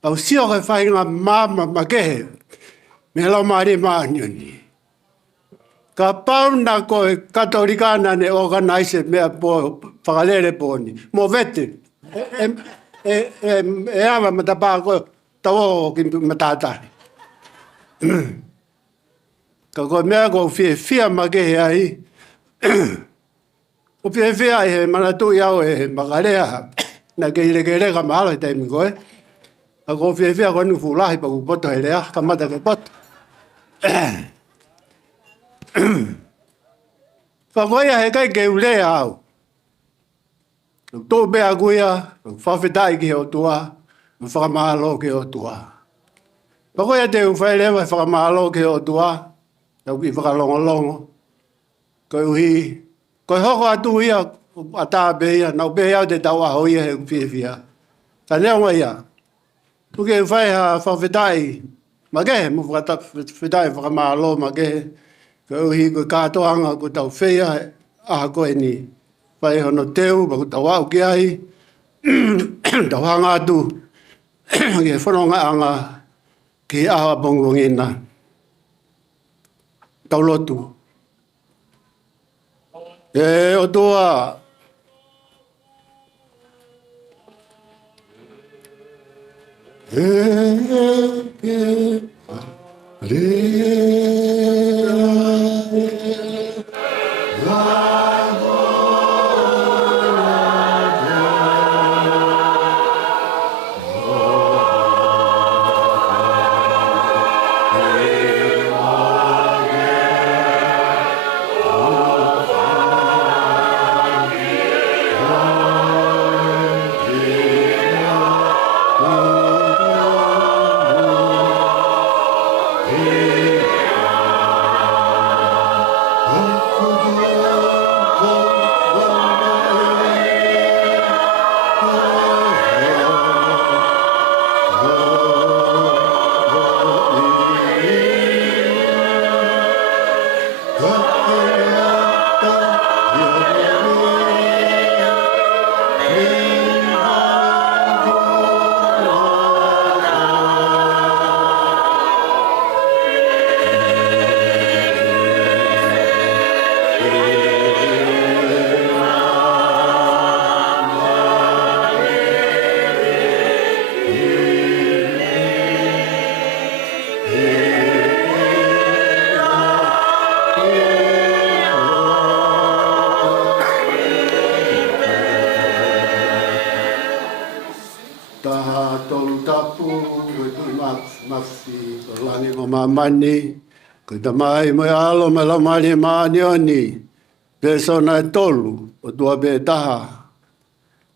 Au sio ke whainga mama make. Me lau maari maanioni. Ka pauna koe katolika ne organize mea po whakalere poni. Mo vete. E awa matapaa koe tau ki matata. Ka koe mea koe fia make ai. O fia he manatu iau e makarea. Na ke ka mahalo he taimi koe. A ko fia koe nu fulahi pa kupoto he rea. Ka mata ke poto. Whakoia he kai ke ulea au. Tō bea kuia, whawhetai ki o tua, whakamahalo ki o tua. Whakoia te uwhaelewa whakamahalo ki o tua, tau ki whakalongolongo. Koe uhi, koe hoko atu ia, a tā beia, nau beia au te tau aho ia he uwhiwhia. Ta neonga ia, tuke uwhaiha whawhetai, magehe, mu whawhetai whakamahalo magehe, koe uhi koe kātoanga ko tau whea, aha koe ni. Pai hono teu, baku tau au ki ai, tau hanga atu, ki whanonga anga, ki awa bongongina. Tau lotu. E o tua. Mani, ko ta mai mo alo me la mani manioni. Persona tolu, o tua be taha.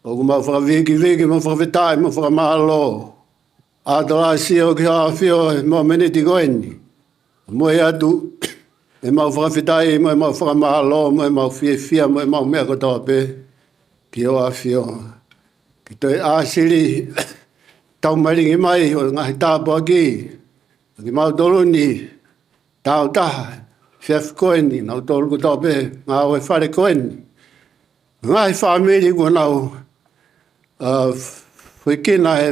O kuma fra viki mo fra vitai mo fra malo. A dola si o ki ha fio mo meniti goeni. Mo ya du e mo fra vitai mo fra malo mo fia mo me ko to be. Ki o a fio. Ki te a siri tau maringi mai o ngai tapo ki. Ki mau tolu ni tau taha, fiaf koeni, nau tolu ku tau pe, ngā oe whare koeni. Ngai whamiri ku nau, whikina he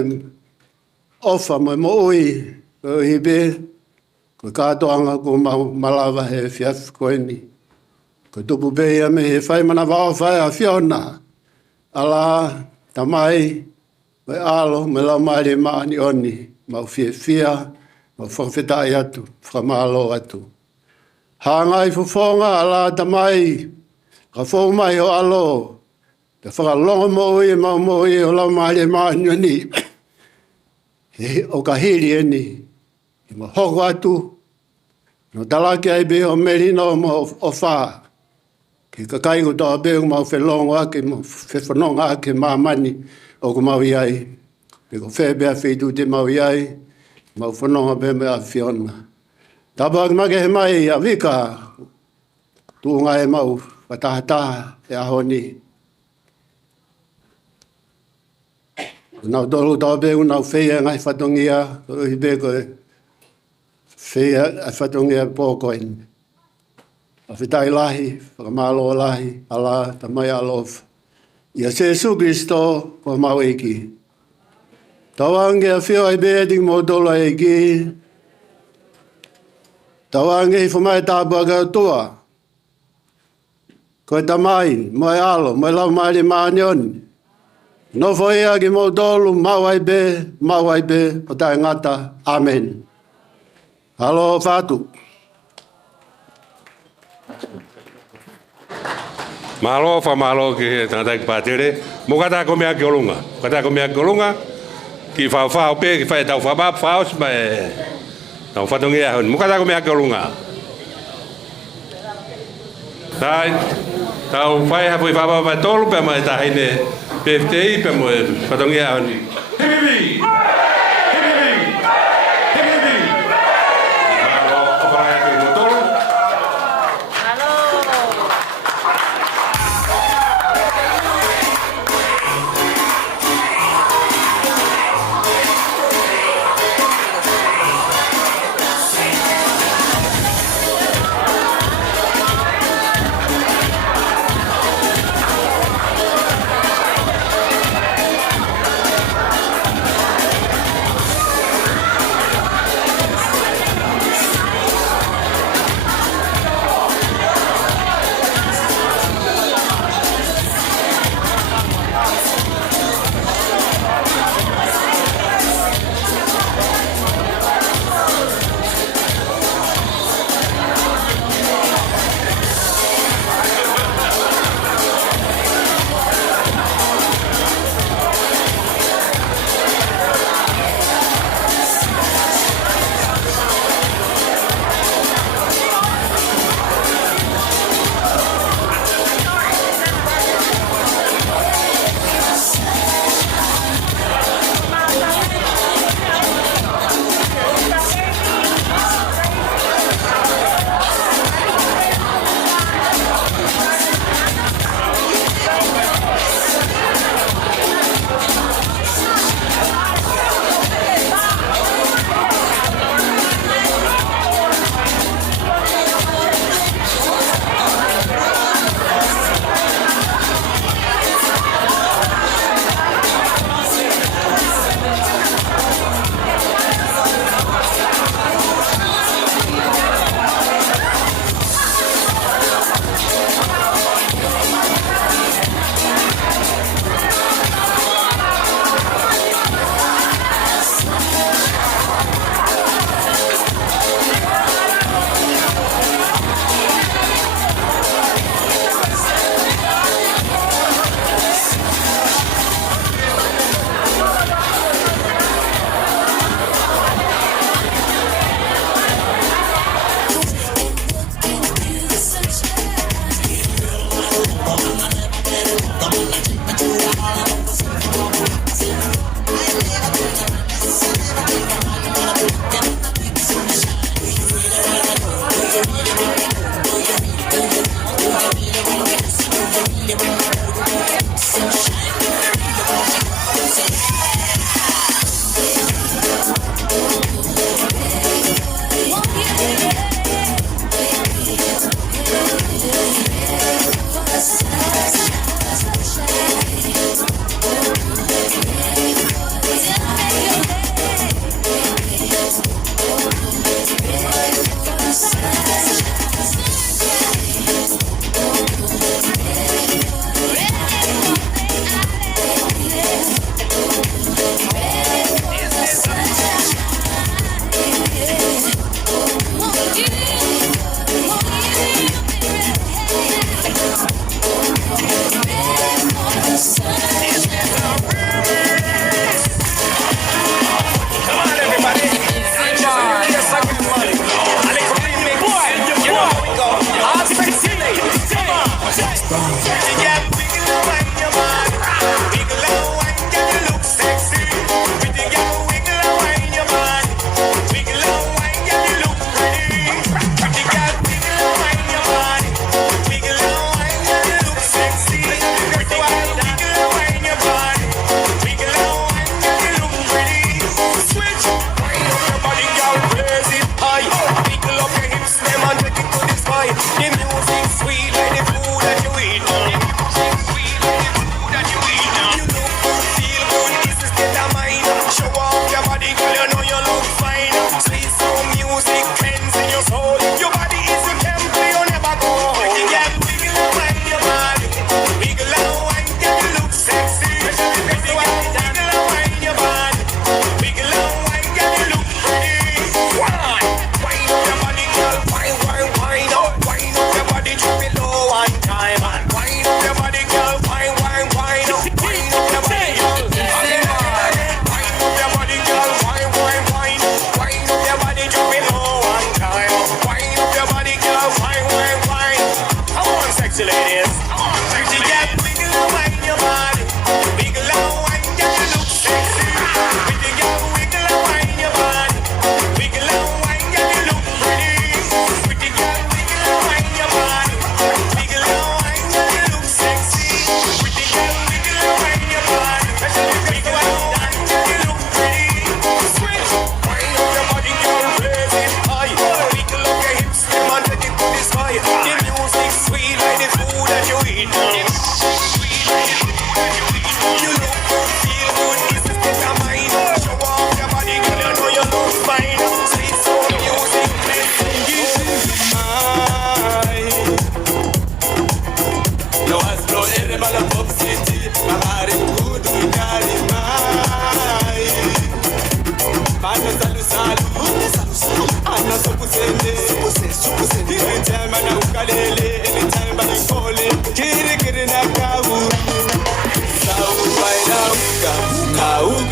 ofa mo ui, ko hibe, ko kātoanga ku mau malawa he fiaf koeni. Ko tupu beia me he whaimana wao whai a whiona, ala tamai, me alo, me lau maere maani oni, mau fia, ma whawhetai atu, whamalo atu. Hāngai whawhonga ala tamai, ka whau mai o alo, te whakalonga mo ui, mau mo ui o lau maare maani ni. O ka hiri eni, i ma hoko atu, no talaki ai be o merino mo o wha. Ki ka kaigo toa be o mau whelongo ake, mo whewhanonga ake mamani o ku mau iai. Pe ko whebea whitu te mau iai, mau whanonga pe me a whiona. Tāpaki make he mai a Vika, tūnga e mau, watahataha e ahoni. Nau tolu tau pe nau whea ngai whatongia, uhi pe koe whea a whatongia pōkoini. Awhitai lahi, whakamalo lahi, ala, tamai alof. Ia Jesu Kristo, wa mau eki. Tawange a whio ai beeding mo dola eki. Tawange i whamai tāpua kautua. Koe tamai, moe alo, moe lau maile maanioni. No foia ki mo dolu, mau ai be, o tae ngata. Amen. Halo, Fatu. Malo fa malo ki tata ki patere. Mo kata ko mea ki olunga. Kata ko mea ki olunga. Ki fa pe ki fa tau fa ba fa os ba. Tau fa tongi ahon. Mo kata ko mea ki olunga. Tai tau fa ha foi fa ba tolu pe mai ta hine. Pe tei pe mo fa tongi ahon. Hibi.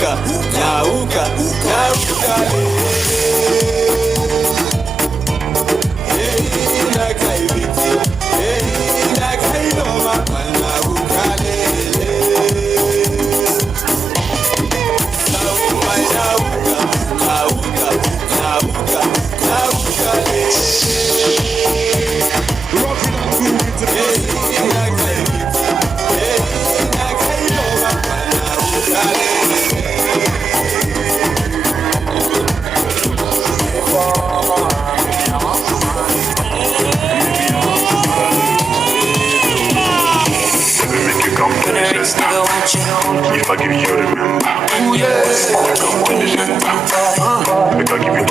Nyauka, nyauka, nyauka, If I give you the remember, ooh yes, if I give you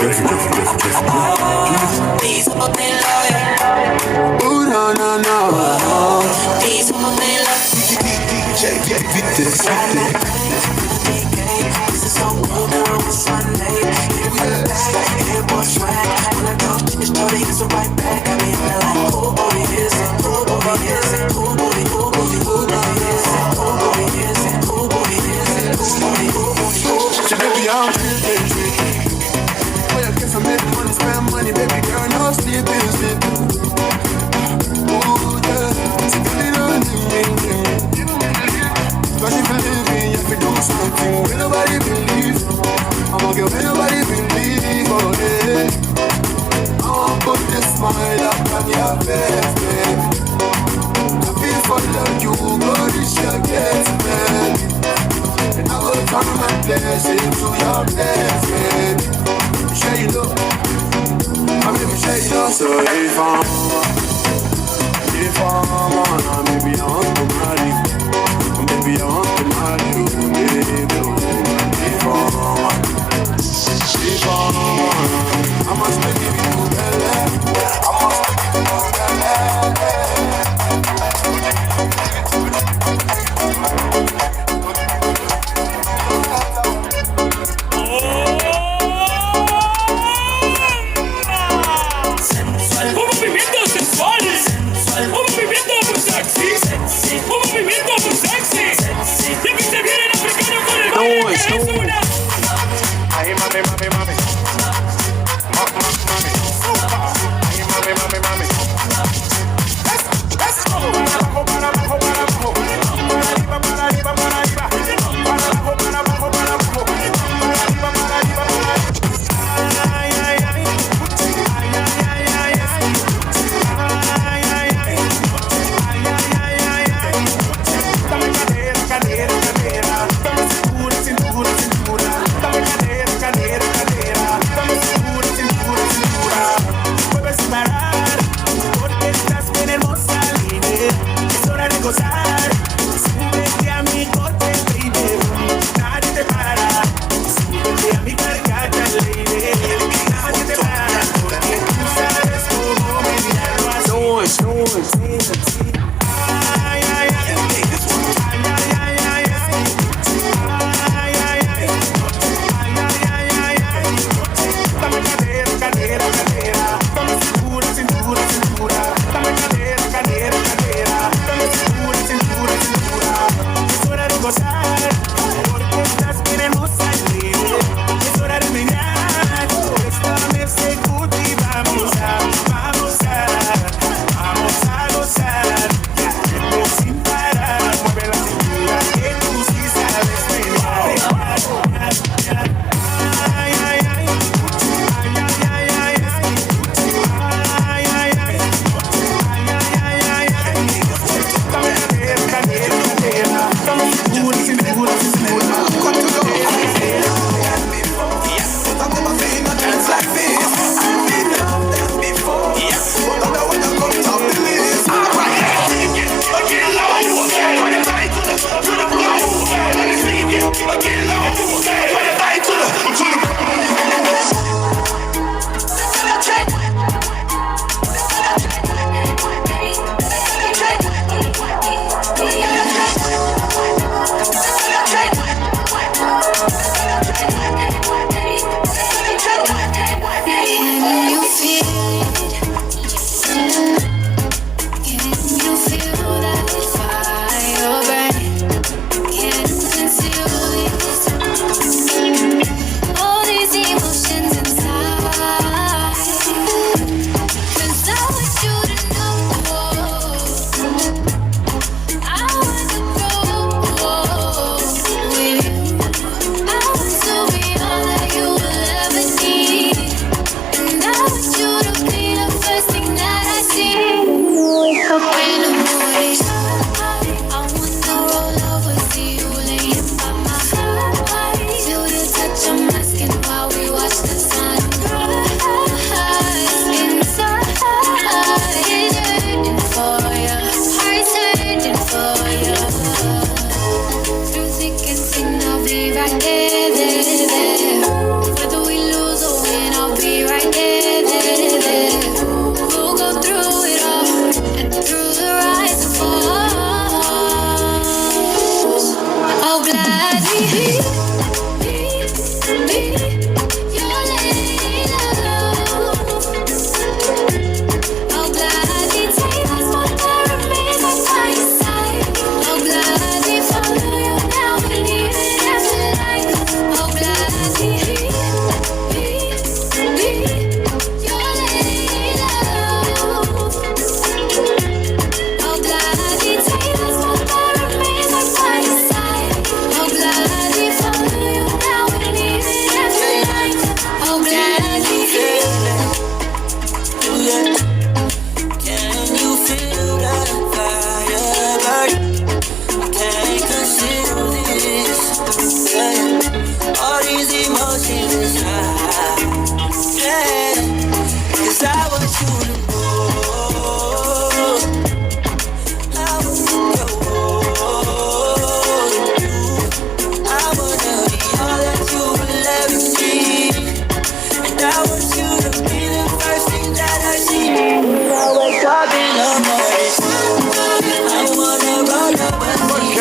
these are the liar. Ooh no no no. These are the liar. DJ Vita. This is so cool. Now what's my name? Here was right. When I talk, it's dirty. It's right back. I mean, like, oh boy, is it? Oh boy, is it? Oh boy, oh boy, oh boy, is it? Oh boy, is it? Oh boy, is it? Oh boy, oh boy, oh boy. So baby, I'm tricky. Boy, I guess I make money, spend money, baby girl, no sleeping, sleeping. Ooh, yeah, so baby, don't need me. Cause if you believe me, you have to do something when nobody believes. I'm a girl when nobody believes, oh yeah. I wanna put this smile up on your face, baby. I feel for love, you go reach your gates, baby. And I will turn my blessing to your place, baby. Share you know, I'm gonna share you know. So if I'm on, maybe I want to marry you. Baby, I want to marry you, baby. If I'm on, I must make you better. I must make you better. Un movimiento sensual, un movimiento muy sexy, un movimiento there, there, there. Whether we lose or win, I'll be right there, there, there. We'll go through it all and through the rise and falls. I'll gladly be your lady love. I'll gladly take the spot that remains by my side. I'll gladly follow you now and even after life. I'll gladly be your lady love. I'll gladly take the spot that remains by my side. I'll gladly follow you now and even after life. I'll gladly Can you feel that fire burn? I can't conceal this. All these emotions inside. Yeah, 'cause I want you to know. I want you to know. I wanna be all that you will ever see. And I want you to be the first thing that I see. When I wake up in the morning, I wanna roll up and see.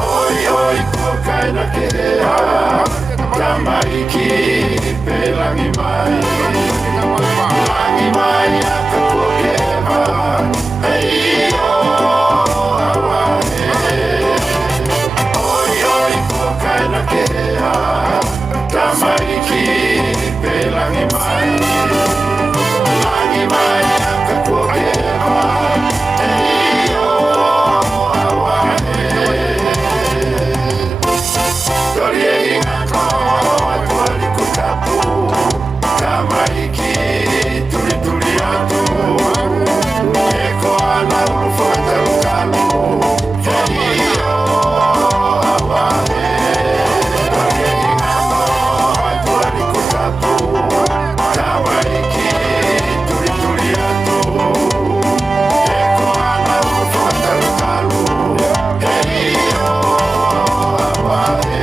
Oi, oi, kokaina kerea, tamariki, pelangi mai. Langi mai akakokeva, ei o awae. Oi, oi, kokaina kerea, tamariki, pelangi mai. Langi mai akakokeva, ei o awae. Dori ngako, tuali kutapu, tamariki, tuli tuli atu. Eko ana ufata ukalu, ei o awae. Dori ngako, tuali kutapu, tamariki, tuli tuli atu. Eko ana ufata ukalu, ei o awae.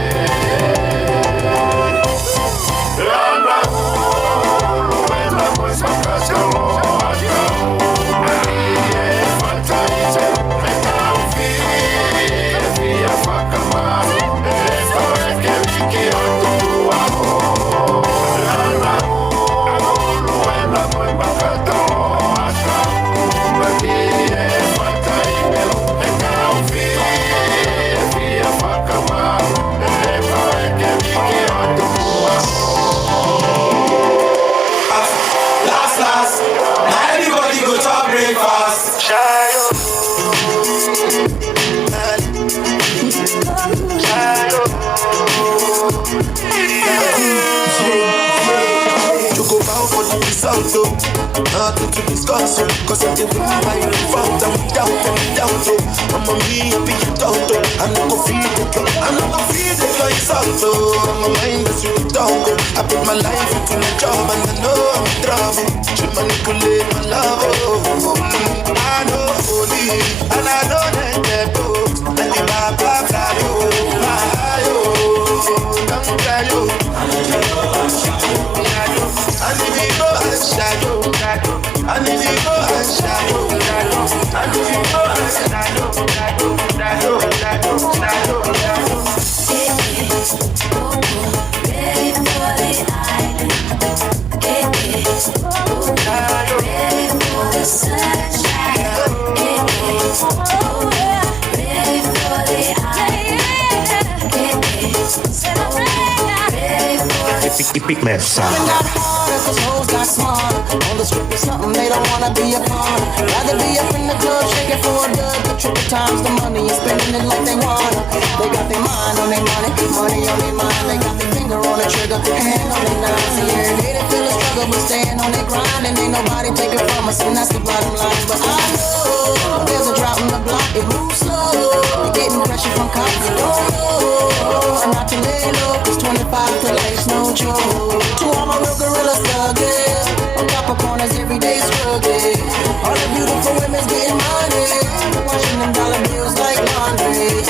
Last, now everybody go to breakfast. You go bow for the result, though. Nothing to discuss, oh. Cause if they win by your fault, I'm without any doubt, oh. I'm a me, I'm being doubt, oh. I'm not gonna feed it, I'm not gonna feed it like salt, oh. I'm a mind that's really down, oh. I put my life into my job and I know I'm in trouble. She manipulate my love, oh. I know only, and I know that, oh. And the Baba cry, oh. My, oh. Don't cry, oh. I need to go and shadow. I need to go and shadow. I need to go and shadow. ready for the island. Ready for the sunshine. Ready for the island. Epic Map Sound. Cause hoes got smart. On the strip is something they don't wanna be a part. Rather be up in the club, shaking for a dub. The triple times the money and spending it like they wanna. They got their mind on their money, money on their mind. They got their finger on the trigger, hand on their nine. See, every day they feel a struggle, but staying on their grind. And ain't nobody taking from us, and that's the bottom line. But I know there's a drop in the block, it moves slow. You're getting pressure from cops, you don't know. And not to lay low, cause 25 to life's no joke. To all my real gorillas thugging, on top of corners every day struggling. All the beautiful women's getting money, washing them dollar bills like laundry.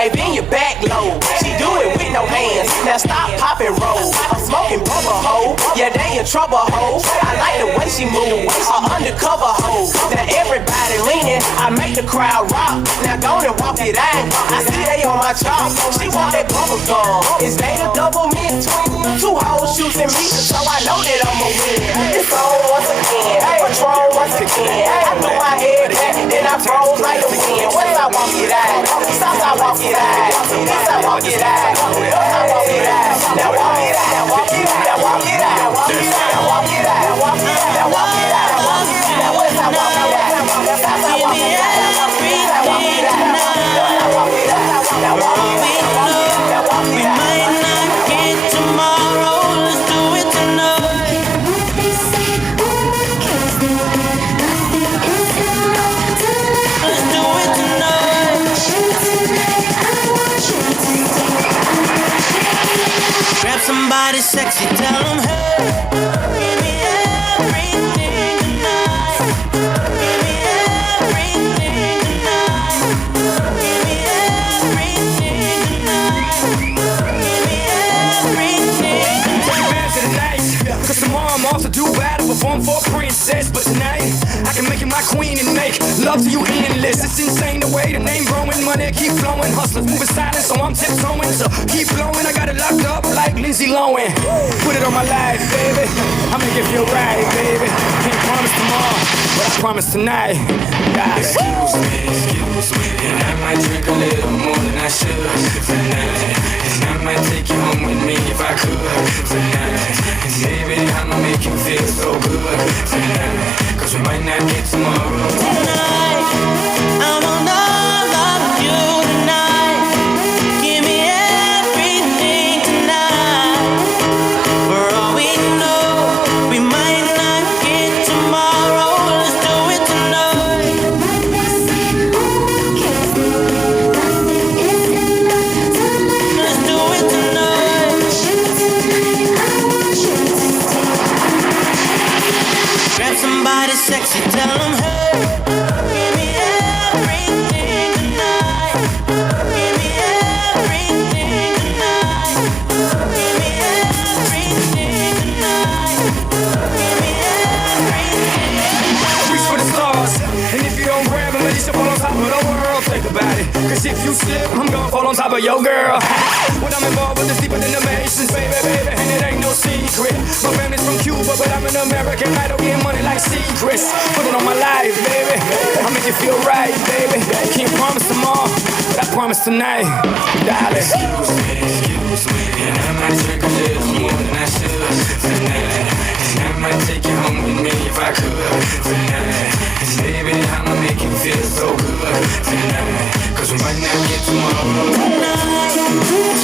Hey, bend your back low. She do it with no hands. Now stop, pop and roll. I'm smoking bubble hoe. Yeah, they in trouble hoe. I like the way she move. Undercover hoe. Now everybody leaning. I make the crowd rock. Now go and walk it out. I see they on my chalk. She want that bubble gum. Is they a double mint? Two hoes shooting me, so I know that I'ma win. It's on once again. Patrol once again. I threw my head back, then I froze like a wind. West I walk it out. South I walk it out. East I walk it out. North I walk it out. Now walk it out. Now walk it out. Now walk it out. Walk it out. Now walk it out. Now walk it out. Now walk it out. Now walk it out. Now West I walk it out. South I walk it out. East I walk it out. North I walk it out. Now walk it out. Now walk it out. We might not get tomorrow. Let's do it tonight. Let's do it tonight. Grab somebody sexy, tell them hey. Give me everything tonight. Give me everything tonight. Give me everything tonight. Give me everything tonight. Cause tomorrow I'm off to do battle, perform for a princess. But tonight, I can make you my queen and make love to you endless. It's insane the way the name growing, money keep flowing. Hustlers moving silent, so I'm tiptoeing. So keep blowing, I got it locked up like Lindsay Lohan. Put it on my life, baby. I make it feel right, baby. Can't promise tomorrow, but I promise tonight. God. Excuse me, and I might drink a little more than I should tonight. And I might take you home with me if I could tonight. And baby, I'ma make you feel so good tonight. Cause we might not get tomorrow. Tonight, I wanna love you tonight. Give me everything tonight. For all we know, we might not get tomorrow. Let's do it tonight. Let's do it tonight. Grab somebody sexy, tell them hey. Give me everything tonight. Give me everything tonight. Give me everything tonight. Give me everything. Reach for the stars, and if you don't grab them, at least you fall on top of the world. Think about it, cause if you slip, I'm gonna fall on top of your girl. When I'm involved with this deeper than the Masons, baby, and it ain't no secret. My family's from Cuba, but I'm an American. I don't get money like secrets. Put it on my life, baby. I make it feel right, baby. Can't promise tomorrow, but I promise tonight, darling. Excuse me, and I might drink a little more than I should tonight. And I might take you home with me if I could tonight. And baby, I'ma make you feel so good tonight. Cause we might not get tomorrow.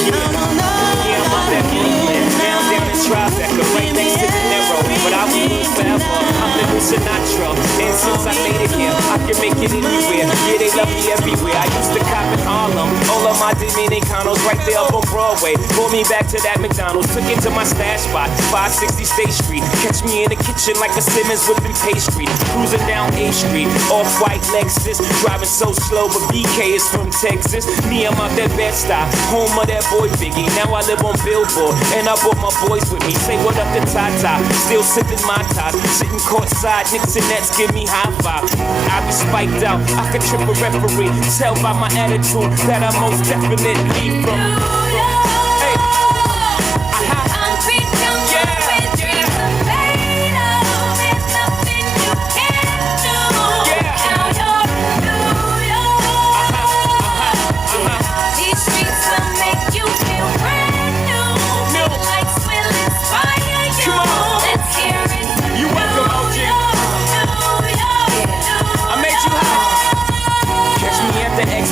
Yeah, I'm up at Movement, down in Tribeca, right next to the narrow. But I will lose forever. I'm living Sinatra. And since I made it here. I can make it anywhere. Yeah, they love me everywhere. I used to cop in Harlem. All of my Dominicanos right there up on Broadway. Pulled me back to that McDonald's. Took it to my stash spot, 560 State Street. Catch me in the kitchen like a Simmons whipping pastry. Cruising down A Street, off-white Lexus. Driving so slow, but BK is from Texas. Me, I'm out that Bed-Stuy, home of that boy Biggie. Now I live on Billboard, and I brought my boys with me. Say what up to Tata, still sipping my top. Sitting courtside, Knicks and Nets give me high five. I be spiked out, I could trip a referee. Tell by my attitude that I most definitely from.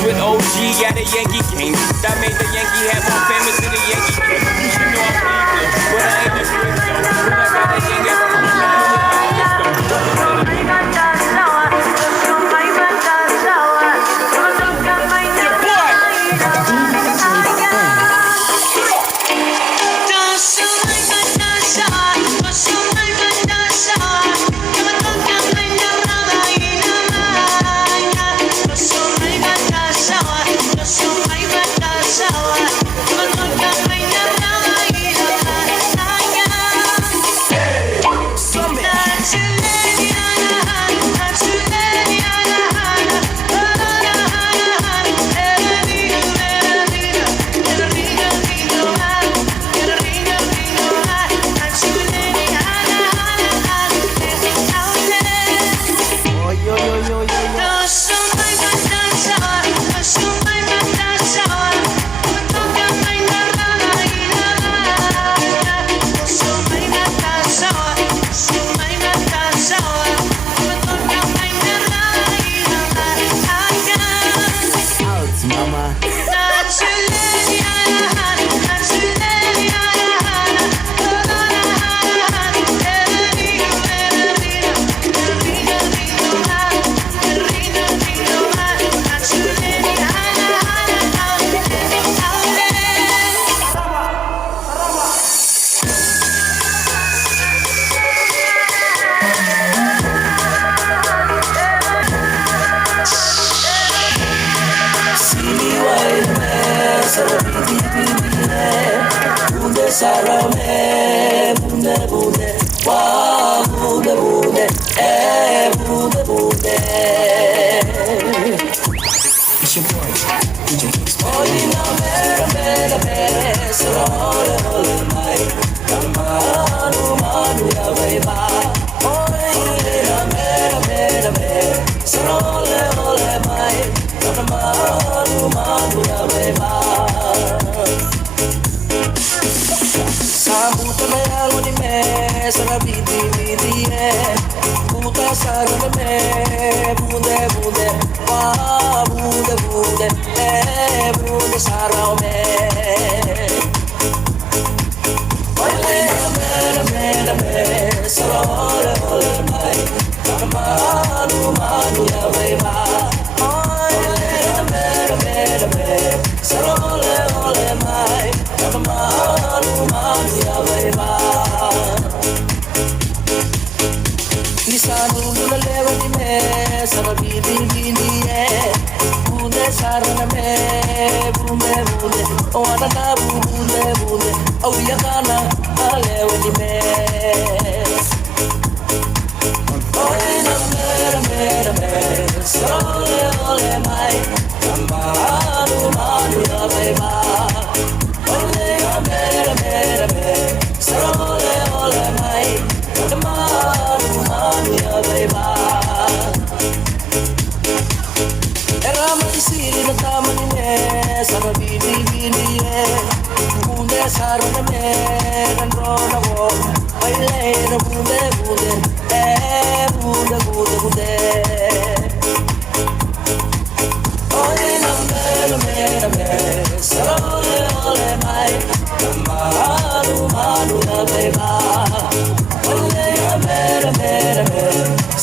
With OG at a Yankee game. That made the Yankee hat more famous than the Yankee game. You should know I'm legal, but I ain't the grip though. When I got a Yankee,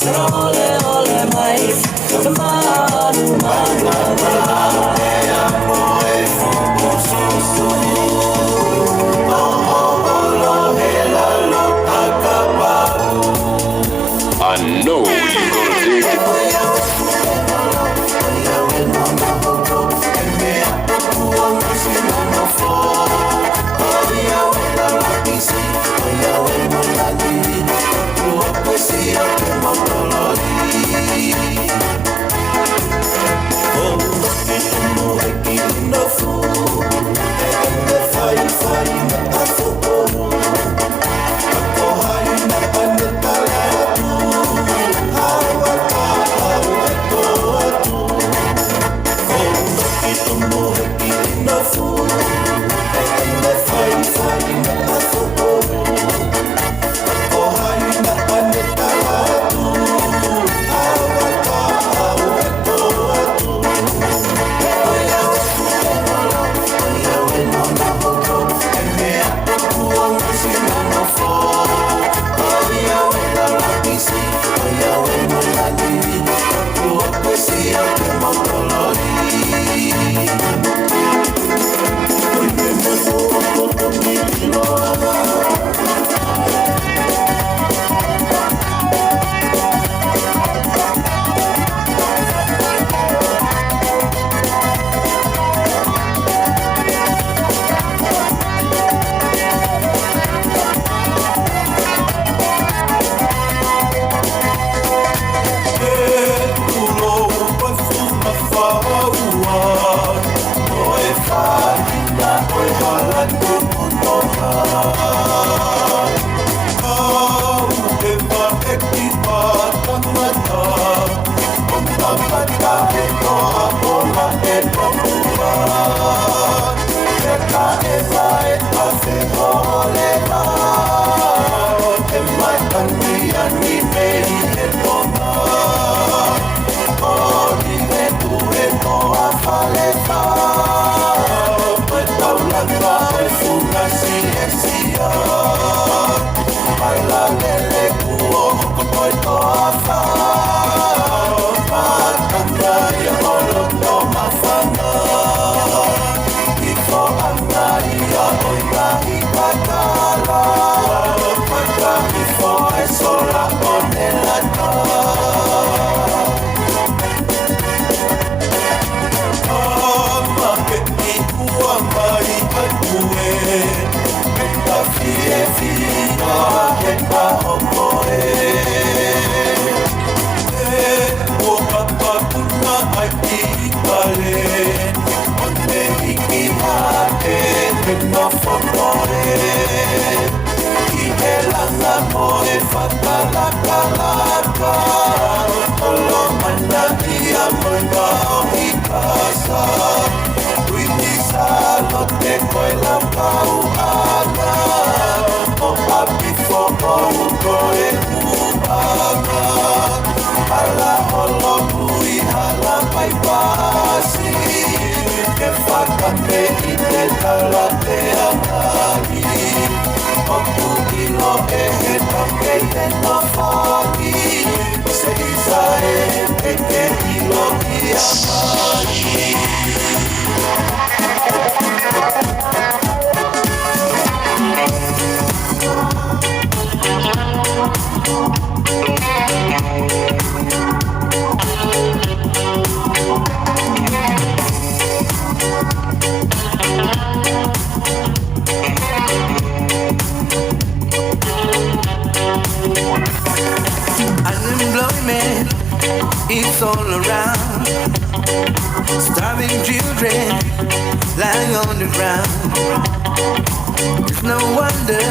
So ole ole mai manu manu e amo e fumo susu I know you're gonna dig it. Unemployment is all around. Starving children lying on the ground. It's no wonder,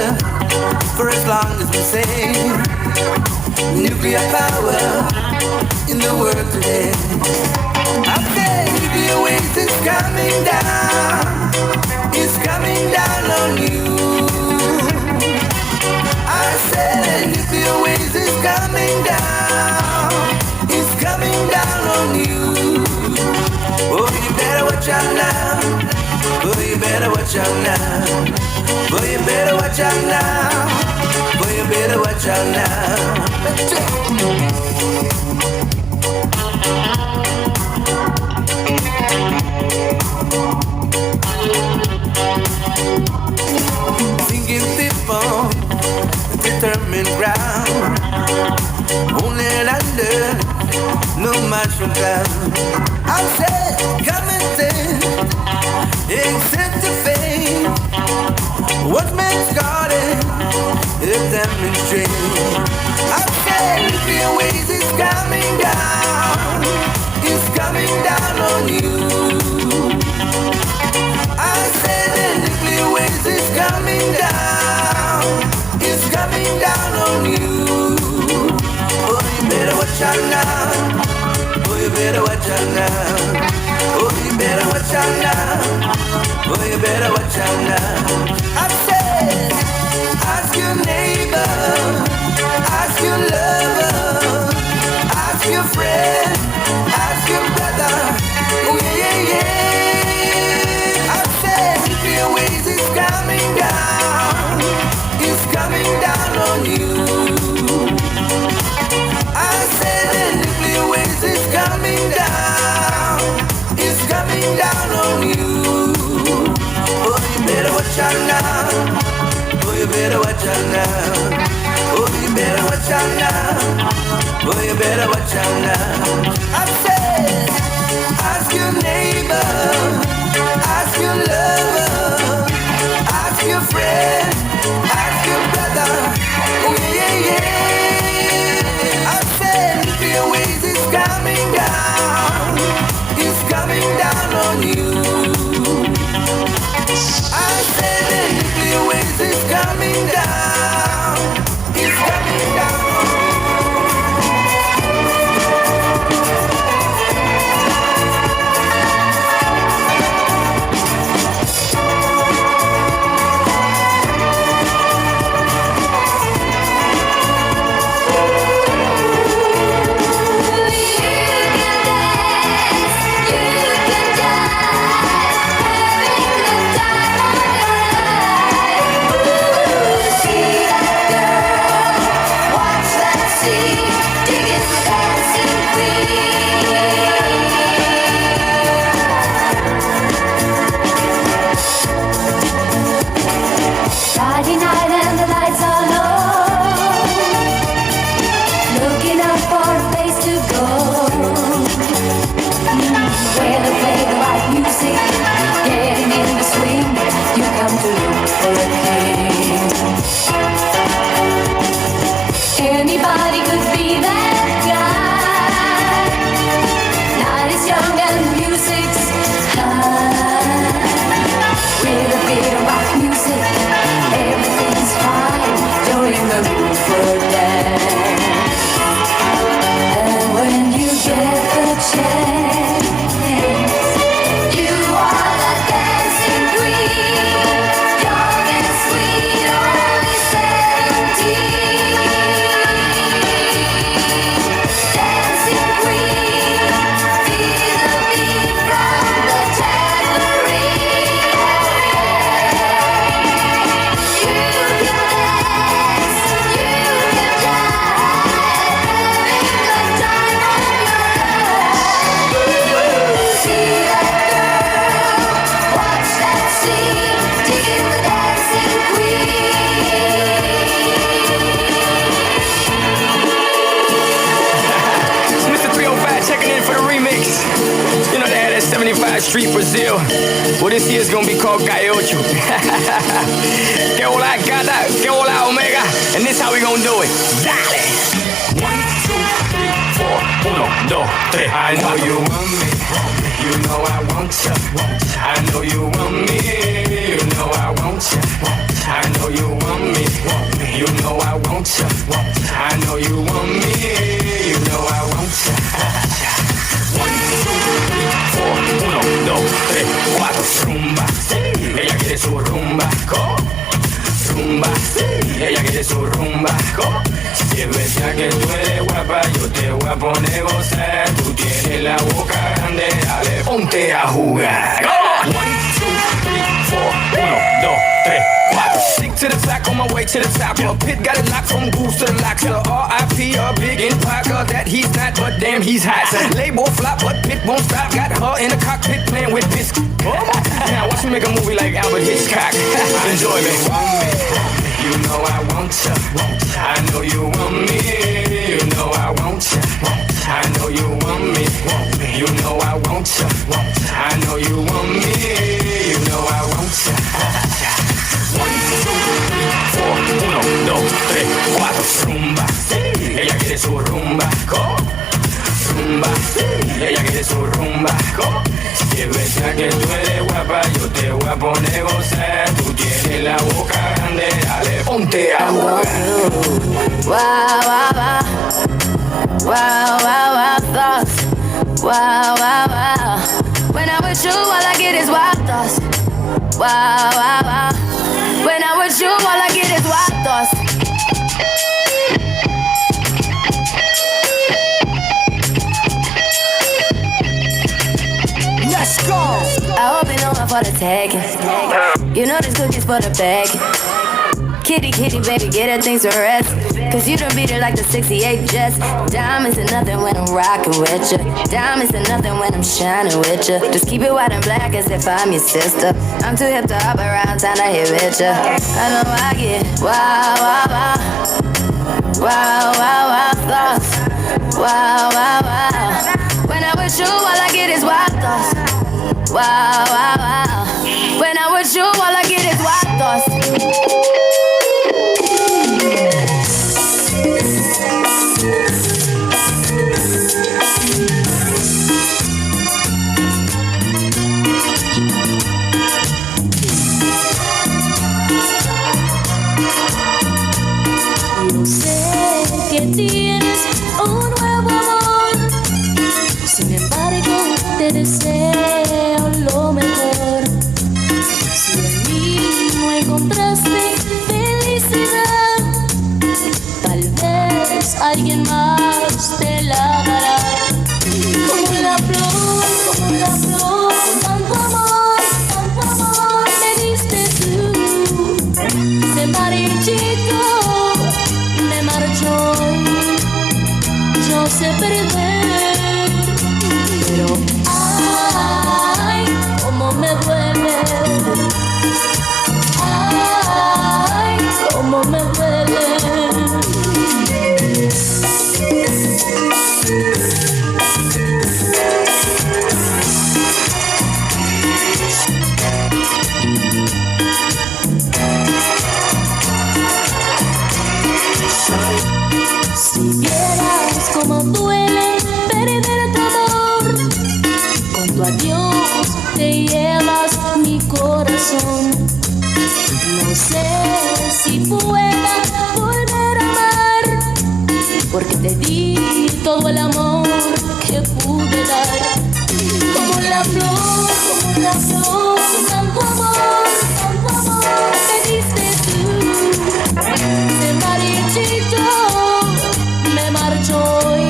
for as long as we say nuclear power in the world today. I say nuclear waste is coming down. It's coming down on you. I said nuclear waste is coming down. It's coming down on you. Oh, you better watch out now. Oh, you better watch out now. Oh, you better watch out now. Oh, you better watch out now. much from them. I said, come and sing, exit the fame. What man's garden is demonstrating. I said, nuclear waves is coming down. It's coming down on you. I said, the nuclear waves is coming down. It's coming down on you. Oh, you better watch out now. Oh, you better watch out now. Oh, you better watch out now. Oh, you better watch out now. I said, ask your neighbor, ask your lover, ask your friend, ask your brother. Oh, yeah, yeah, yeah. I said, nuclear waves is coming down. It's coming down on you. I said, the nuclear waves is coming down. It's coming down on you. Oh, you better watch out now. Oh, you better watch out now. Oh, you better watch out now. Oh, you better watch out now. I said, ask your neighbor, ask your lover, ask your friend, ask your brother. Oh, yeah, yeah, yeah. I said, nuclear waves is coming down. It's coming down on you. I said, the nuclear waves is coming down. It's coming down on you. Friday night and the lights are low. Looking up for a place to go. Where they play the right music, getting in the swing. You come to look for a king. Anybody could be that guy. Night is young and the music's high. With a bit of rock music, everything's fine. You're in the mood for a dance. And when you get the chance, you are the dancing queen. Young and sweet, only 17. Dancing queen, feel the beat from the tambourine. You can dance, you can jive, having the time of your life. See that girl, watch that scene, digging the dancing It's Mr. 305 checking in for the remix. You know they had that 75 Street Brazil. Well, this year's gonna be called Gallo. Que hola gata, que hola omega. And this how we gonna do it. Dale. 1, 2, 3, 4, 1, 2, 3. I know you want me. You know I want you. I know you want me. You know I want you. I know you want me. You know I want you. I know you want me. You know I want you. 1, 2, 3, 4, 1, 2, 3, 4. Rumba, ella quiere su rumba. Rumba, ella quiere su rumba. Si es verdad que tú eres guapa, yo te voy a poner gozar. Tú tienes la boca grande, dale, ponte a jugar. 1, 2, 3, 4, 1, 2, 3, 4. Stick to the track on my way to the top. Your pit got it locked from goose to the lock. So R.I.P. a big in Parker that he's not, but damn he's hot. Label flop, but pit won't stop. Got her in the cockpit playing with biscuit. Now watch me make a movie like Albert Hitchcock. Enjoy me. You know I want you. I know you want me. You know I want you. I know you want me. You know I want you. I know you want me. You know I want you. 1, 2, 3, 4. 1, 2, 3, 4. Rumba. Ella quiere su rumba. Rumba. Ella quiere su rumba. Si es verdad que tú eres guapa, yo te voy a poner gozar. Tú tienes la boca grande, dale, ponte a jugar. Wow, wow, wow. Wow, wow, wow, thoughts. Wow, wow, wow. When I'm with you, all I get is wild thoughts. Wow, wow, wow. When I'm with you, all I get is wild thoughts. Let's go. I hope you know I'm for the taking. You know this cookie's for the bag. Kitty, kitty, baby, get her things to rest. Cause you done beat her like the 68 Jets. Diamonds are nothing when I'm rockin' with ya. Diamonds are nothing when I'm shining with ya. Just keep it white and black as if I'm your sister. I'm too hip to hop around town to hit with ya. I know I get wow, wow, wow. Wow, wow, wow, thoughts. Wow, wow, wow. When I'm with you, all I get is wild thoughts. Wow, wow, wow. When I'm with you, all I get is wild thoughts. Yo sé que tienes un nuevo amor, sin embargo te deseo lo mejor. Si en mí no encontraste felicidad, tal vez alguien más te la dará. Como la flor, tanto amor me diste tú. Ese marichito me marchó, yo sé perder, pero ay, cómo me duele, ay, cómo me duele. Si vieras cómo duele perder tu amor, con tu adiós te llevas mi corazón. No sé si pueda volver a amar, porque te di todo el amor que pude dar. Como la flor, tanto amor me diste tú. Ese marichito me marchó y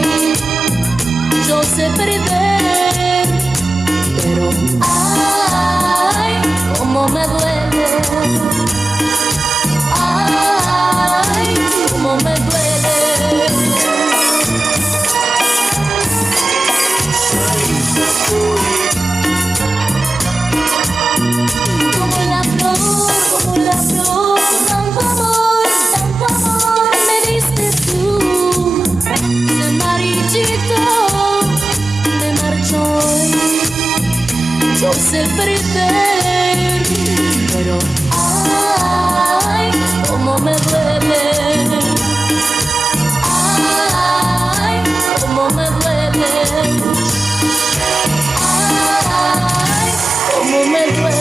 yo sé perder, pero ay, cómo me duele, ay, cómo me duele. Como la flor, tanto amor me diste tú. Ese marichito me marchó y yo sé perder, pero ay, cómo me duele, ay, cómo me duele, ay, cómo me duele.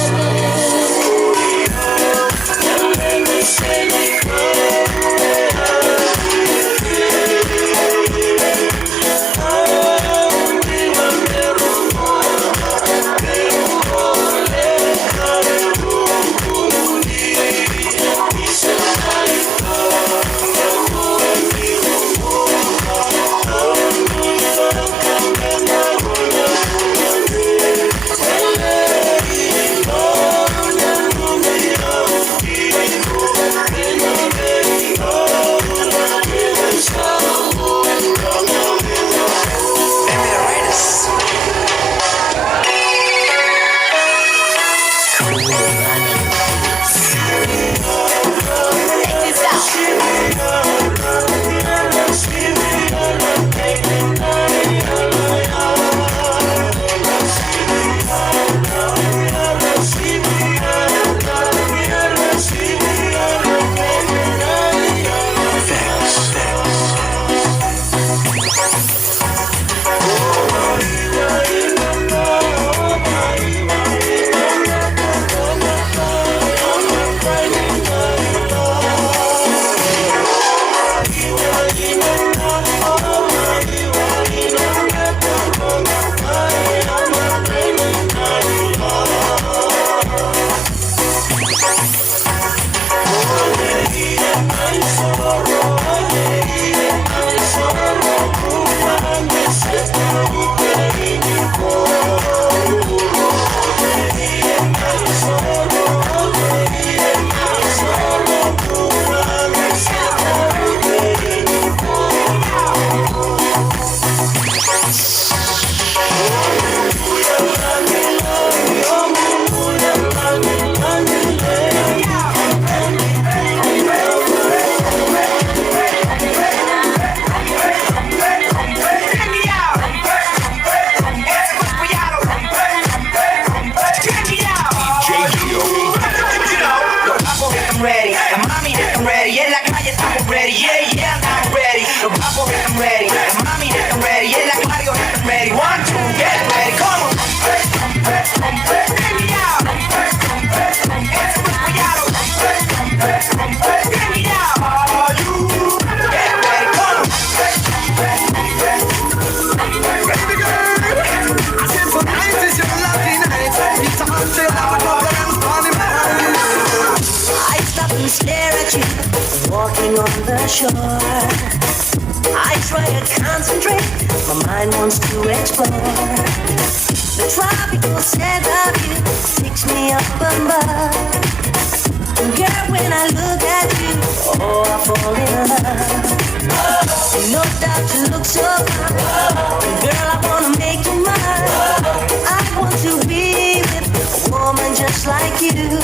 shore. I try to concentrate, my mind wants to explore. The tropical scent of you takes me up above. Girl, when I look at you, oh, I fall in love. No doubt you look so fine. Girl, I wanna make you mine. I want to be with a woman just like you.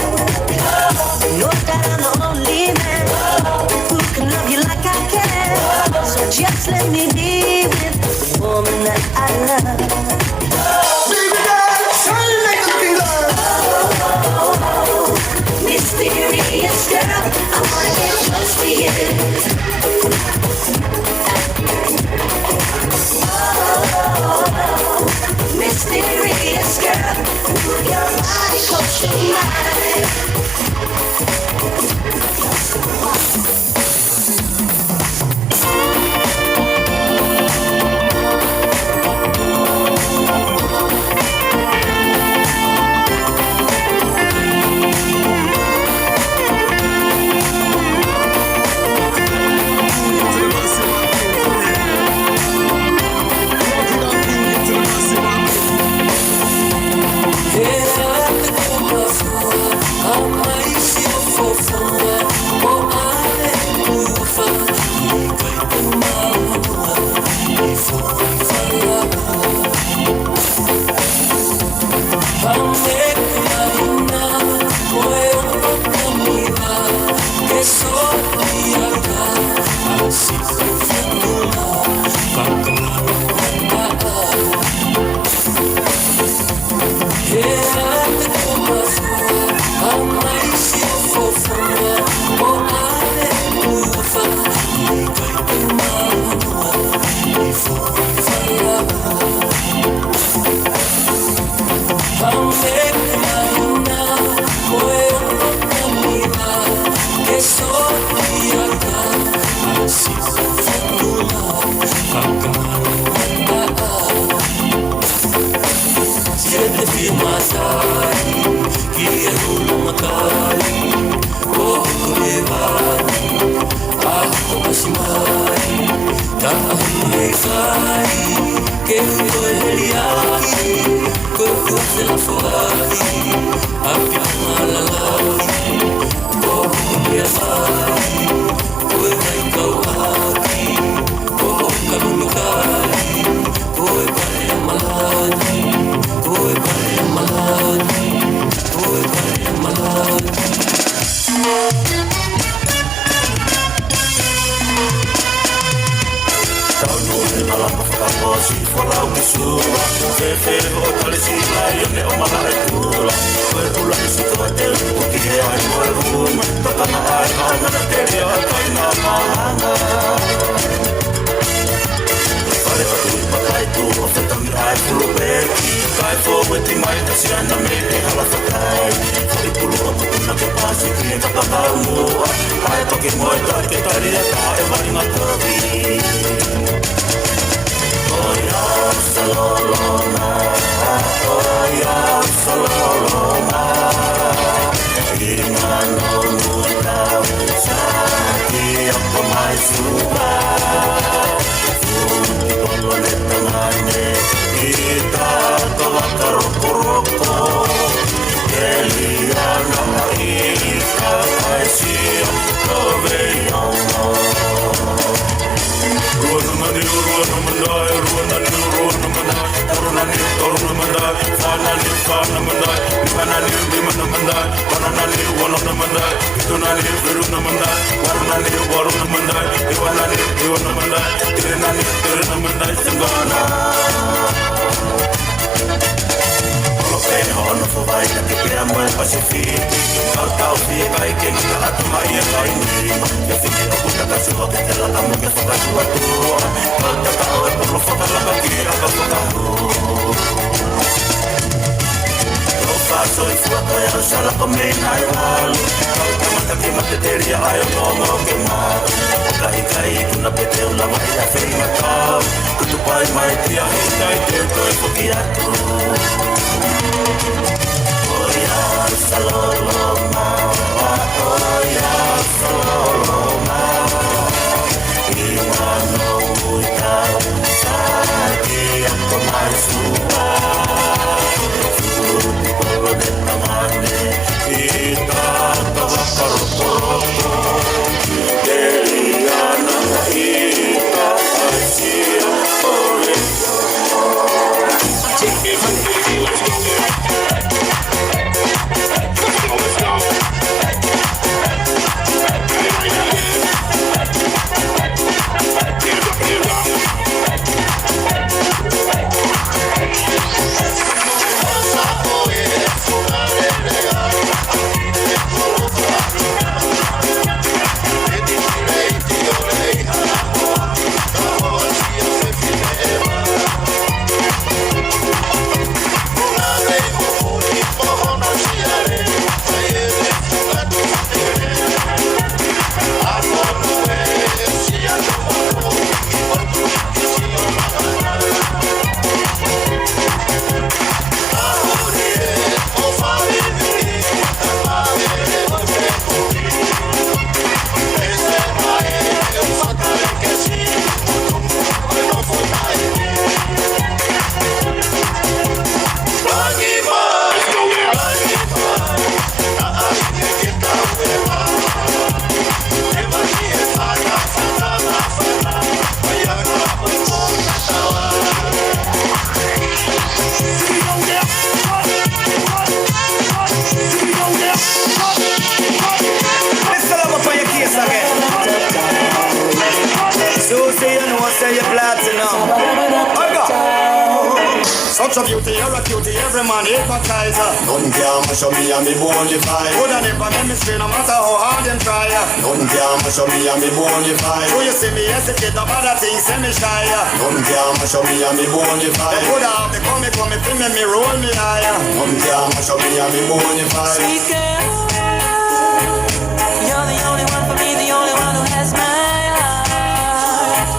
No doubt I'm the only man who can love you like I can. So just let me be with the woman that I love. Baby girl, shine like a killer. Mysterious girl, I wanna get close to you. Mysterious girl, move your body close to mine. Such a beauty, you're a cutie, every man hypnotizer. Nothing can mash me and me bonely fire. Would I never make me scream, no matter how hard them try. Nothing can mash me and me bonely fire. So you see me hesitate about that thing, send me shy. Nothing can mash me and me bonely fire. They could have the come, feel me roll me higher. Nothing can mash me and me bonely fire. Sweet girl, you're the only one for me, the only one who has my heart.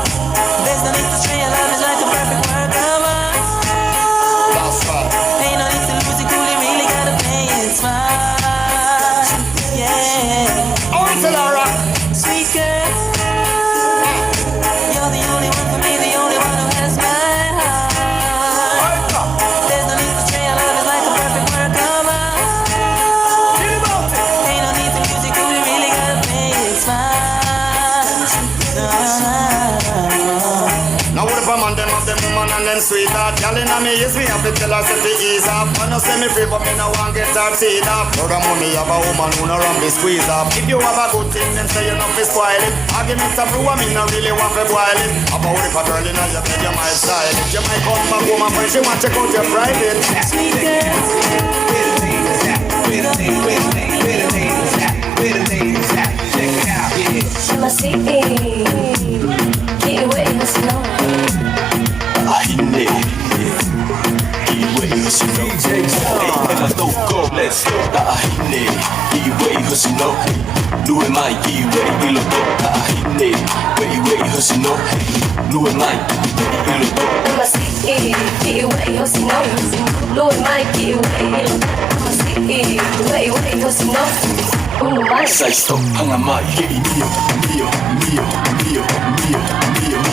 There's no need to stray, your love is like a perfect work of art. Ain't no need to lose it, cool, you really gotta play it smart. Yeah. Oh, it's a Laura. Sweet girl, you're the only one for me, the only one who has my heart. There's no need to stray, your love is like a perfect work of art. Ain't no need to lose it, cool, you really gotta play it smart. Now what if I'm on them of them woman and them sweetheart? Y'all inna me ears, me have to tell her to be ease up. I know say me free, but me no want get her teed up. Proud of money have a woman who no run be squeeze up. If you have a good thing, then say you not be spoil it. Arguments are blue, I me no really want to boil it. About if a girl inna your bed, you might style it. You might come back home and when she want to check out your private. Sweet girl, where the ladies at? Check it out, yeah. My city, get away, let's go. Let's go. Luwe mai iwe iloto ahine we husino luwe mai iloto Masiki iwe husino luwe mai iwe iloto Masiki iwe husino sai stop hanga mai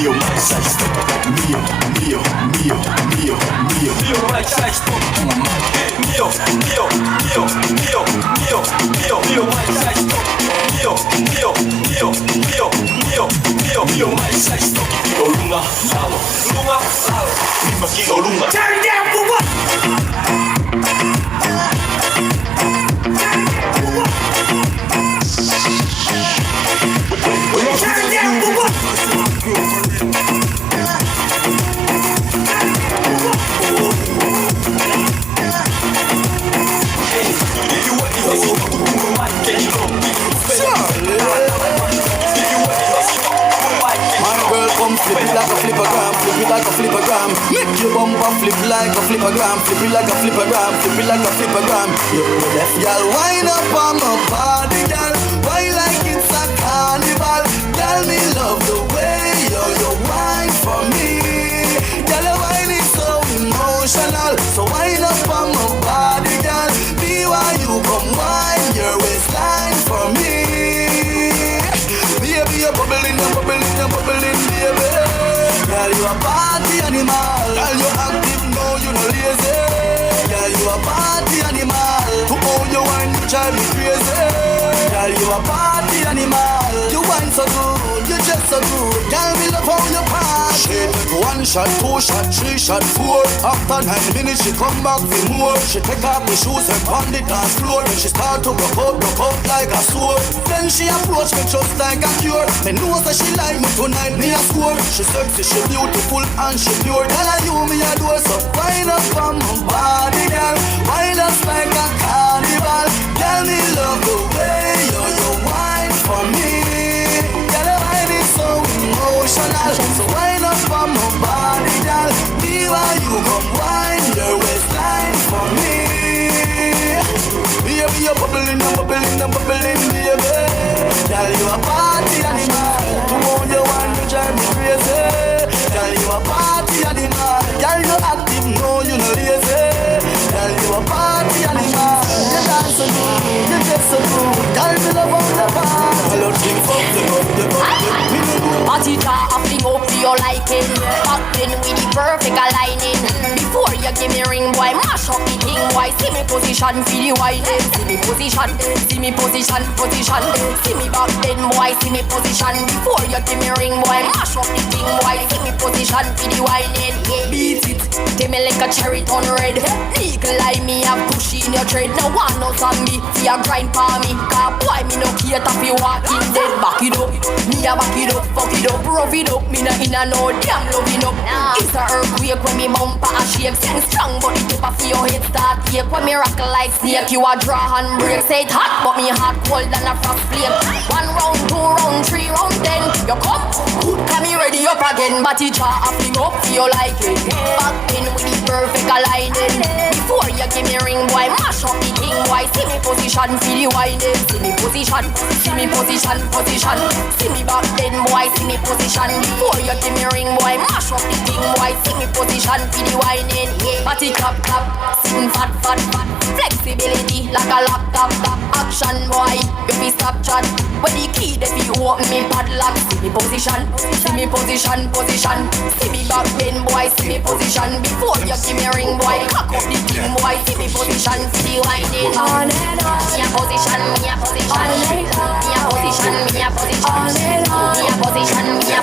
mio mai sai stop mio mai sai stop hanga mai mio mai sai stop Mio mai sai stop lunga salo prima che ho lunga turn down for what turn down for what Flip it like a flippergram, flip it like a flippergram. Make your bumper flip like a flippergram, flip it like a flippergram, flip it like a flippergram. You left y'all wind up on my body, girl. Why like it's a carnival? Tell me love the way you wine for me. Girl, your wine is so emotional, so wind up on my body, girl. Be why you come wine your waistline for me. Baby, you're bubbling, baby. Girl, you a party animal. Girl, you active, no drive me crazy. Girl, you a party animal. You wine so good, you dress so good. Girl, me love how you party. She take 1 shot, 2 shot, 3 shot, 4. After 9 minutes, she come back for more. She take off the shoes and pound the dance floor. Then she start to broke out like a sword. Then she approach me just like a cure. Me know that she like me tonight, me a score. She sexy, she beautiful and she pure. Tell her you me a do so. Wind up on my body, girl. Wind up like a carnival. Tell me love the way you wine for me. Girl, your wine is so emotional. So wind up on my body, girl. Me while you come wine your waistline for me. Baby, you're bubbling, baby. Girl, you a party animal. You want your wine, you drive me crazy. Girl, you a party animal. Girl, you active, no, you no lazy. Girl, you a party animal. You dance so good, you dress so good. Girl, me love on the party. Hello, drink up, Party jar a fling up to your liking. Back then with the perfect aligning. Before you give me ring, boy, mash up the thing. Boy, see me position, feel the whining. See me position, see me position. See me back then, boy, see me position. Before you give me ring, boy, mash up the thing. Boy, see me position, feel the whining. Beat it, take me like a cherry on red. Eagle eye me and push in your tread. No one knows on me, see a grind for me. Cause boy, me no care if you walking dead. Back it up, me a back it up, fuck it up, rough it up. Me not in a no damn loving up. It's a earthquake when me bumper a shake. Send strong but the tip of your head start ache. When me rock like snake, you a draw and break. Say it hot but me hot cold than a frost flake. 1 round, 2 round, 3 round, 10. You come, good, come me ready up again. But it draw a fling up for you like it. Back then with the perfect aligning. Before you give me ring, boy, mash up the thing. Boy, see me position, feel the whining. See me position, see me position. See me back then, boy, see me position. Before you give me ring, boy, mash up the thing. Boy, see me position, feel the whining. Party clap, sitting fat. Flexibility like a laptop. Action, boy, you be stop chat. When the key, they be open me padlock. See me position. See me back then, boy, see me position. Before you give me ring, boy, cock up the thing, boy, see me position, see the whining. On and on. Me a position. Me a position. Me a position. All night long, like me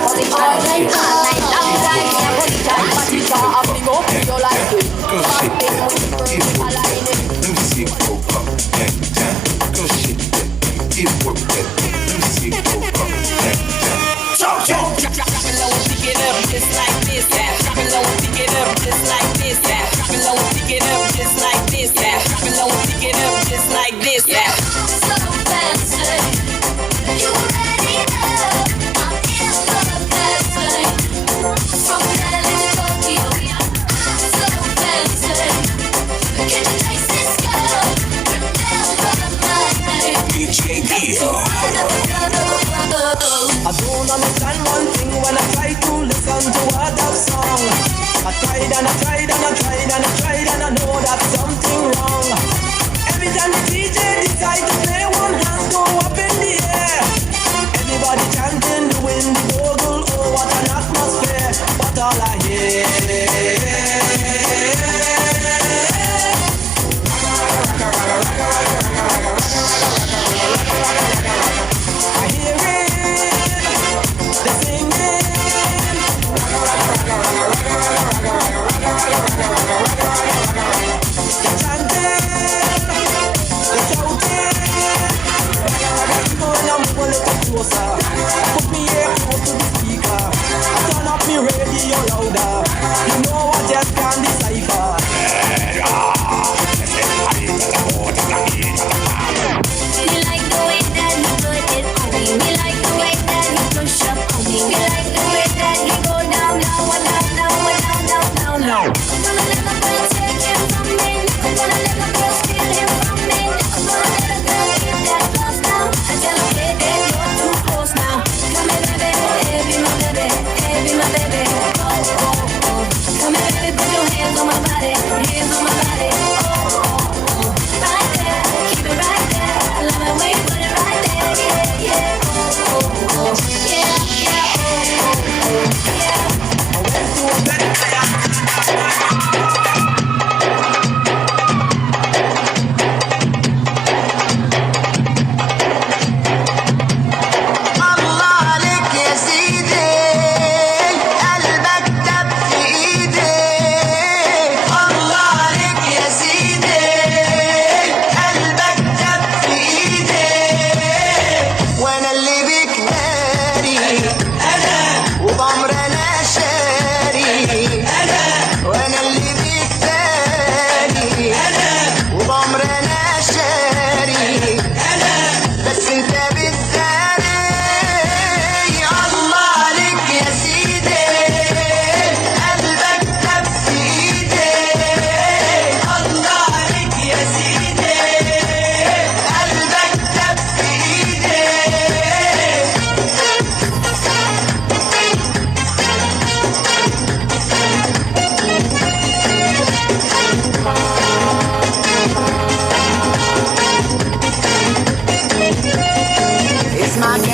a position. But it's all up, me go for your life. Back then, with the perfect aligning. Let me see it go up and down. Go shit that. It work that. Let me see it go up and down. Drop it low and pick it up just like this. Drop it low and pick it up just like this. Drop it low and pick it up just like this. Drop it low and pick it up just like this. So fancy, you already know I'm here for the fancy. From LA to Tokyo, so fancy. Can you taste this girl? Remember my name. DJ I don't understand one thing when I try to listen to other song. I tried and I know that something wrong. Every time the DJ decide to play, one hand go up in the air. Everybody chanting, doing the vocal, oh what an atmosphere. But all I hear put me here close to the speaker. I turn up me radio louder. You know I just can't decipher. We like the way that you put it on me. We like the way that you push up on me. We like the way that you go down. I'm gonna let my girl take it from me. I'm gonna let my girl steal it from me. I'm gonna let a girl get that close now. I tell her, baby, you're too close now. Come here, baby, be my baby, be my baby. Oh. Come here, baby, put your hands on my body, Oh. Right there, keep it right there. I love it when you put it right there, yeah. Oh. Yeah.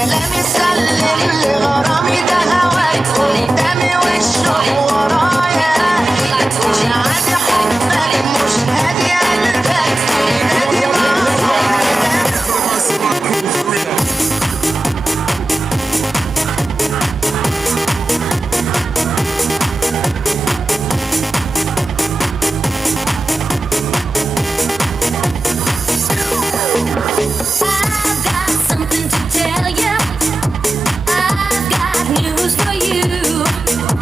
كلامي سلم لغرامي ده هواك قدامي والشوق ورايا مش عادي حبك مش هادي قلبك نادي I've got something to tell you. I've got news for you.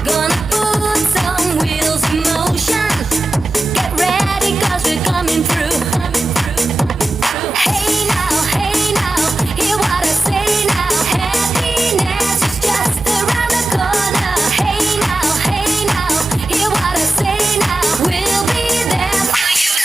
Gonna put some wheels in motion. Get ready, 'cause we're coming through. Hey now, hear what I say now. Happiness is just around the corner. Hey now, hear what I say now. We'll be there for you.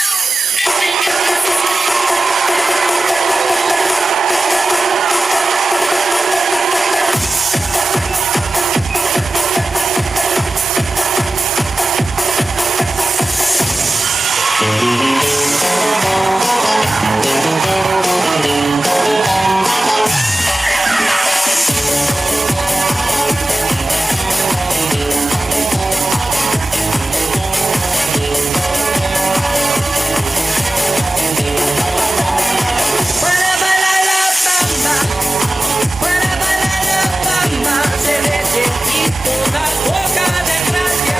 Se ve chiquito, una boca de gracia,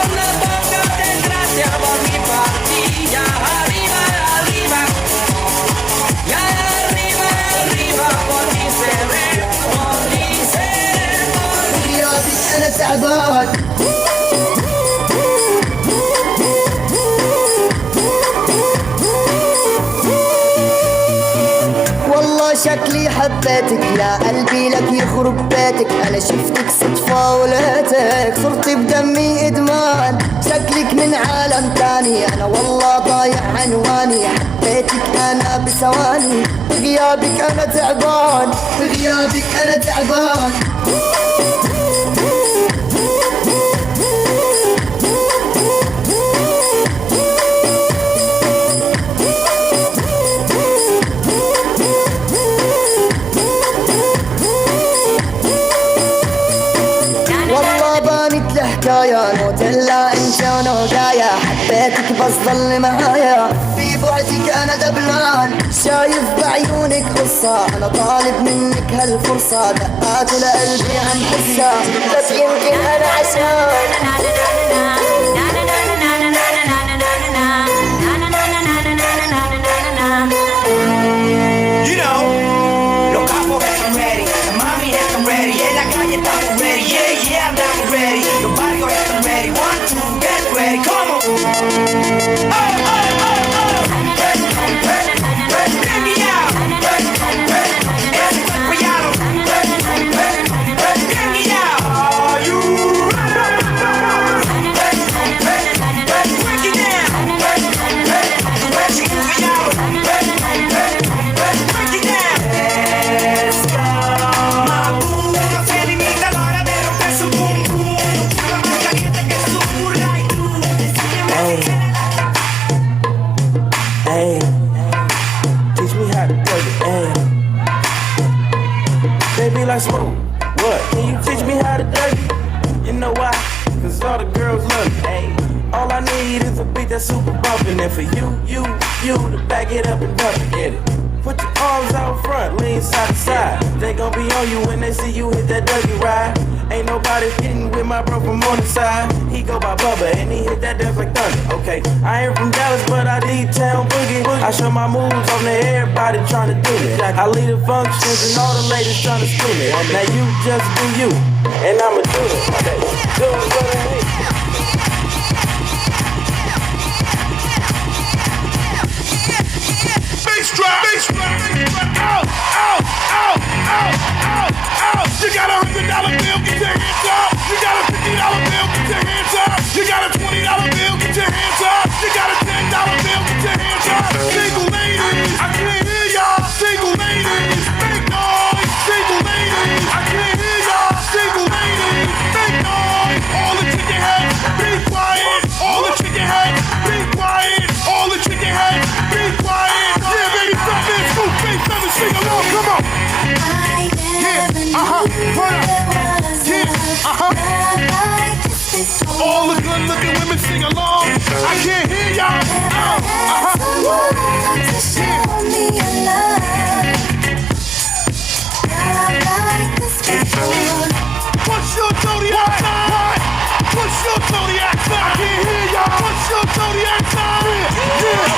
una boca de gracia por mi partida, arriba, arriba, ya arriba, arriba, por mi ser, por mi ser, por mi رياضي أنا تعبان والله شكلي حبيتك يا قلبي لك يخرب بيتك أنا شفتك صدفة ولقيتك صرت بدمي إدمان شكلك من عالم تاني أنا والله ضايع عنواني حبيتك أنا بثواني بغيابك أنا تعبان بغيابك أنا تعبان والله بانت الحكاية نوتيلا انت ونوجايا حبيتك بس ضل معايا في بعدك انا دبلان شايف بعيونك قصة انا طالب منك هالفرصة دقات لقلبي عن حسها بس يمكن انا عشان You know, los capos están ready, la mami están ready, en la calle estamos ready, yeah, estamos ready, los barrios están ready, 1, 2, get ready, come on. Bring me out. Ese cuerpo ya lo. Bring me out. Are you ready? Break it down. Ese cuerpo ya lo. Break it down. Let's go. Mabu, no se limita a la hora de romper su pum pum. Nada más caliente que su burla y tú. Hey, teach me how to play the game. Baby, like smoke. What? Can you teach me how to dirty? You know why? 'Cause all the girls love me. Hey, all I need is a beat that's super bumpin'. And for you to back it up and dump it. Get it. Put your arms out front, lean side to side. They gon' be on you when they see you hit that dirty ride. Ain't nobody getting with my bro from on the side. He go by Bubba and he hit that dance like thunder. Okay, I ain't from Dallas, but I need town boogie. I show my moves on to everybody trying to do it. I lead the functions and all the ladies trying to scream it. Now you just do you, and I'ma do it. Okay, do it for the hate. Bass drop, bass drop, out, out, out, out, out, out. You got $100 bill, get your hands up. You got a $50 bill, get your hands up. You got a $20 bill, get your hands up. You got a $10 bill, get your hands up. Single ladies, I can't hear y'all. Single ladies, make noise. Single ladies, I can't hear y'all. Single ladies, make noise. All the chicks All the good looking women sing along. I can't hear y'all. Someone to show me your love. Like this before. What's your zodiac sign? What's your zodiac sign? I can't hear y'all. What's your zodiac sign? Yeah,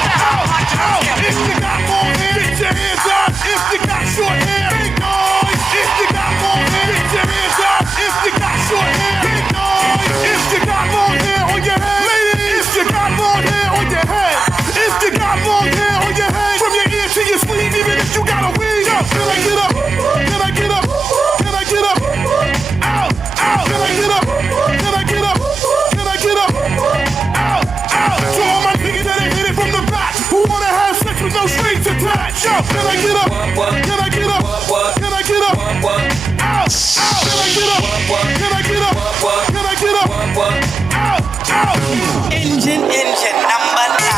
out. If you got long hair, get your hands up. If you got short hair, make noise. If you got long hair, get your hands up. If you got short hair, make noise. If you got long hair on your head, ladies. If you got long hair on your head, if you got long hair on your head, from your ear to your sleeve, even if you got a wig. Can I get up? Can I get up? Can I get up? Out. Can I get up? Can I get up? Can I get up? Out. To all my niggas that ain't hit it from the back, who wanna have sex with no strings attached. Yo, can I get up? Can I get up? Can I get up? Out. Can I get up? Can I get up? Can I get up? Out. Engine number 9.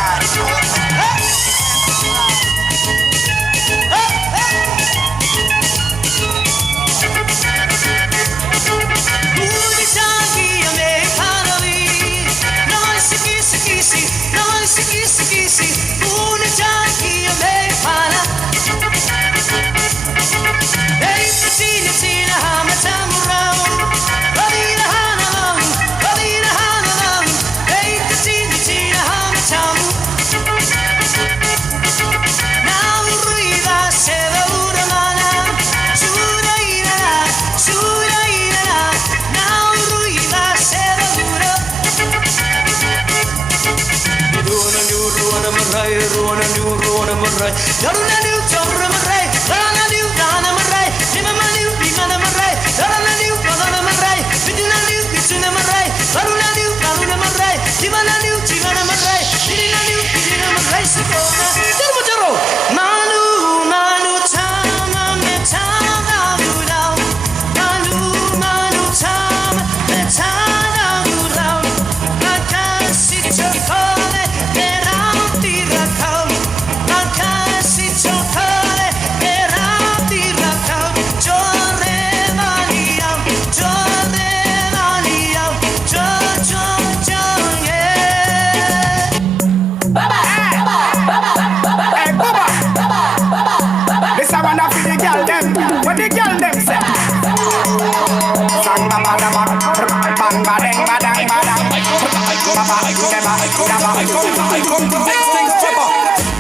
I come to fix things proper.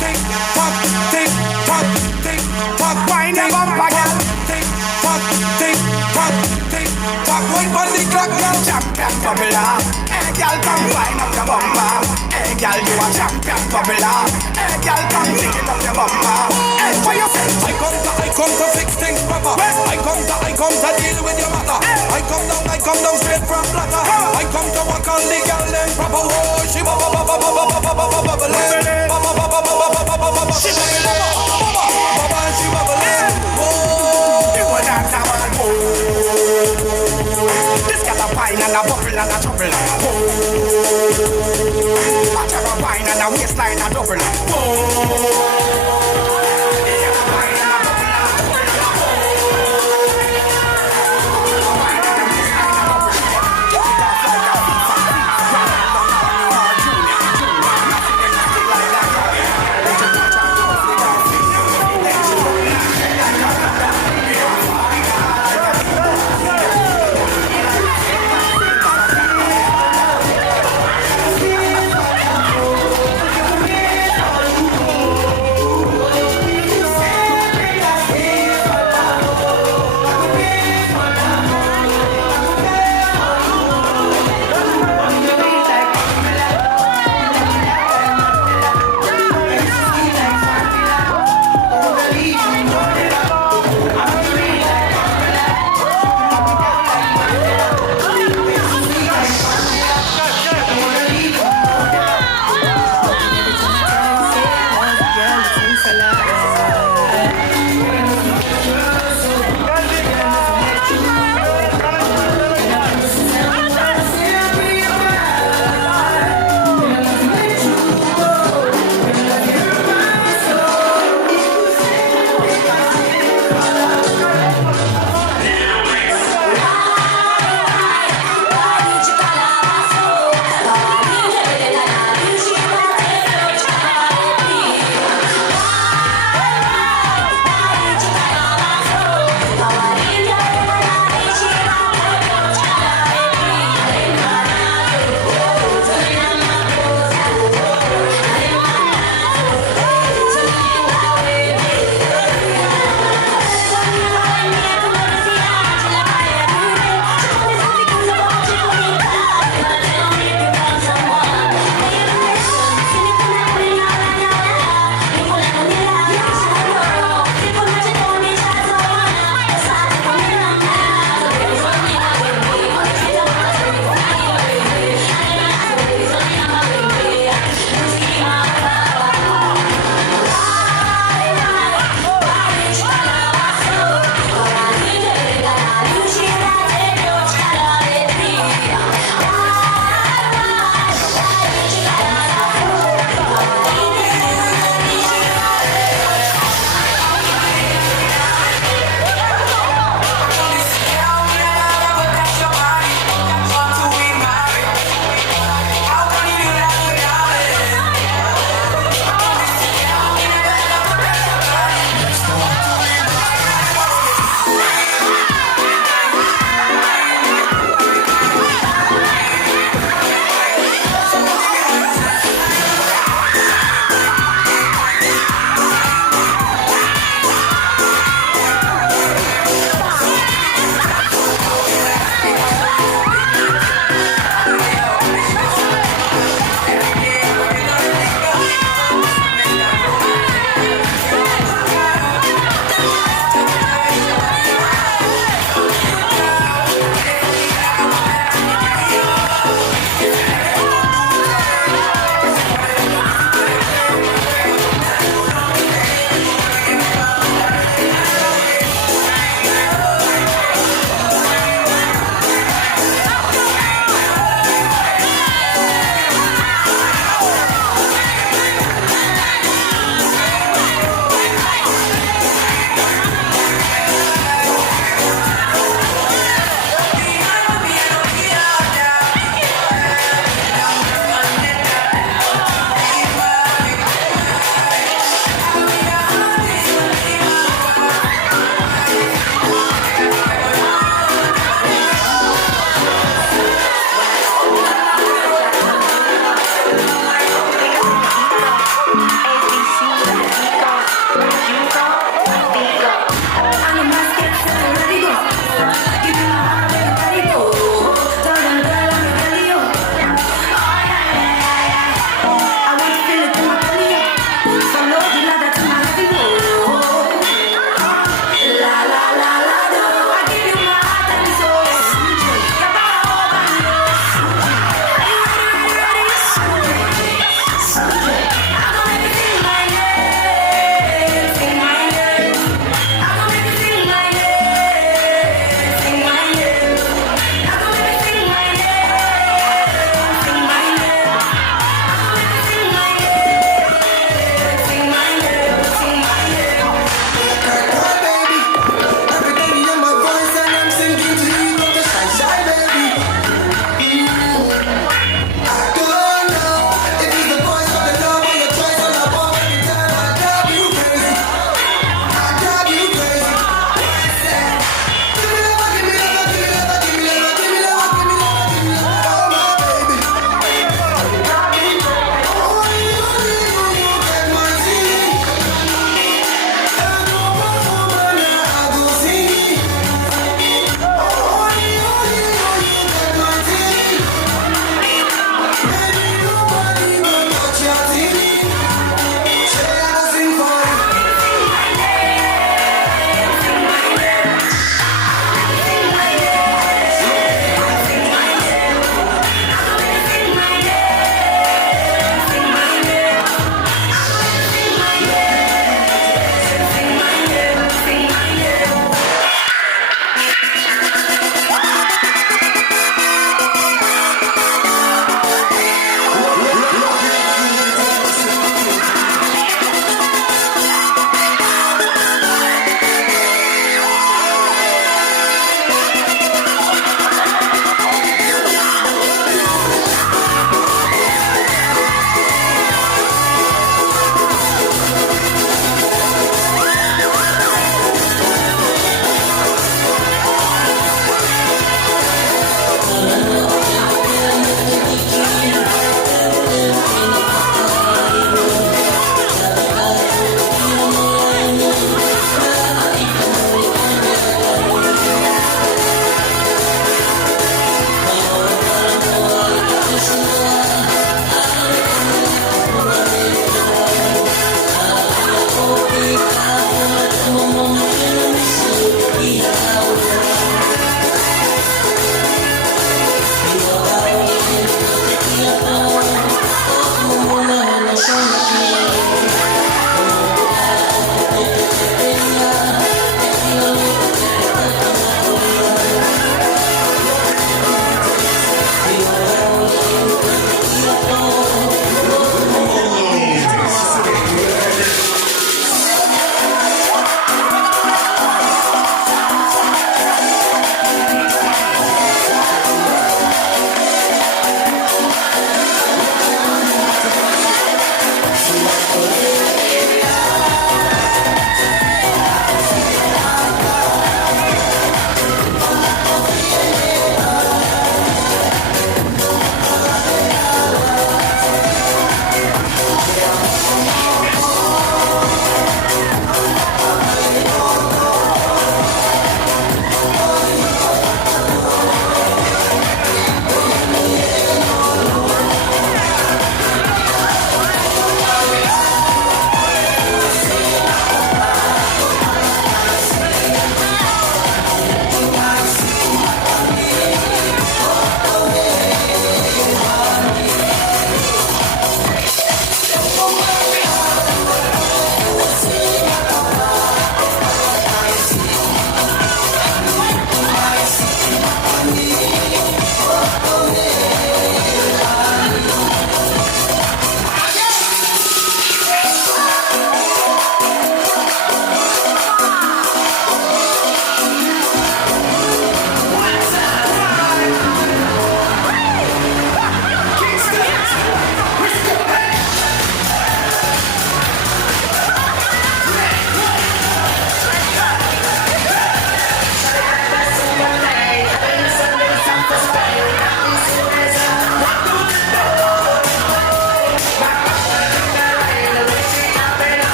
Tick tock, tick tock, tick tock. Wind them up again. Tick tock, tick tock, tick tock. One on the clock, girl. Champion bubbler. Hey, girl, come wind up your bumper. Hey, girl, you a champion bubbler. Hey, girl, come tickle up your bumper. Hey, what you say? I come to fix things proper. I come to deal with your matter. I come down straight from Blatter. I come to walk on the girl them proper. Oh, she bubble. This got a wine and a bubble and a trouble. I got a wine and a waistline a double.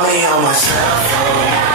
call me on my cell phone.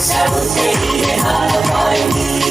Sabu Tegi, Halabai.